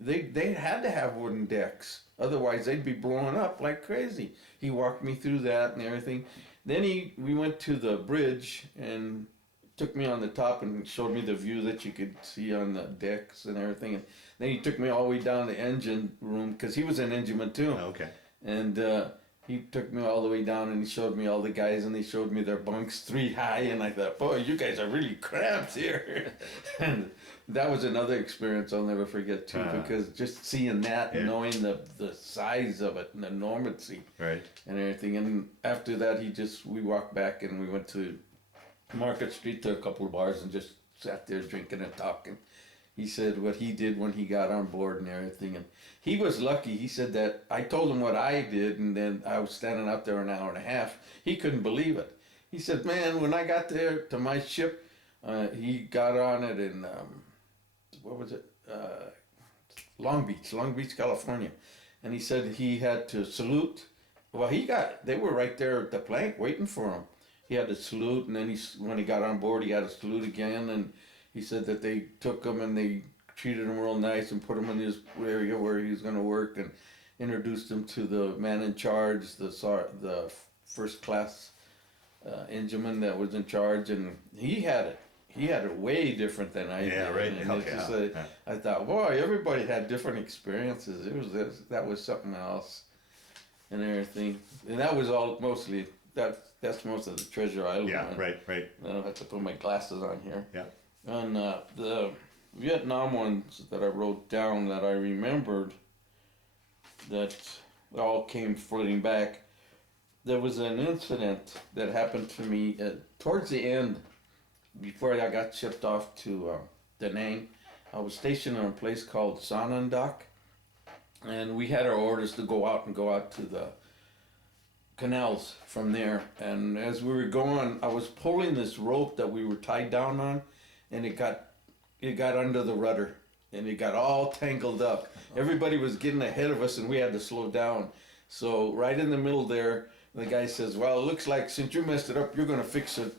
they had to have wooden decks. Otherwise, they'd be blowing up like crazy. He walked me through that and everything. Then we went to the bridge and took me on the top and showed me the view that you could see on the decks and everything. And then he took me all the way down the engine room, because he was an engineman too. Okay. And he took me all the way down, and he showed me all the guys, and he showed me their bunks 3 high, and I thought, boy, you guys are really cramped here. And that was another experience I'll never forget too, because just seeing that, knowing the size of it and the enormity, right, and everything. And after that, we walked back, and we went to Market Street to a couple of bars and just sat there drinking and talking. He said what he did when he got on board and everything, and he was lucky. He said that I told him what I did, and then I was standing out there an hour and a half. He couldn't believe it. He said, man, when I got there to my ship, he got on it in, Long Beach, California. And he said he had to salute. Well, they were right there at the plank waiting for him. He had to salute, and then when he got on board, he had to salute again, and he said that they took him and they treated him real nice and put him in this area where he was going to work, and introduced him to the man in charge, the first class engineman that was in charge, and he had it way different than I did. Yeah, right. And I thought, boy, everybody had different experiences. That was something else, and everything, and that was all mostly that's most of the Treasure Island. Yeah, one. right. I don't have to put my glasses on here. Yeah. And Vietnam ones that I wrote down that I remembered that all came floating back. There was an incident that happened to me towards the end, before I got shipped off to Da Nang. I was stationed in a place called Sanandok, and we had our orders to go out to the canals from there. And as we were going, I was pulling this rope that we were tied down on, and it got under the rudder, and it got all tangled up. Everybody was getting ahead of us, and we had to slow down. So right in the middle there, the guy says, "Well, it looks like since you messed it up, you're gonna fix it."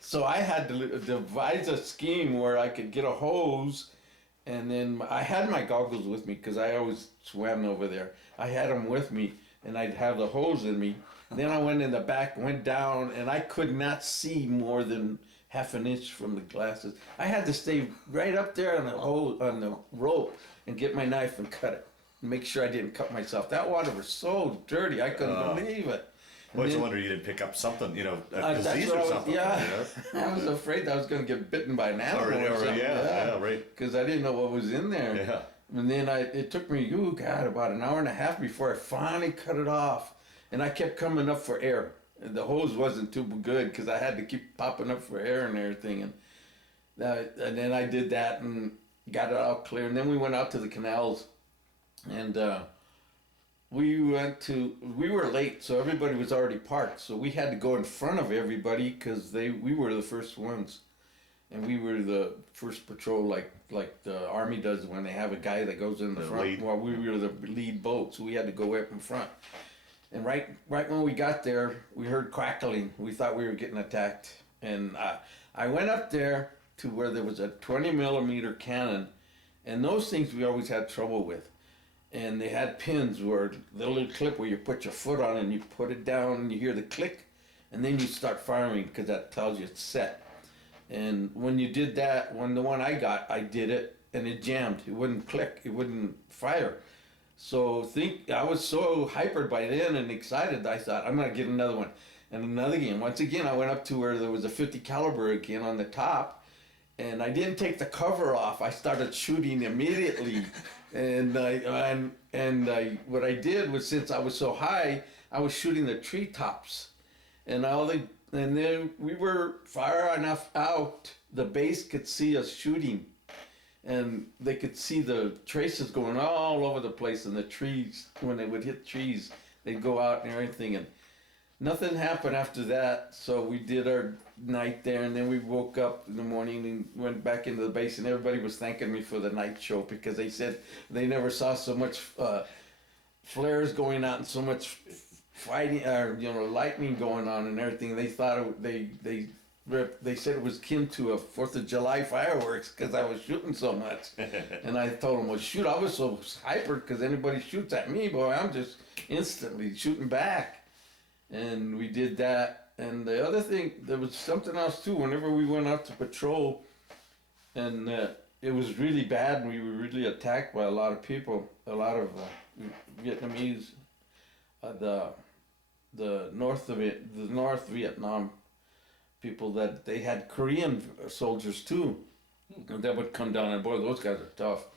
So I had to devise a scheme where I could get a hose, and then I had my goggles with me because I always swam over there. I had them with me, and I'd have the hose in me. Then I went in the back, went down, and I could not see more than half an inch from the glasses. I had to stay right up there on the hose, on the rope, and get my knife and cut it. Make sure I didn't cut myself. That water was so dirty, I couldn't believe it. Well, I wonder you didn't pick up something, a That's disease what or I was, something. yeah. I was afraid I was going to get bitten by an animal or something. Yeah, right. Because I didn't know what was in there. Yeah. And then it took me, about an hour and a half before I finally cut it off. And I kept coming up for air. And the hose wasn't too good because I had to keep popping up for air and everything. And then I did that and got it all clear. And then we went out to the canals. And we were late, so everybody was already parked. So we had to go in front of everybody because we were the first ones. And we were the first patrol, like the Army does when they have a guy that goes in the front. Lead. Well, we were the lead boat, so we had to go up in front. And right when we got there, we heard crackling. We thought we were getting attacked. And I went up there to where there was a 20 millimeter cannon, and those things we always had trouble with. And they had pins where the little clip where you put your foot on and you put it down and you hear the click, and then you start firing because that tells you it's set. And when you did that, the one I got, I did it and it jammed. It wouldn't click. It wouldn't fire. So I was so hypered by then and excited. I thought I'm gonna get another one and another again. Once again, I went up to where there was a 50 caliber again on the top, and I didn't take the cover off. I started shooting immediately. And what I did was, since I was so high, I was shooting the treetops, and then we were far enough out, the base could see us shooting, and they could see the traces going all over the place, and the trees, when they would hit trees, they'd go out and everything, and nothing happened after that. So we did our night there, and then we woke up in the morning and went back into the base, and everybody was thanking me for the night show because they said they never saw so much flares going out and so much fighting, lightning going on and everything. They thought they said it was akin to a 4th of July fireworks because I was shooting so much. And I told them, well, shoot, I was so hyper because anybody shoots at me, boy, I'm just instantly shooting back. And we did that. And the other thing, there was something else too. Whenever we went out to patrol, and it was really bad, and we were really attacked by a lot of people, a lot of Vietnamese, the North Vietnam people, that they had Korean soldiers too, and that would come down, and boy, those guys are tough.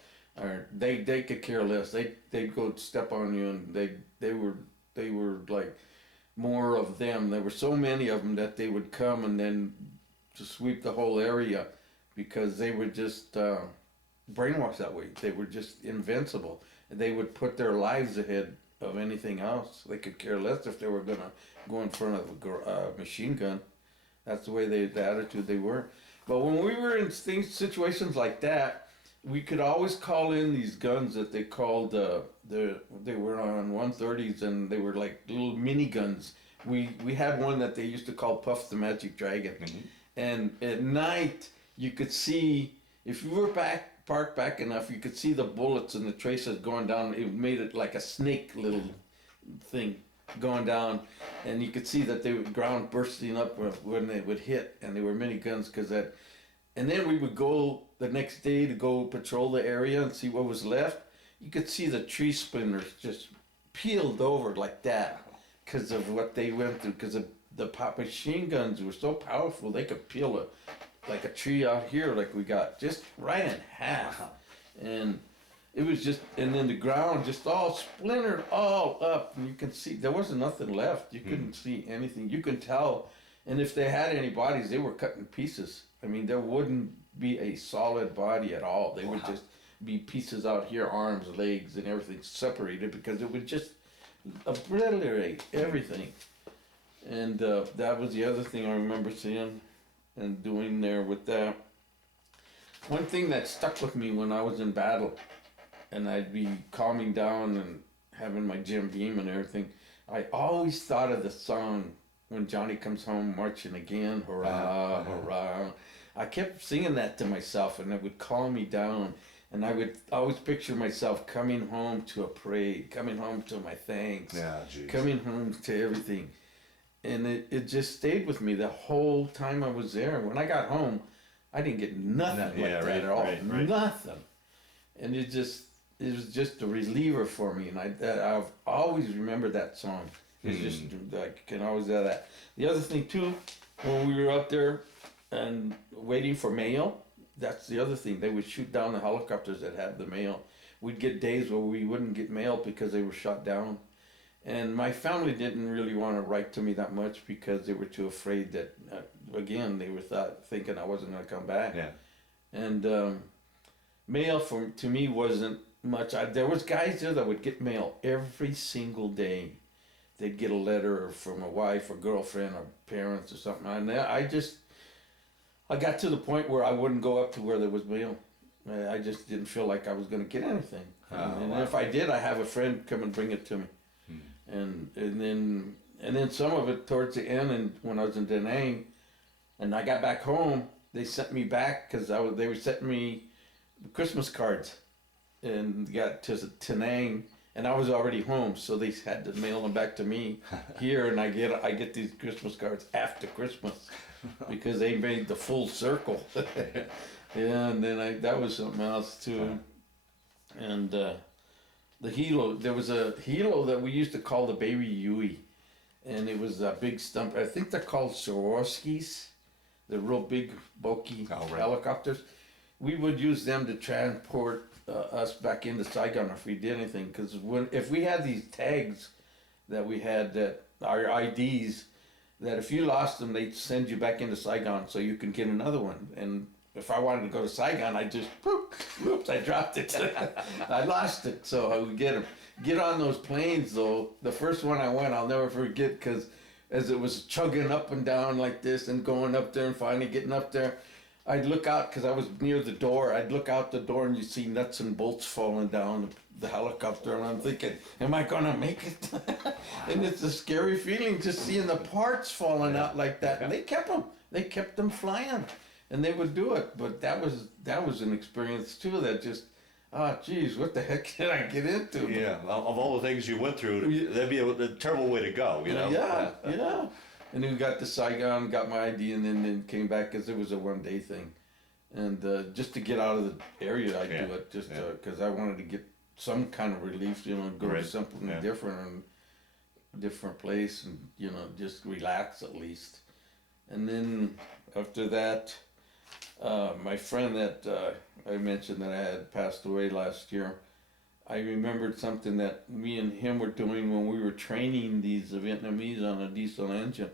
They could care less. They'd go step on you, and they were like more of them. There were so many of them that they would come and then to sweep the whole area because they were just brainwashed that way. They were just invincible. They would put their lives ahead of anything else. They could care less if they were gonna go in front of a machine gun. That's the way the attitude they were. But when we were in situations like that, we could always call in these guns that they called they were on 130s, and they were like little mini guns. We had one that they used to call Puff the Magic Dragon. Mm-hmm. And at night you could see, if you were parked back enough, you could see the bullets and the traces going down. It made it like a snake little thing going down, and you could see that the ground bursting up when they would hit, and they were mini guns because that. And then we would go the next day to go patrol the area and see what was left. You could see the tree splinters just peeled over like that because of what they went through, because the machine guns were so powerful they could peel like a tree out here, like we got, just right in half. Wow. And it was just, and then the ground just all splintered all up, and you can see there wasn't nothing left. You couldn't see anything. You can tell, and if they had any bodies, they were cut in pieces. I mean, there wouldn't be a solid body at all. They would just be pieces out here, arms, legs, and everything separated, because it would just obliterate everything. And that was the other thing I remember seeing and doing there with that. One thing that stuck with me when I was in battle, and I'd be calming down and having my Jim Beam and everything, I always thought of the song When Johnny Comes Home Marching Again, hurrah, hurrah. I kept singing that to myself, and it would calm me down. And I would always picture myself coming home to a parade, coming home to my thanks, coming home to everything. And it just stayed with me the whole time I was there. When I got home, I didn't get nothing like that at all. Right. Nothing. And it was just a reliever for me. And I've always remembered that song. It's just, I can always do that. The other thing too, when we were out there and waiting for mail, that's the other thing. They would shoot down the helicopters that had the mail. We'd get days where we wouldn't get mail because they were shot down. And my family didn't really want to write to me that much because they were too afraid that, again, they were thinking I wasn't going to come back. Yeah. And mail to me wasn't much. There was guys there that would get mail every single day. They'd get a letter from a wife or girlfriend or parents or something. And I got to the point where I wouldn't go up to where there was mail. I just didn't feel like I was going to get anything. And if I did, I have a friend come and bring it to me. And then some of it towards the end, and when I was in Da Nang, and I got back home, they sent me back because they were sending me Christmas cards, and got to Da Nang, and I was already home, so they had to mail them back to me here, and I get these Christmas cards after Christmas because they made the full circle. Yeah, and then that was something else too, and. The helo, there was a helo that we used to call the Baby Huey, and it was a big stump. I think they're called Swarovskis, the real big, bulky helicopters. We would use them to transport us back into Saigon if we did anything, because if we had these tags that we had, that our IDs, that if you lost them, they'd send you back into Saigon so you can get another one. And if I wanted to go to Saigon, I just, whoops, I dropped it. I lost it, so I would get on those planes, though. The first one I went, I'll never forget, because as it was chugging up and down like this and going up there and finally getting up there, I'd look out, because I was near the door, I'd look out the door and you'd see nuts and bolts falling down the helicopter, and I'm thinking, am I going to make it? And it's a scary feeling just seeing the parts falling out like that. And they kept them flying. And they would do it, but that was an experience too. That just, geez, what the heck did I get into? Yeah, of all the things you went through, that'd be a terrible way to go, you know. Yeah. And then we got to Saigon, got my ID, and then came back because it was a one-day thing, and just to get out of the area, I do it just because I wanted to get some kind of relief, you know, go to something different and different place, and just relax at least. And then after that. My friend that I mentioned that I had passed away last year, I remembered something that me and him were doing when we were training these Vietnamese on a diesel engine.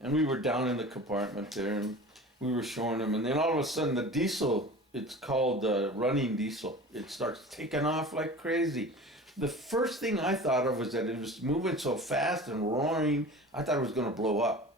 And we were down in the compartment there, and we were showing them, and then all of a sudden the diesel, it's called running diesel, it starts taking off like crazy. The first thing I thought of was that it was moving so fast and roaring, I thought it was going to blow up.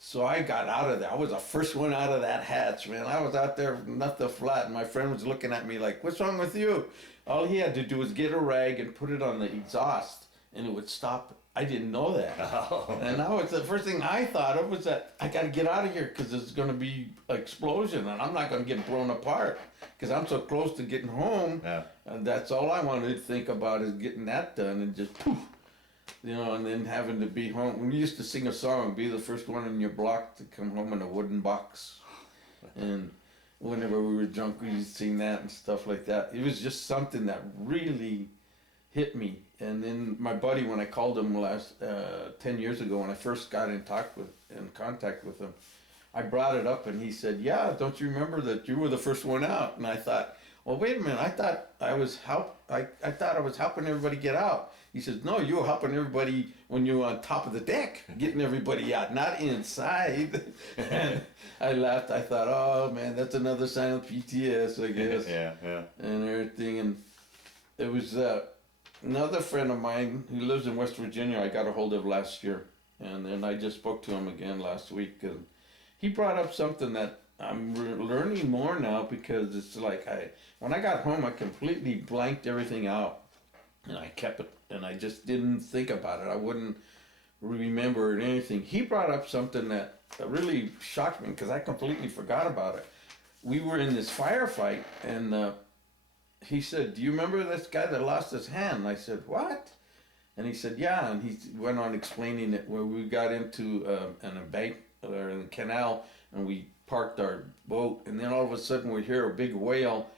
So I got out of there. I was the first one out of that hatch, man. I was out there, nothing flat, and my friend was looking at me like, what's wrong with you? All he had to do was get a rag and put it on the exhaust, and it would stop. I didn't know that. Oh. And the first thing I thought of was that I got to get out of here because there's going to be an explosion, and I'm not going to get blown apart because I'm so close to getting home. Yeah. And that's all I wanted to think about is getting that done and just poof. And then having to be home. We used to sing a song, be the first one in your block to come home in a wooden box. And whenever we were drunk, we used to sing that and stuff like that. It was just something that really hit me. And then my buddy, when I called him 10 years ago, when I first got in contact with him, I brought it up and he said, yeah, don't you remember that you were the first one out? And I thought, well, wait a minute, I thought I was helping everybody get out. He says, no, you were helping everybody when you were on top of the deck, getting everybody out, not inside. And I laughed. I thought, oh man, that's another sign of PTS, I guess. Yeah. And everything. And it was another friend of mine who lives in West Virginia I got a hold of last year. And then I just spoke to him again last week. And he brought up something that I'm learning more now, because it's like when I got home, I completely blanked everything out. And I kept it, and I just didn't think about it. I wouldn't remember anything. He brought up something that really shocked me, because I completely forgot about it. We were in this firefight, and he said, do you remember this guy that lost his hand? And I said, what? And he said, yeah. And he went on explaining it, where we got into an embankment or in the canal, and we parked our boat, and then all of a sudden we hear a big whale,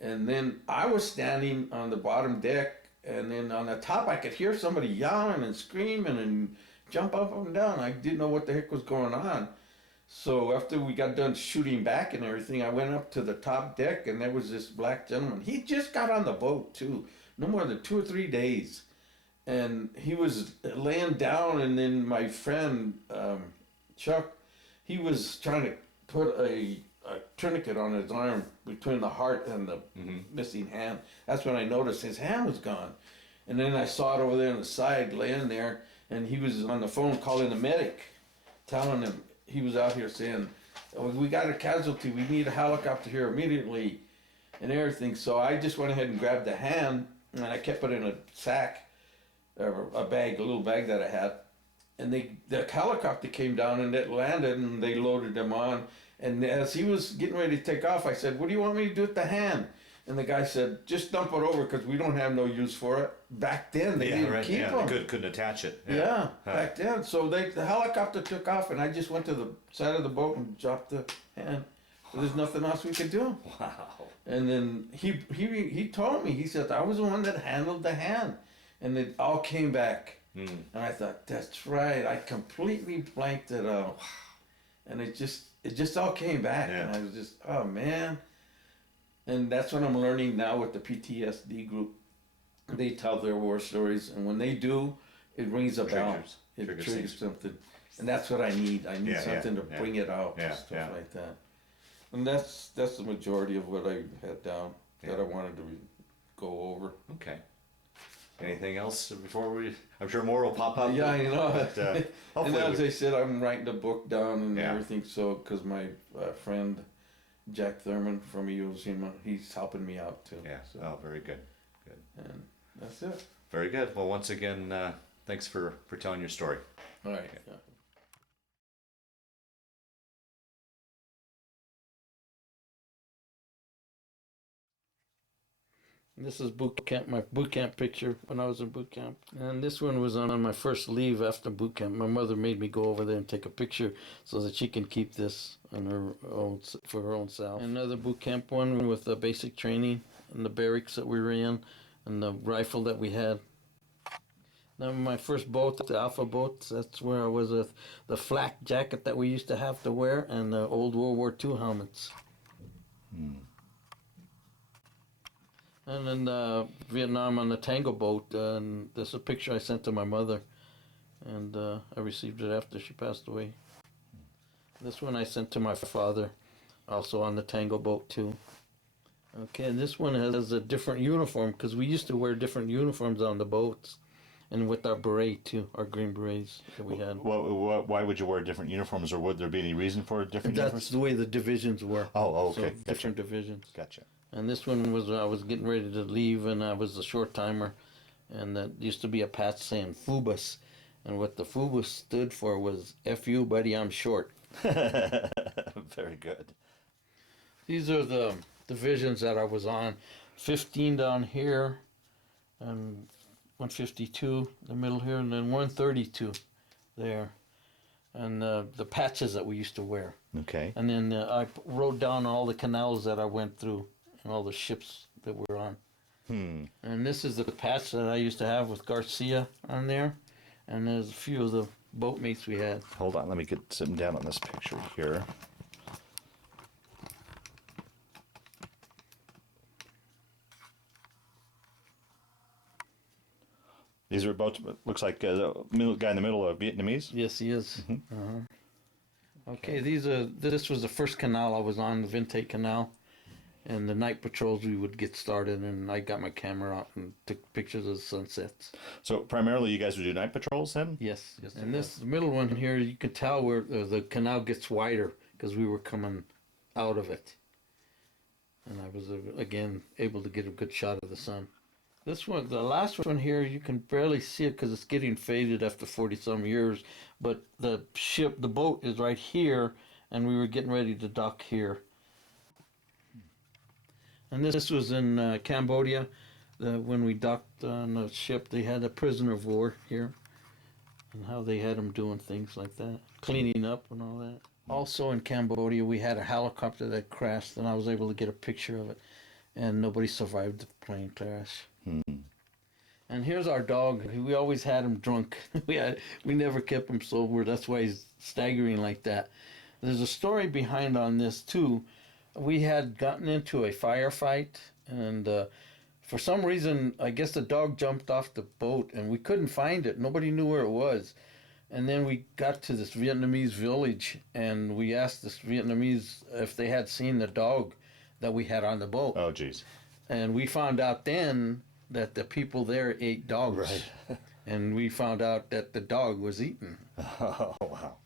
and then I was standing on the bottom deck, and then on the top I could hear somebody yelling and screaming and jump up and down. I didn't know what the heck was going on. So after we got done shooting back and everything, I went up to the top deck, and there was this black gentleman. He just got on the boat too, no more than 2 or 3 days. And he was laying down, and then my friend Chuck, he was trying to put a tourniquet on his arm between the heart and the missing hand. That's when I noticed his hand was gone. And then I saw it over there on the side laying there, and he was on the phone calling the medic, telling him he was out here saying, oh, we got a casualty, we need a helicopter here immediately, and everything. So I just went ahead and grabbed the hand, and I kept it in a sack, or a bag, a little bag that I had. And the helicopter came down, and it landed, and they loaded him on. And as he was getting ready to take off, I said, what do you want me to do with the hand? And the guy said, just dump it over, because we don't have no use for it. Back then, they didn't keep them. They couldn't attach it. Yeah, back then. So the helicopter took off, and I just went to the side of the boat and dropped the hand. There's nothing else we could do. Wow. And then he told me, he said, I was the one that handled the hand. And it all came back. And I thought, that's right. I completely blanked it out. And it just all came back. Yeah. And I was just, oh man. And that's what I'm learning now with the PTSD group. They tell their war stories, and when they do, it rings a bell. It triggers something. And that's what I need. I need something to bring it out. Stuff like that. And that's the majority of what I had down that I wanted to go over. Okay. Anything else before I'm sure more will pop up. Yeah, you know. But, and as I said, I'm writing the book down and everything. So, because my friend Jack Thurman from Iwo Jima, he's helping me out too. Yeah. So. Oh, very good. Good. And that's it. Very good. Well, once again, thanks for telling your story. All right. Yeah. This is boot camp, my boot camp picture when I was in boot camp. And this one was on my first leave after boot camp. My mother made me go over there and take a picture so that she can keep this on her own, for her own self. Another boot camp one with the basic training and the barracks that we were in and the rifle that we had. Now my first boat, the Alpha boat, that's where I was with the flak jacket that we used to have to wear and the old World War II helmets. And then Vietnam on the Tango boat, and this is a picture I sent to my mother, and I received it after she passed away. This one I sent to my father, also on the Tango boat too. Okay, and this one has a different uniform, because we used to wear different uniforms on the boats, and with our beret too, our green berets that we had. Why would you wear different uniforms, or would there be any reason for different uniforms? That's the way the divisions were. Oh, okay. So different divisions. Gotcha. And this one was I was getting ready to leave, and I was a short timer, and that used to be a patch saying FUBUS, and what the FUBUS stood for was "F you, buddy, I'm short." Very good. These are the divisions that I was on: 15 down here, and 152 in the middle here, and then 132 there, and the patches that we used to wear. Okay. And then I wrote down all the canals that I went through and all the ships that we're on. And this is the patch that I used to have with Garcia on there. And there's a few of the boatmates we had. Hold on, let me get something down on this picture here. These are boats, looks like the middle guy in the middle of Vietnamese. Yes, he is. Okay, this was the first canal I was on, the Vente Canal. And the night patrols we would get started, and I got my camera out and took pictures of the sunsets. So primarily you guys would do night patrols then? Yes. And this middle one here, you can tell where the canal gets wider because we were coming out of it. And I was, again, able to get a good shot of the sun. This one, the last one here, you can barely see it because it's getting faded after 40-some years. But the boat is right here, and we were getting ready to dock here. And this was in Cambodia. When we docked on the ship, they had a prisoner of war here. And how they had them doing things like that. Cleaning up and all that. Also in Cambodia, we had a helicopter that crashed, and I was able to get a picture of it. And nobody survived the plane crash. And here's our dog. We always had him drunk. We never kept him sober. That's why he's staggering like that. There's a story behind on this, too. We had gotten into a firefight, and for some reason, I guess the dog jumped off the boat, and we couldn't find it. Nobody knew where it was. And then we got to this Vietnamese village, and we asked this Vietnamese if they had seen the dog that we had on the boat. Oh, geez. And we found out then that the people there ate dogs. Right. And we found out that the dog was eaten. Oh, wow.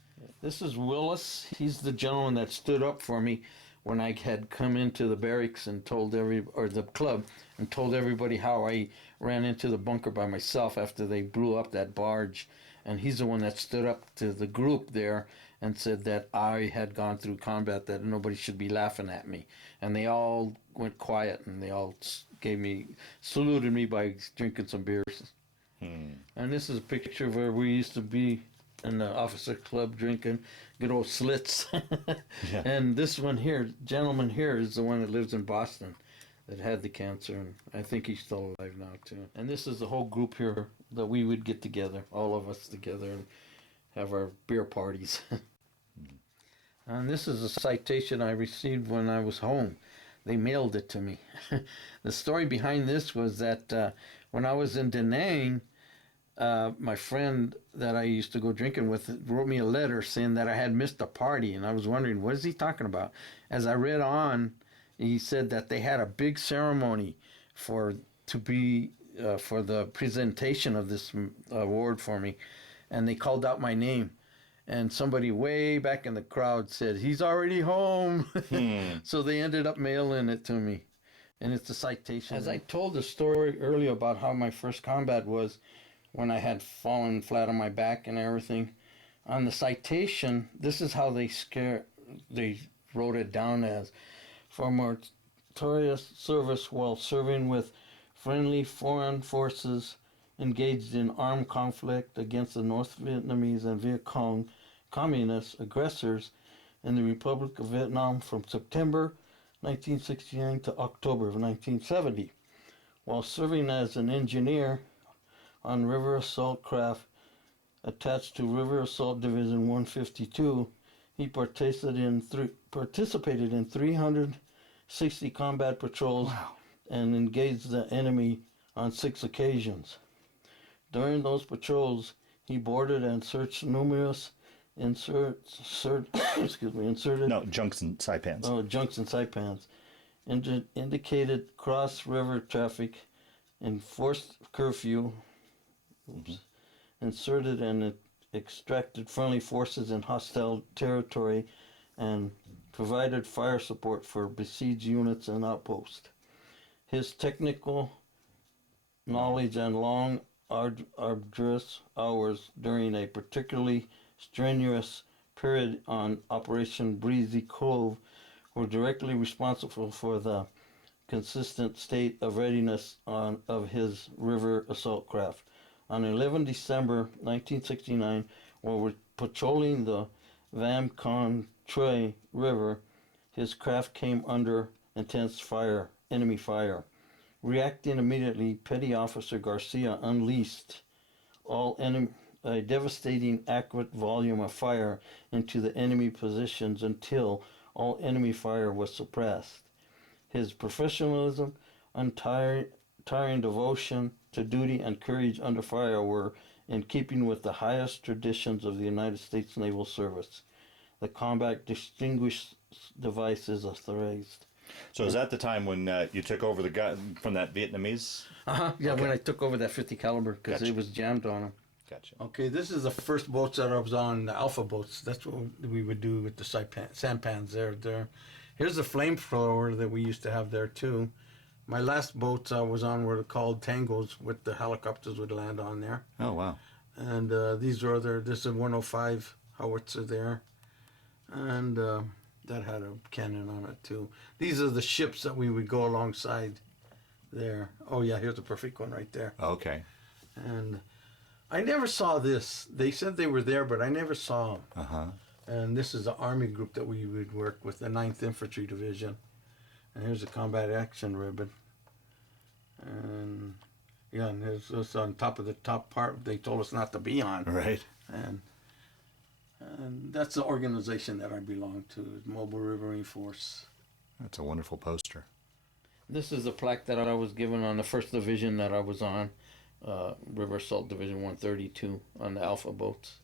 This is Willis. He's the gentleman that stood up for me when I had come into the barracks and the club, and told everybody how I ran into the bunker by myself after they blew up that barge. And he's the one that stood up to the group there and said that I had gone through combat, that nobody should be laughing at me. And they all went quiet, and they all saluted me by drinking some beers. And this is a picture of where we used to be in the officer club drinking good old slits. Yeah. And this one here, gentleman here, is the one that lives in Boston that had the cancer, and I think he's still alive now too. And this is the whole group here that we would get together, all of us together, and have our beer parties. And this is a citation I received when I was home. They mailed it to me. The story behind this was that when I was in Da Nang, my friend that I used to go drinking with wrote me a letter saying that I had missed a party, and I was wondering, what is he talking about? As I read on, he said that they had a big ceremony for the presentation of this award for me, and they called out my name. And somebody way back in the crowd said, he's already home. So they ended up mailing it to me. And it's a citation. As I told the story earlier about how my first combat was when I had fallen flat on my back and everything, on the citation, this is how they wrote it down as: for meritorious service while serving with friendly foreign forces engaged in armed conflict against the North Vietnamese and Viet Cong communist aggressors in the Republic of Vietnam from September 1969 to October of 1970. While serving as an engineer on river assault craft attached to River Assault Division 152, he participated in 360 combat patrols. Wow. And engaged the enemy on 6 occasions. During those patrols, he boarded and searched numerous junks and saipans. Junks and saipans. Indicated cross-river traffic, enforced curfew, inserted and extracted friendly forces in hostile territory, and provided fire support for besieged units and outposts. His technical knowledge and long, arduous hours during a particularly strenuous period on Operation Breezy Cove were directly responsible for the consistent state of readiness of his river assault craft. On 11 December 1969, while patrolling the Vam Con Tre River, his craft came under intense enemy fire. Reacting immediately, Petty Officer Garcia unleashed all devastating, accurate volume of fire into the enemy positions until all enemy fire was suppressed. His professionalism, untiring devotion to duty, and courage under fire were in keeping with the highest traditions of the United States Naval Service. The combat distinguished devices of Thrasher. So is that the time when you took over the gun from that Vietnamese? Yeah, Okay. when I took over that 50 caliber because Gotcha. it was jammed on him. Gotcha. Okay, this is the first boats that I was on, the Alpha boats. That's what we would do with the sampans there. Here's the flamethrower that we used to have there too. My last boats I was on were called Tangos, with the helicopters would land on there. Oh, wow. And these are other, this is a 105 howitzer there. And that had a cannon on it too. These are the ships that we would go alongside there. Oh yeah, here's a perfect one right there. Okay. And I never saw this. They said they were there, but I never saw them. Uh-huh. And this is the Army group that we would work with, the 9th Infantry Division. And here's the combat action ribbon. And yeah, and there's this on top of the top part they told us not to be on. Right. And that's the organization that I belong to, Mobile Riverine Force. That's a wonderful poster. This is the plaque that I was given on the 1st Division that I was on, River Assault Division 132 on the Alpha boats.